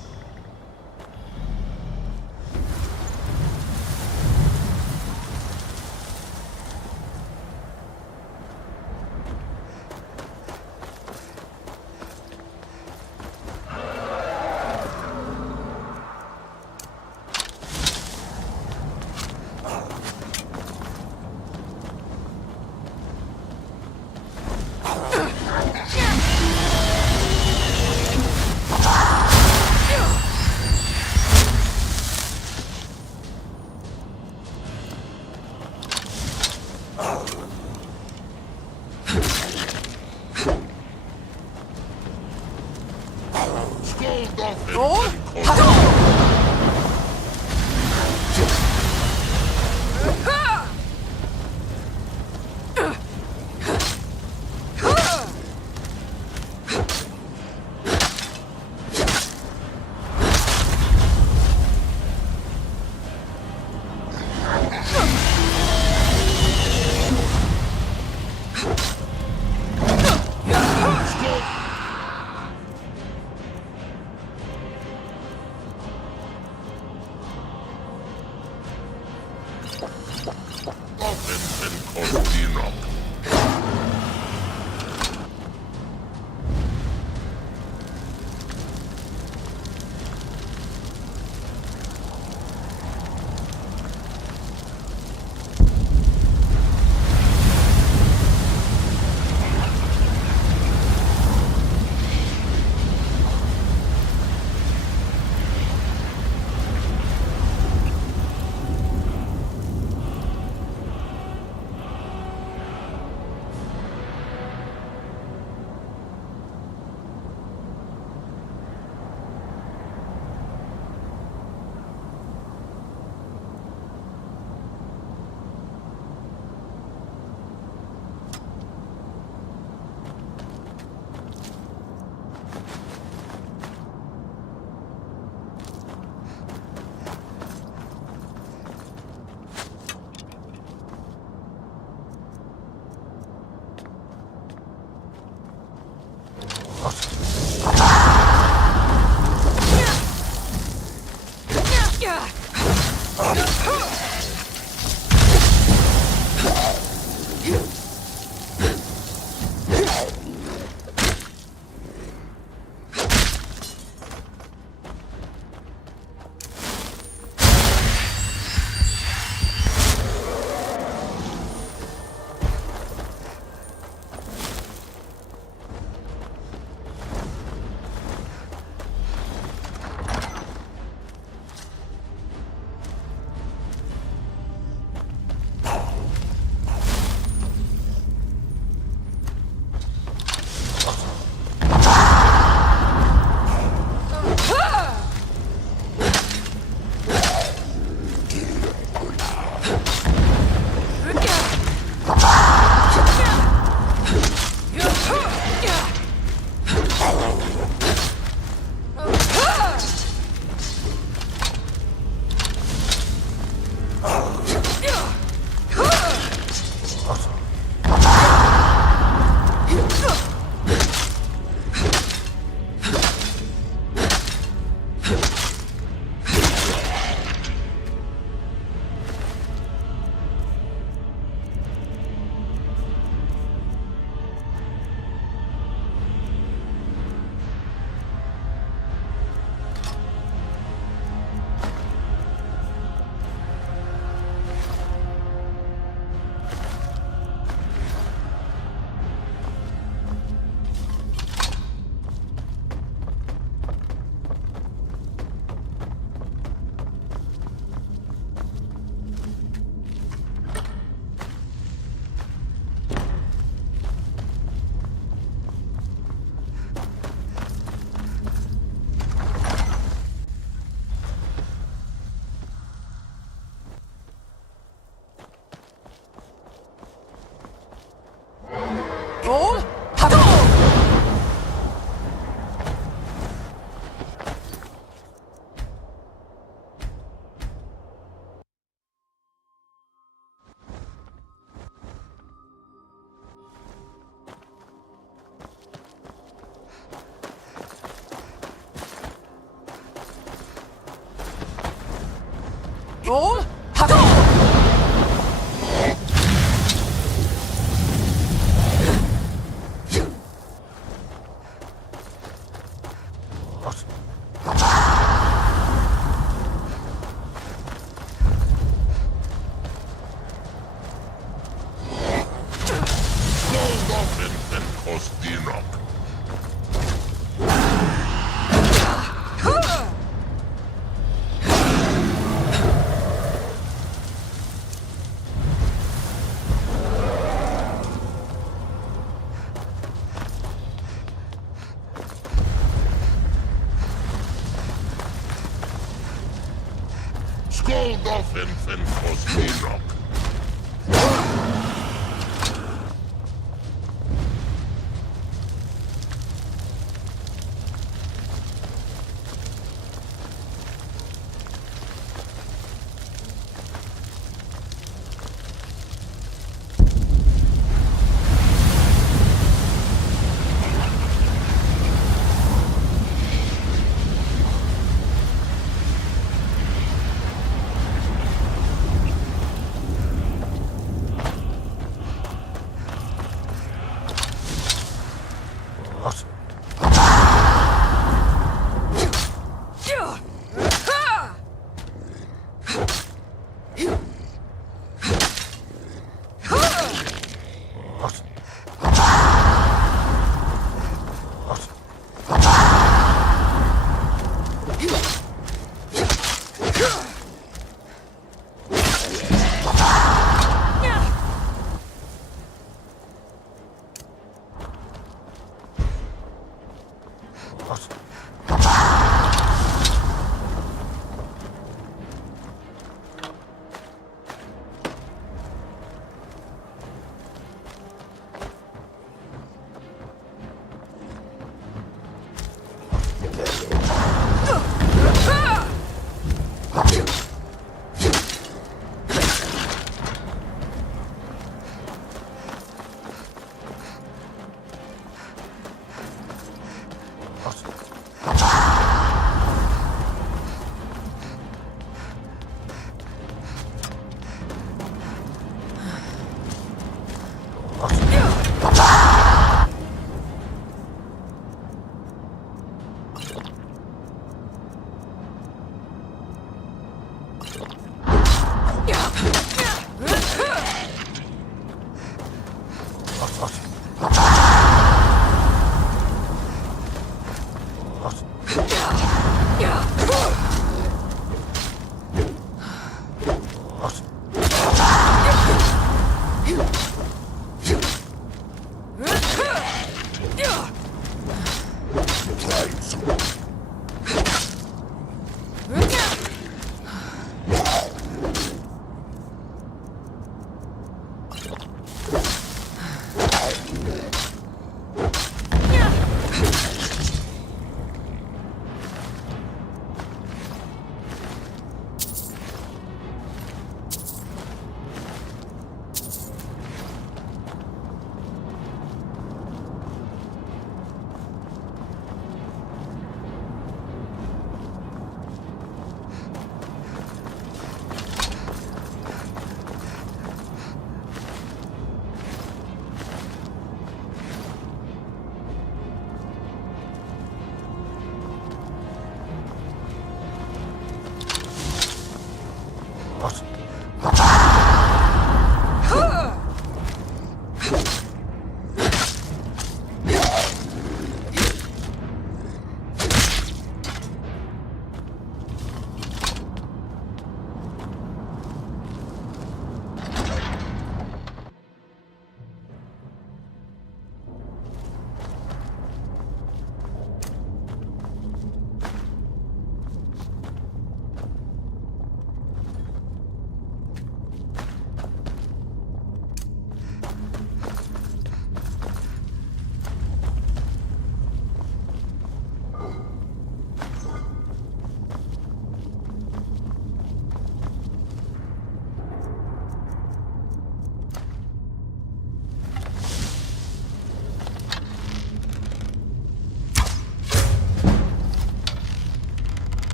All have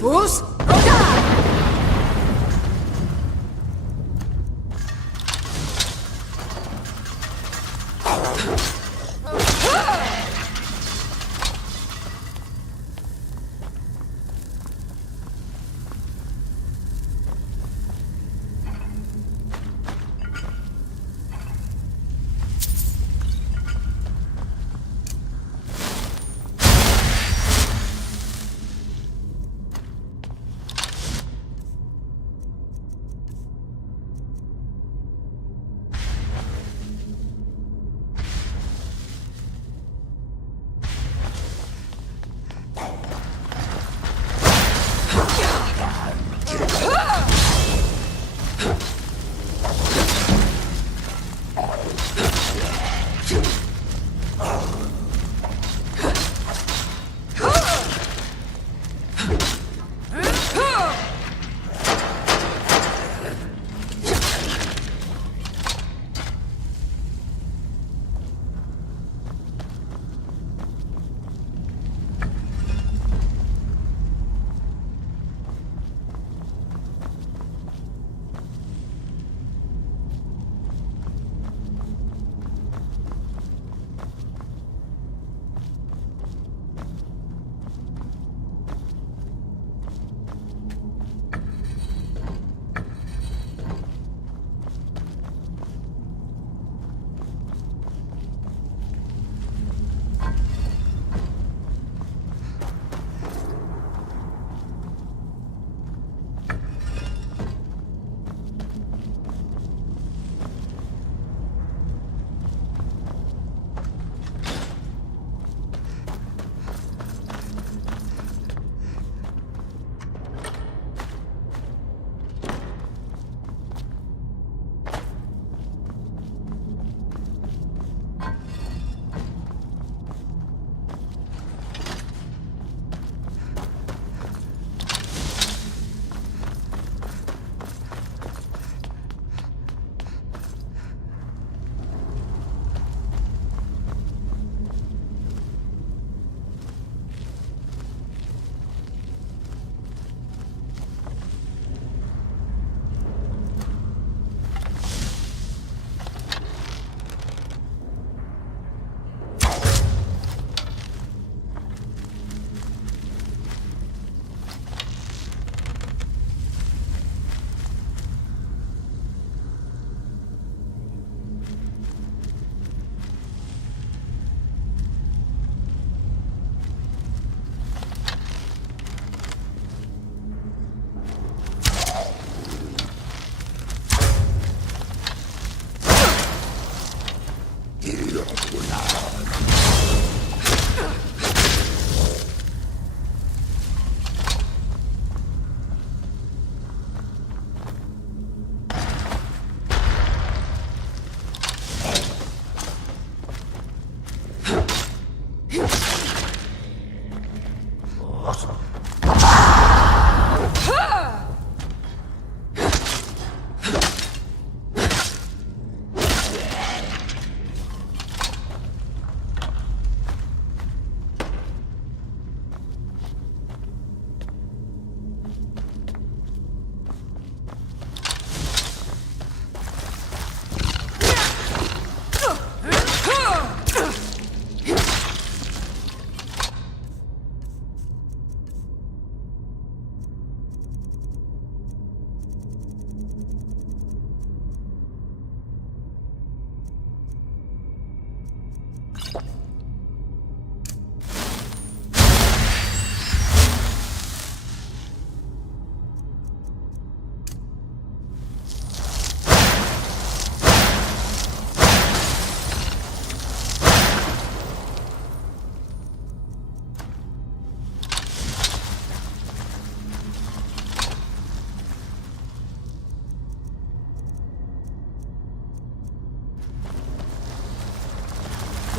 Fus Roda!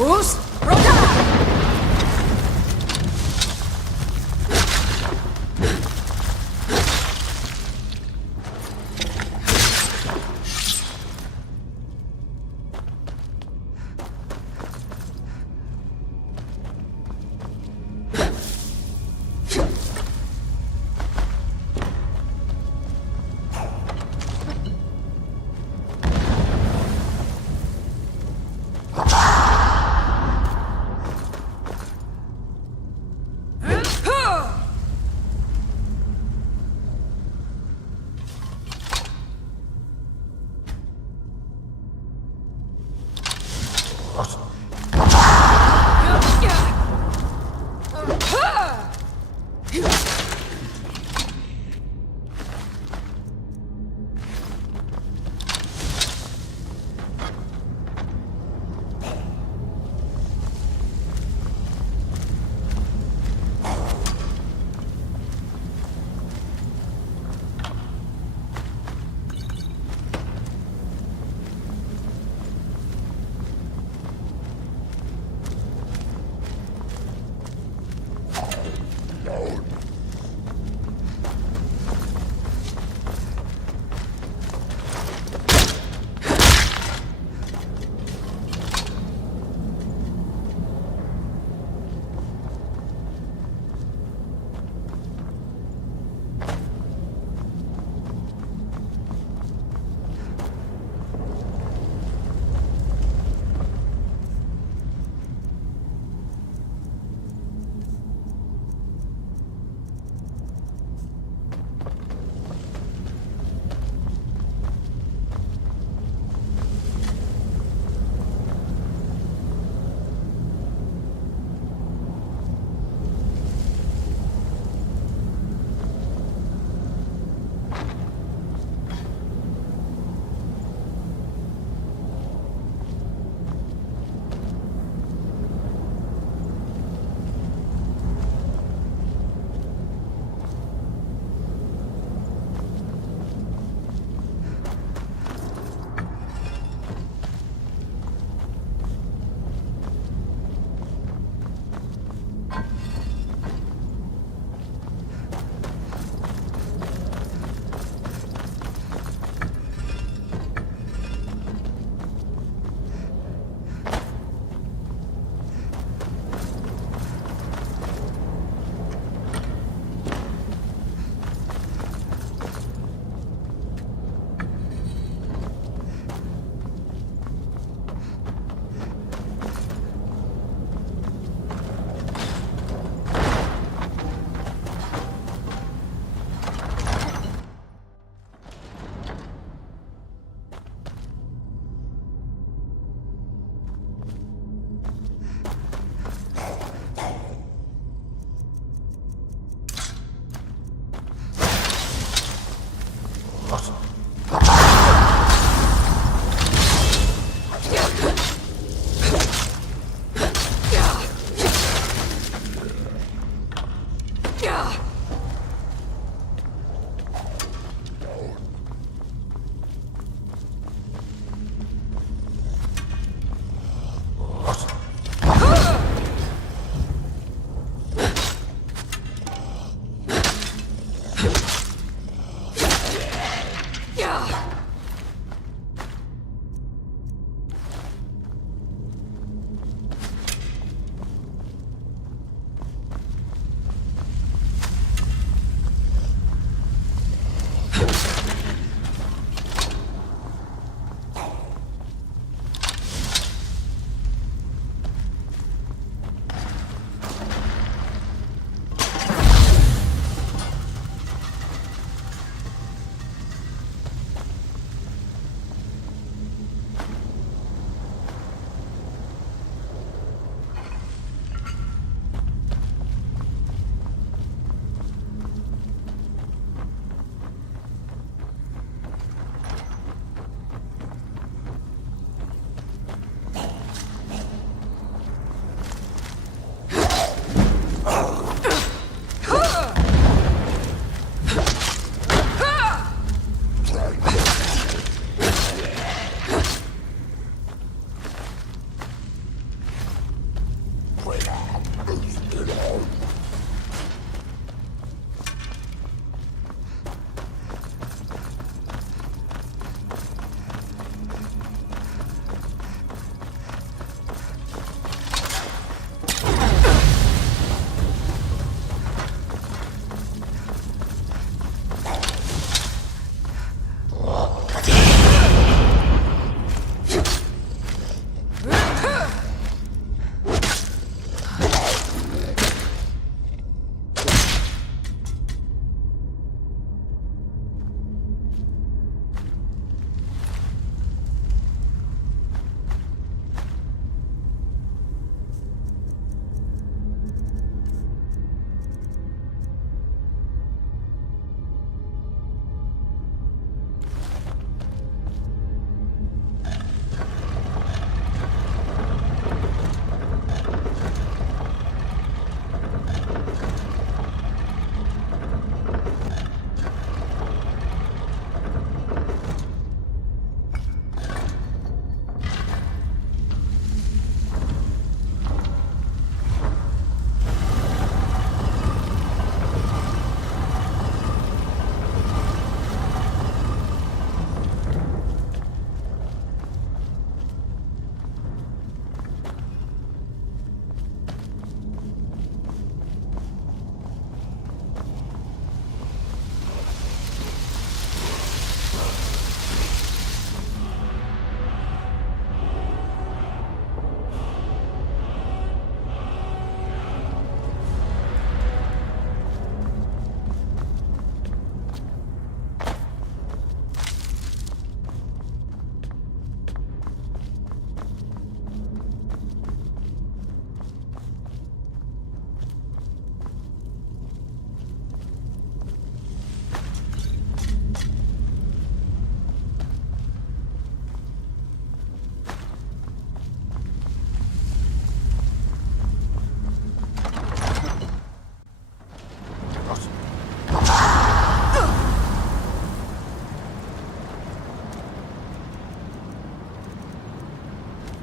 Fus Roda!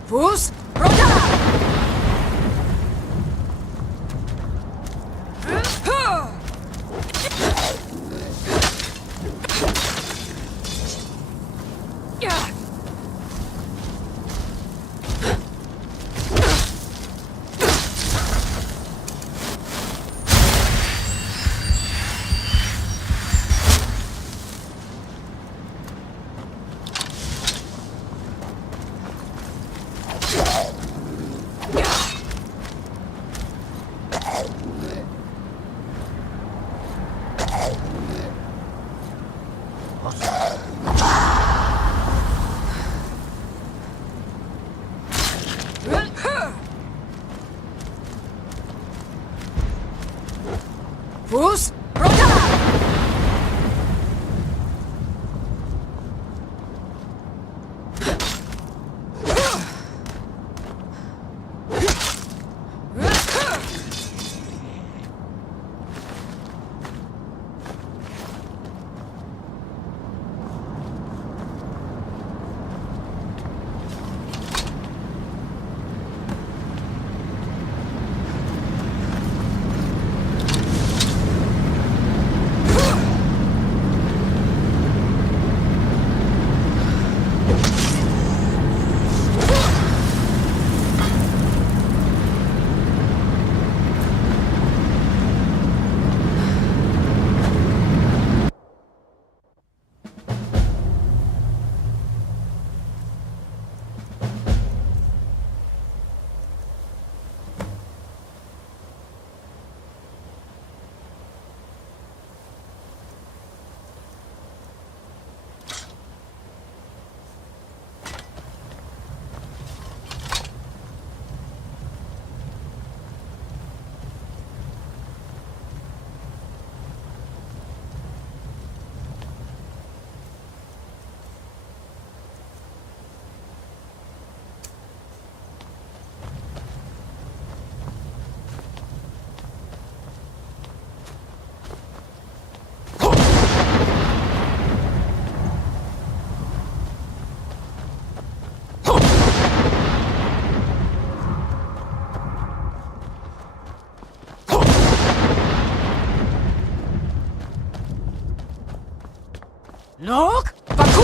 Fus, Roda! Fus, Roda! Look! Baku!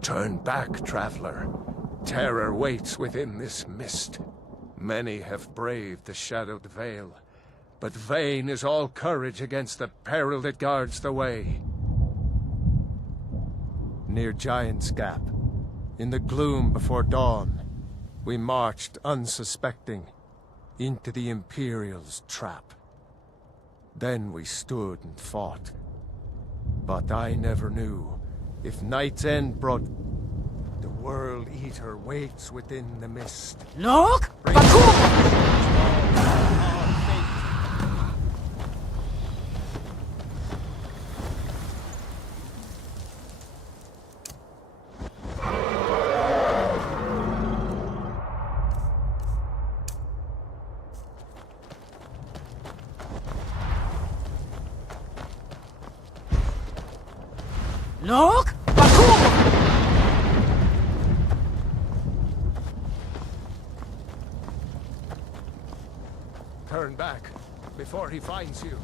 Turn back, traveler. Terror waits within this mist. Many have braved the shadowed veil, but vain is all courage against the peril that guards the way. Near Giant's Gap, in the gloom before dawn, we marched unsuspecting into the Imperial's trap. Then we stood and fought. But I never knew if Night's End brought... The World Eater waits within the mist. Look! Look! Baku! Turn back before he finds you.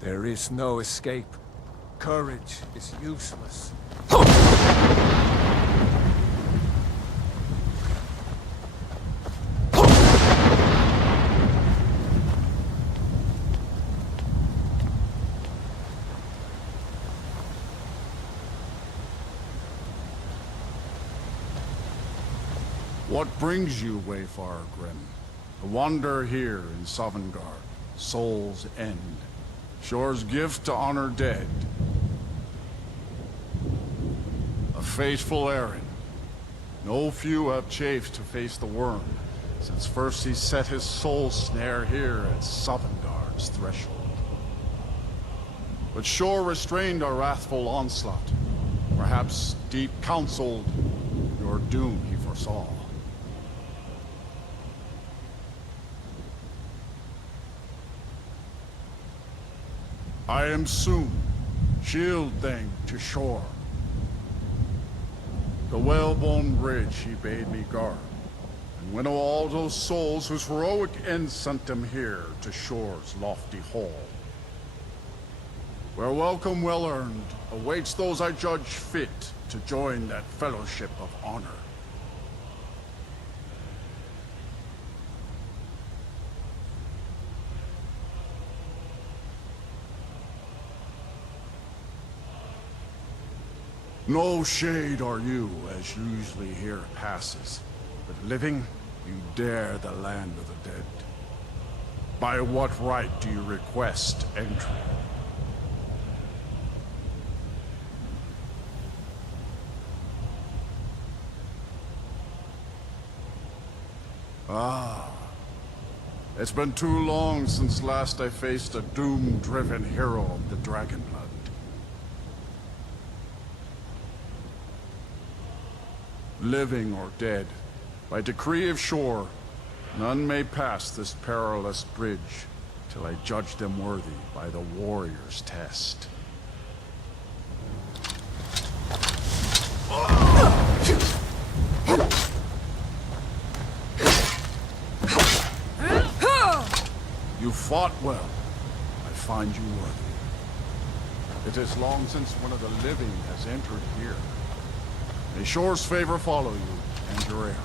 There is no escape. Courage is useless. What brings you, Wayfarer Grim? A wanderer here in Sovngarde, Soul's End. Shore's gift to honor dead. A fateful errand. No few have chafed to face the worm, since first he set his soul snare here at Sovngarde's threshold. But Shor restrained our wrathful onslaught. Perhaps deep counseled your doom he foresaw. I am soon shield thing to Shor. The well-born bridge he bade me guard, and winnow all those souls whose heroic end sent them here to Shor's lofty hall, where welcome well-earned awaits those I judge fit to join that fellowship of honor. No shade are you, as usually here passes, but living, you dare the land of the dead. By what right do you request entry? Ah, it's been too long since last I faced a doom-driven hero of the Dragonblood. Living or dead, by decree of Shor, none may pass this perilous bridge till I judge them worthy by the warrior's test. You fought well. I find you worthy. It is long since one of the living has entered here. May Shor's favor follow you and your heir.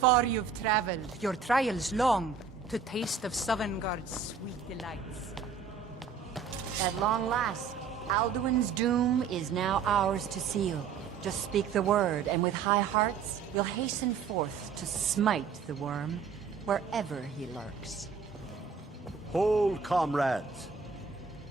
Far you've traveled, your trials long, to taste of Sovngarde's sweet delights. At long last, Alduin's doom is now ours to seal. Just speak the word, and with high hearts, we'll hasten forth to smite the worm, wherever he lurks. Hold, comrades.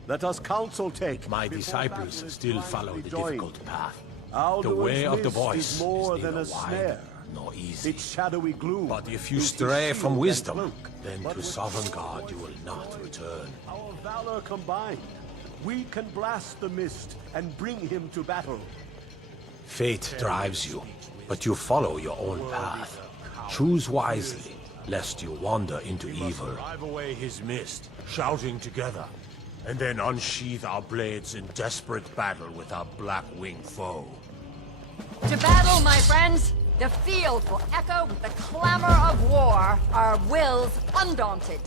Let us counsel take. My disciples still follow the difficult path. The Alduin's way of the mist voice is more is than neither a wide snare. nor easy. Its shadowy gloom. But if you is stray shield from and wisdom, cloak. then But to with Sovngarde you will not return. Our valor combined, we can blast the mist and bring him to battle. Fate drives you, but you follow your own path. Choose wisely, lest you wander into evil. Drive away his mist, shouting together, and then unsheath our blades in desperate battle with our black-winged foe. To battle, my friends! The field will echo with the clamor of war, our wills undaunted.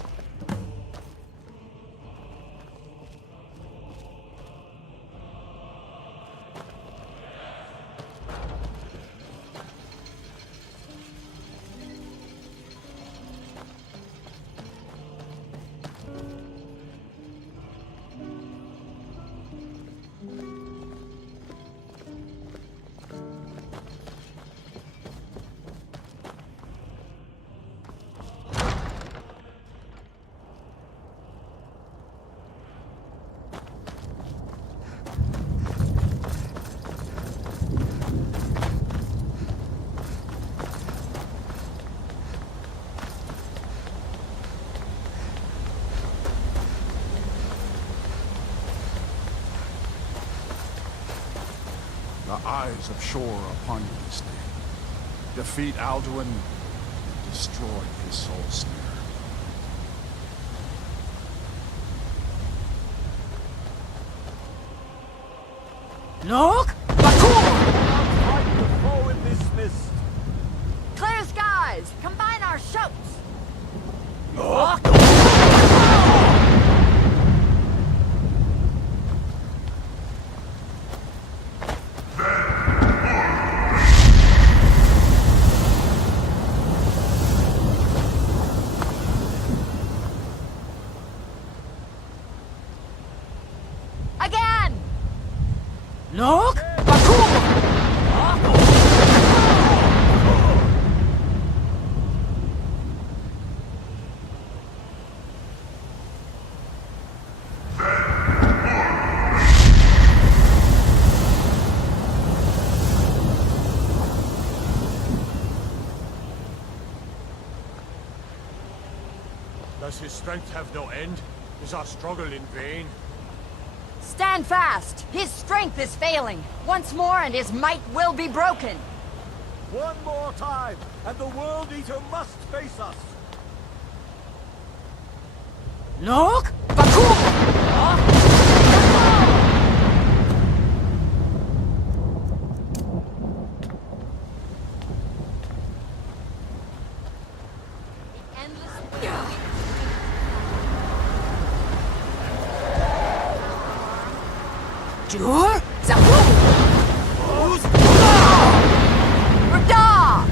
The eyes of Shor are upon you this day. Defeat Alduin and destroy his soul snare. Look! Fight the foe in this mist. allies! Combine our shouts! Again! Look! Does his strength have no end? Is our struggle in vain? Stand fast! His strength is failing! Once more and his might will be broken! One more time, and the World Eater must face us! Look! Jur? Zahu! Rada!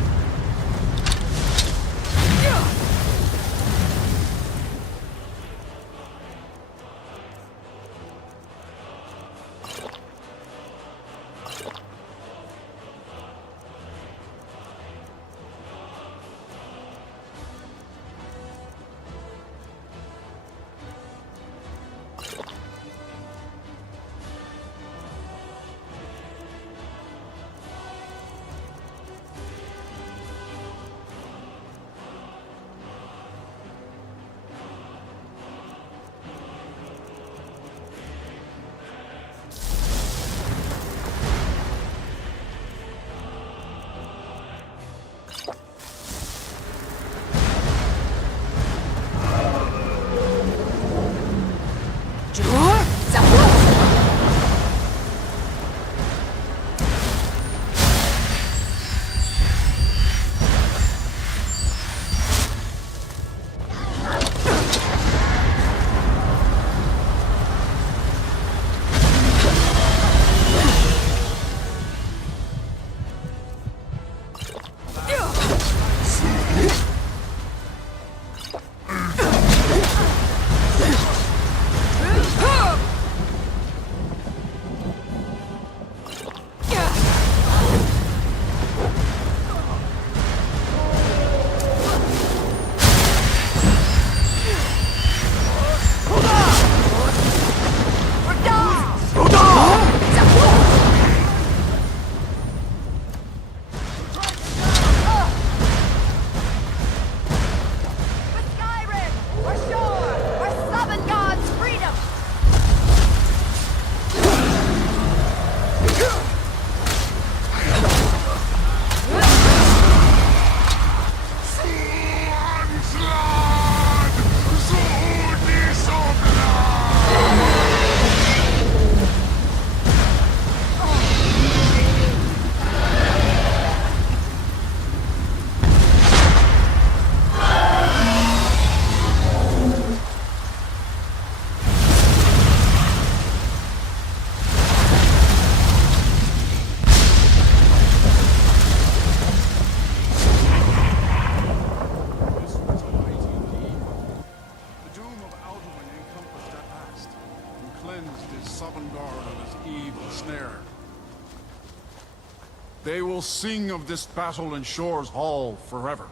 They will sing of this battle in Shore's Hall forever.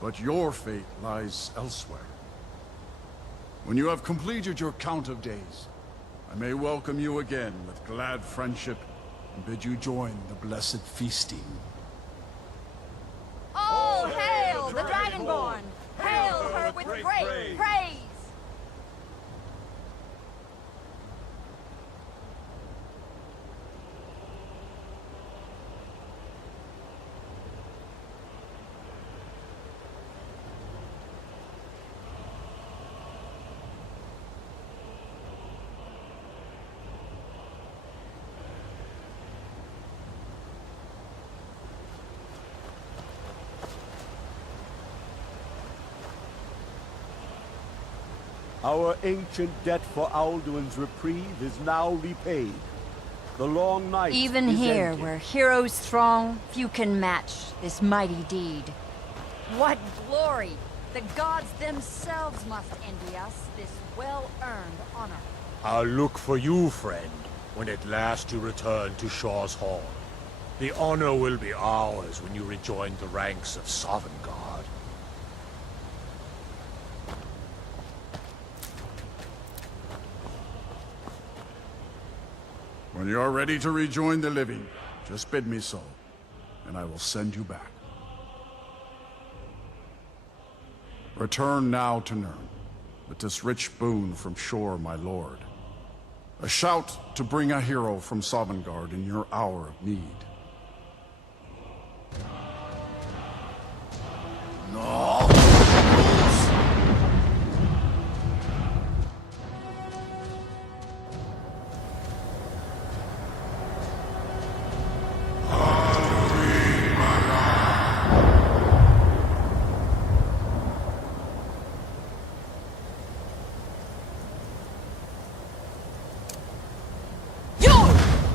But your fate lies elsewhere. When you have completed your count of days, I may welcome you again with glad friendship and bid you join the blessed feasting. All hail the Dragonborn! Hail her with great praise! Our ancient debt for Alduin's reprieve is now repaid. The long night Even is here, ended. where heroes throng, few can match this mighty deed. What glory! The gods themselves must envy us this well-earned honor. I'll look for you, friend, when at last you return to Shaw's Hall. The honor will be ours when you rejoin the ranks of Sovngarde. When you're ready to rejoin the living, just bid me so, and I will send you back. Return now to Nirn, with this rich boon from Shor, my lord. A shout to bring a hero from Sovngarde in your hour of need. No!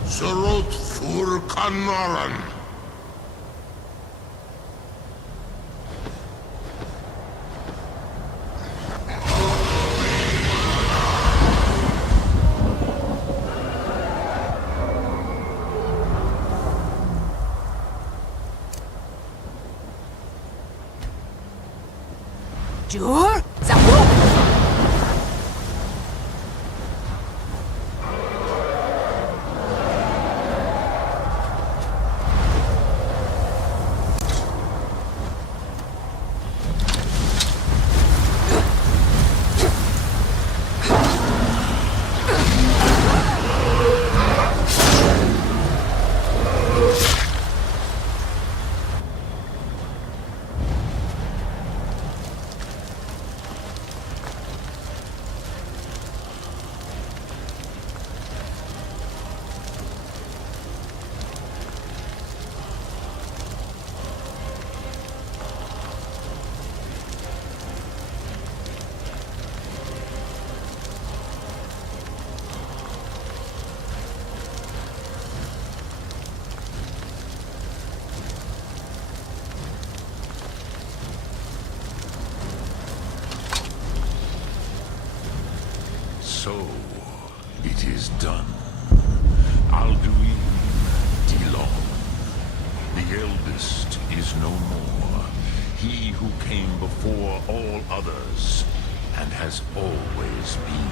Surut fur Kanaran. Jur? Zahu! So, it is done. Alduin Dilon, the eldest, is no more. He who came before all others, and has always been.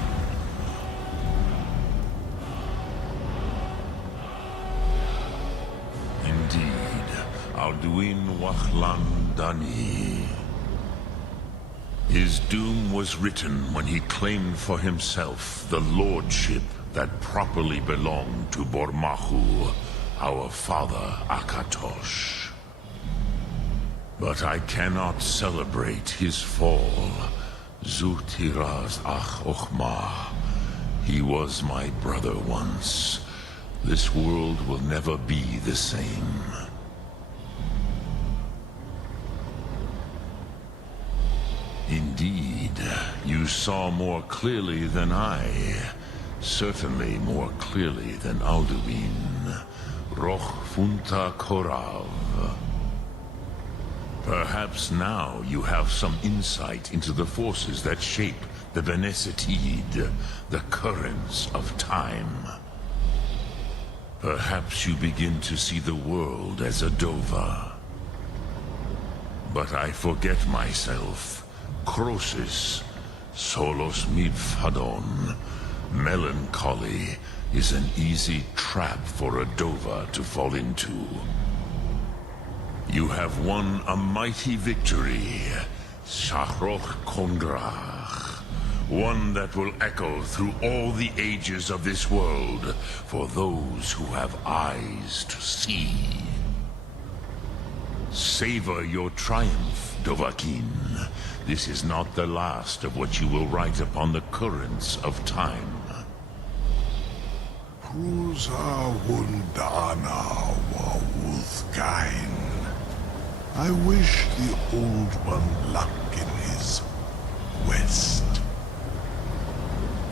Indeed, Alduin Wachlan Dani. His doom was written when he claimed for himself the lordship that properly belonged to Bormahu, our father Akatosh. But I cannot celebrate his fall. Zutiraz Ach Ochma. He was my brother once. This world will never be the same. Indeed, you saw more clearly than I. Certainly more clearly than Alduin. Roch Funta Korav. Perhaps now you have some insight into the forces that shape the Benesetid, the currents of time. Perhaps you begin to see the world as a Dova. But I forget myself. Crosis, Solos Midfadon, melancholy is an easy trap for a Dova to fall into. You have won a mighty victory, Shahroch Kondrach, one that will echo through all the ages of this world for those who have eyes to see. Savor your triumph, Dovahkiin. This is not the last of what you will write upon the currents of time. Kruza Wundana wa Wuthkain. I wish the Old One luck in his quest.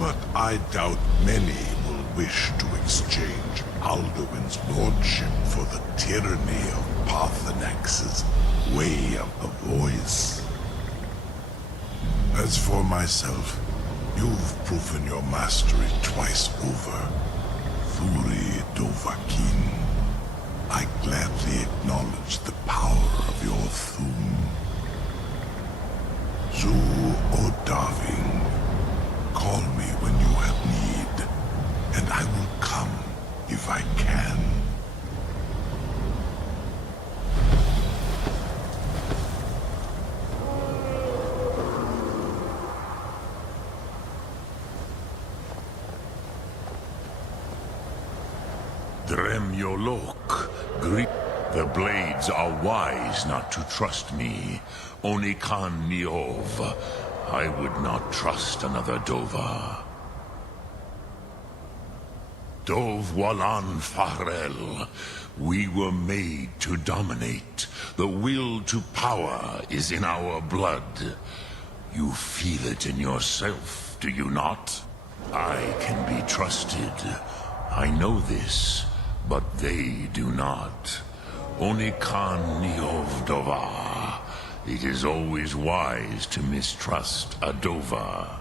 But I doubt many will wish to exchange Alduin's lordship for the tyranny of Paarthurnax's way of the voice. As for myself, you've proven your mastery twice over. Thuri Dovahkiin, I gladly acknowledge the power of your Thum. Zu Odaving, call me when you have need, and I will come if I can. Dremyolok, the blades are wise not to trust me. Onikan Niov, I would not trust another Dova. Dov Walan Farel, we were made to dominate. The will to power is in our blood. You feel it in yourself, do you not? I can be trusted. I know this, but they do not. Onikan Niov Dova. It is always wise to mistrust a Dova.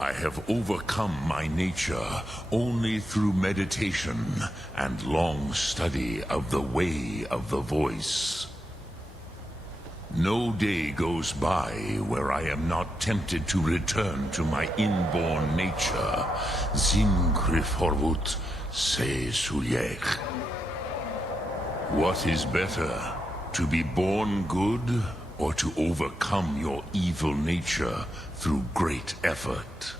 I have overcome my nature only through meditation and long study of the way of the voice. No day goes by where I am not tempted to return to my inborn nature. Zimgrifhorvut se Sulyech. What is better, to be born good, or to overcome your evil nature through great effort?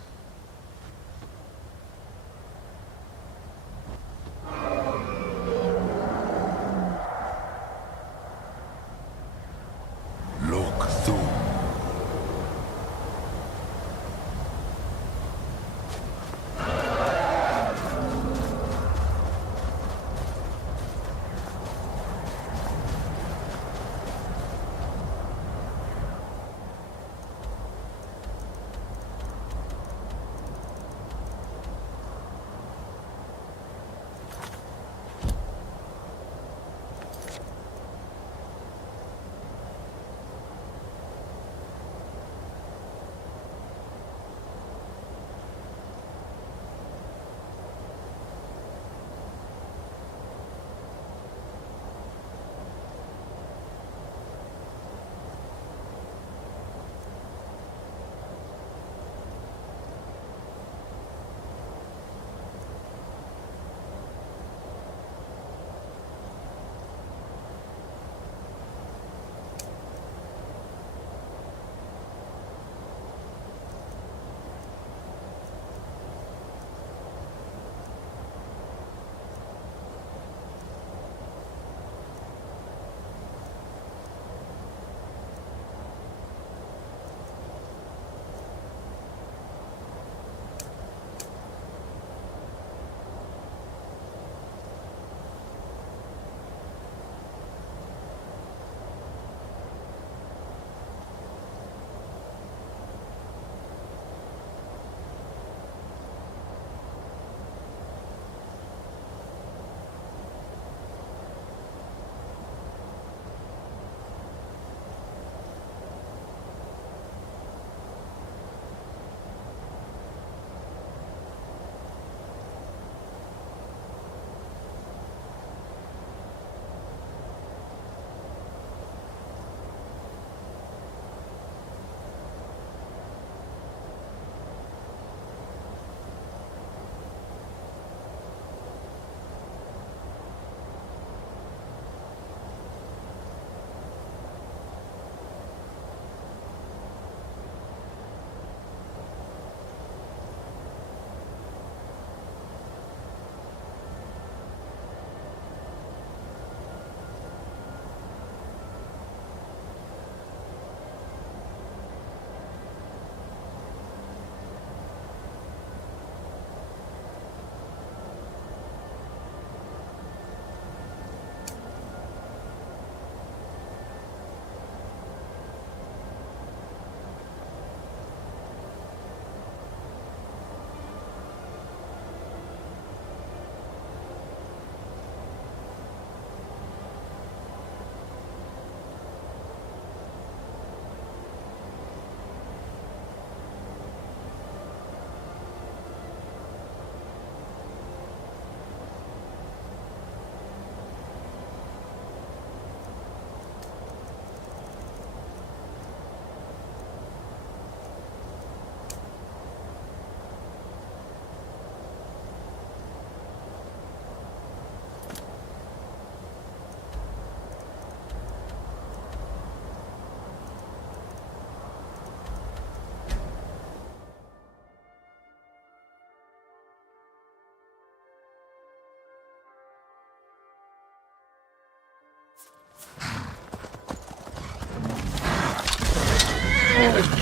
Yeah.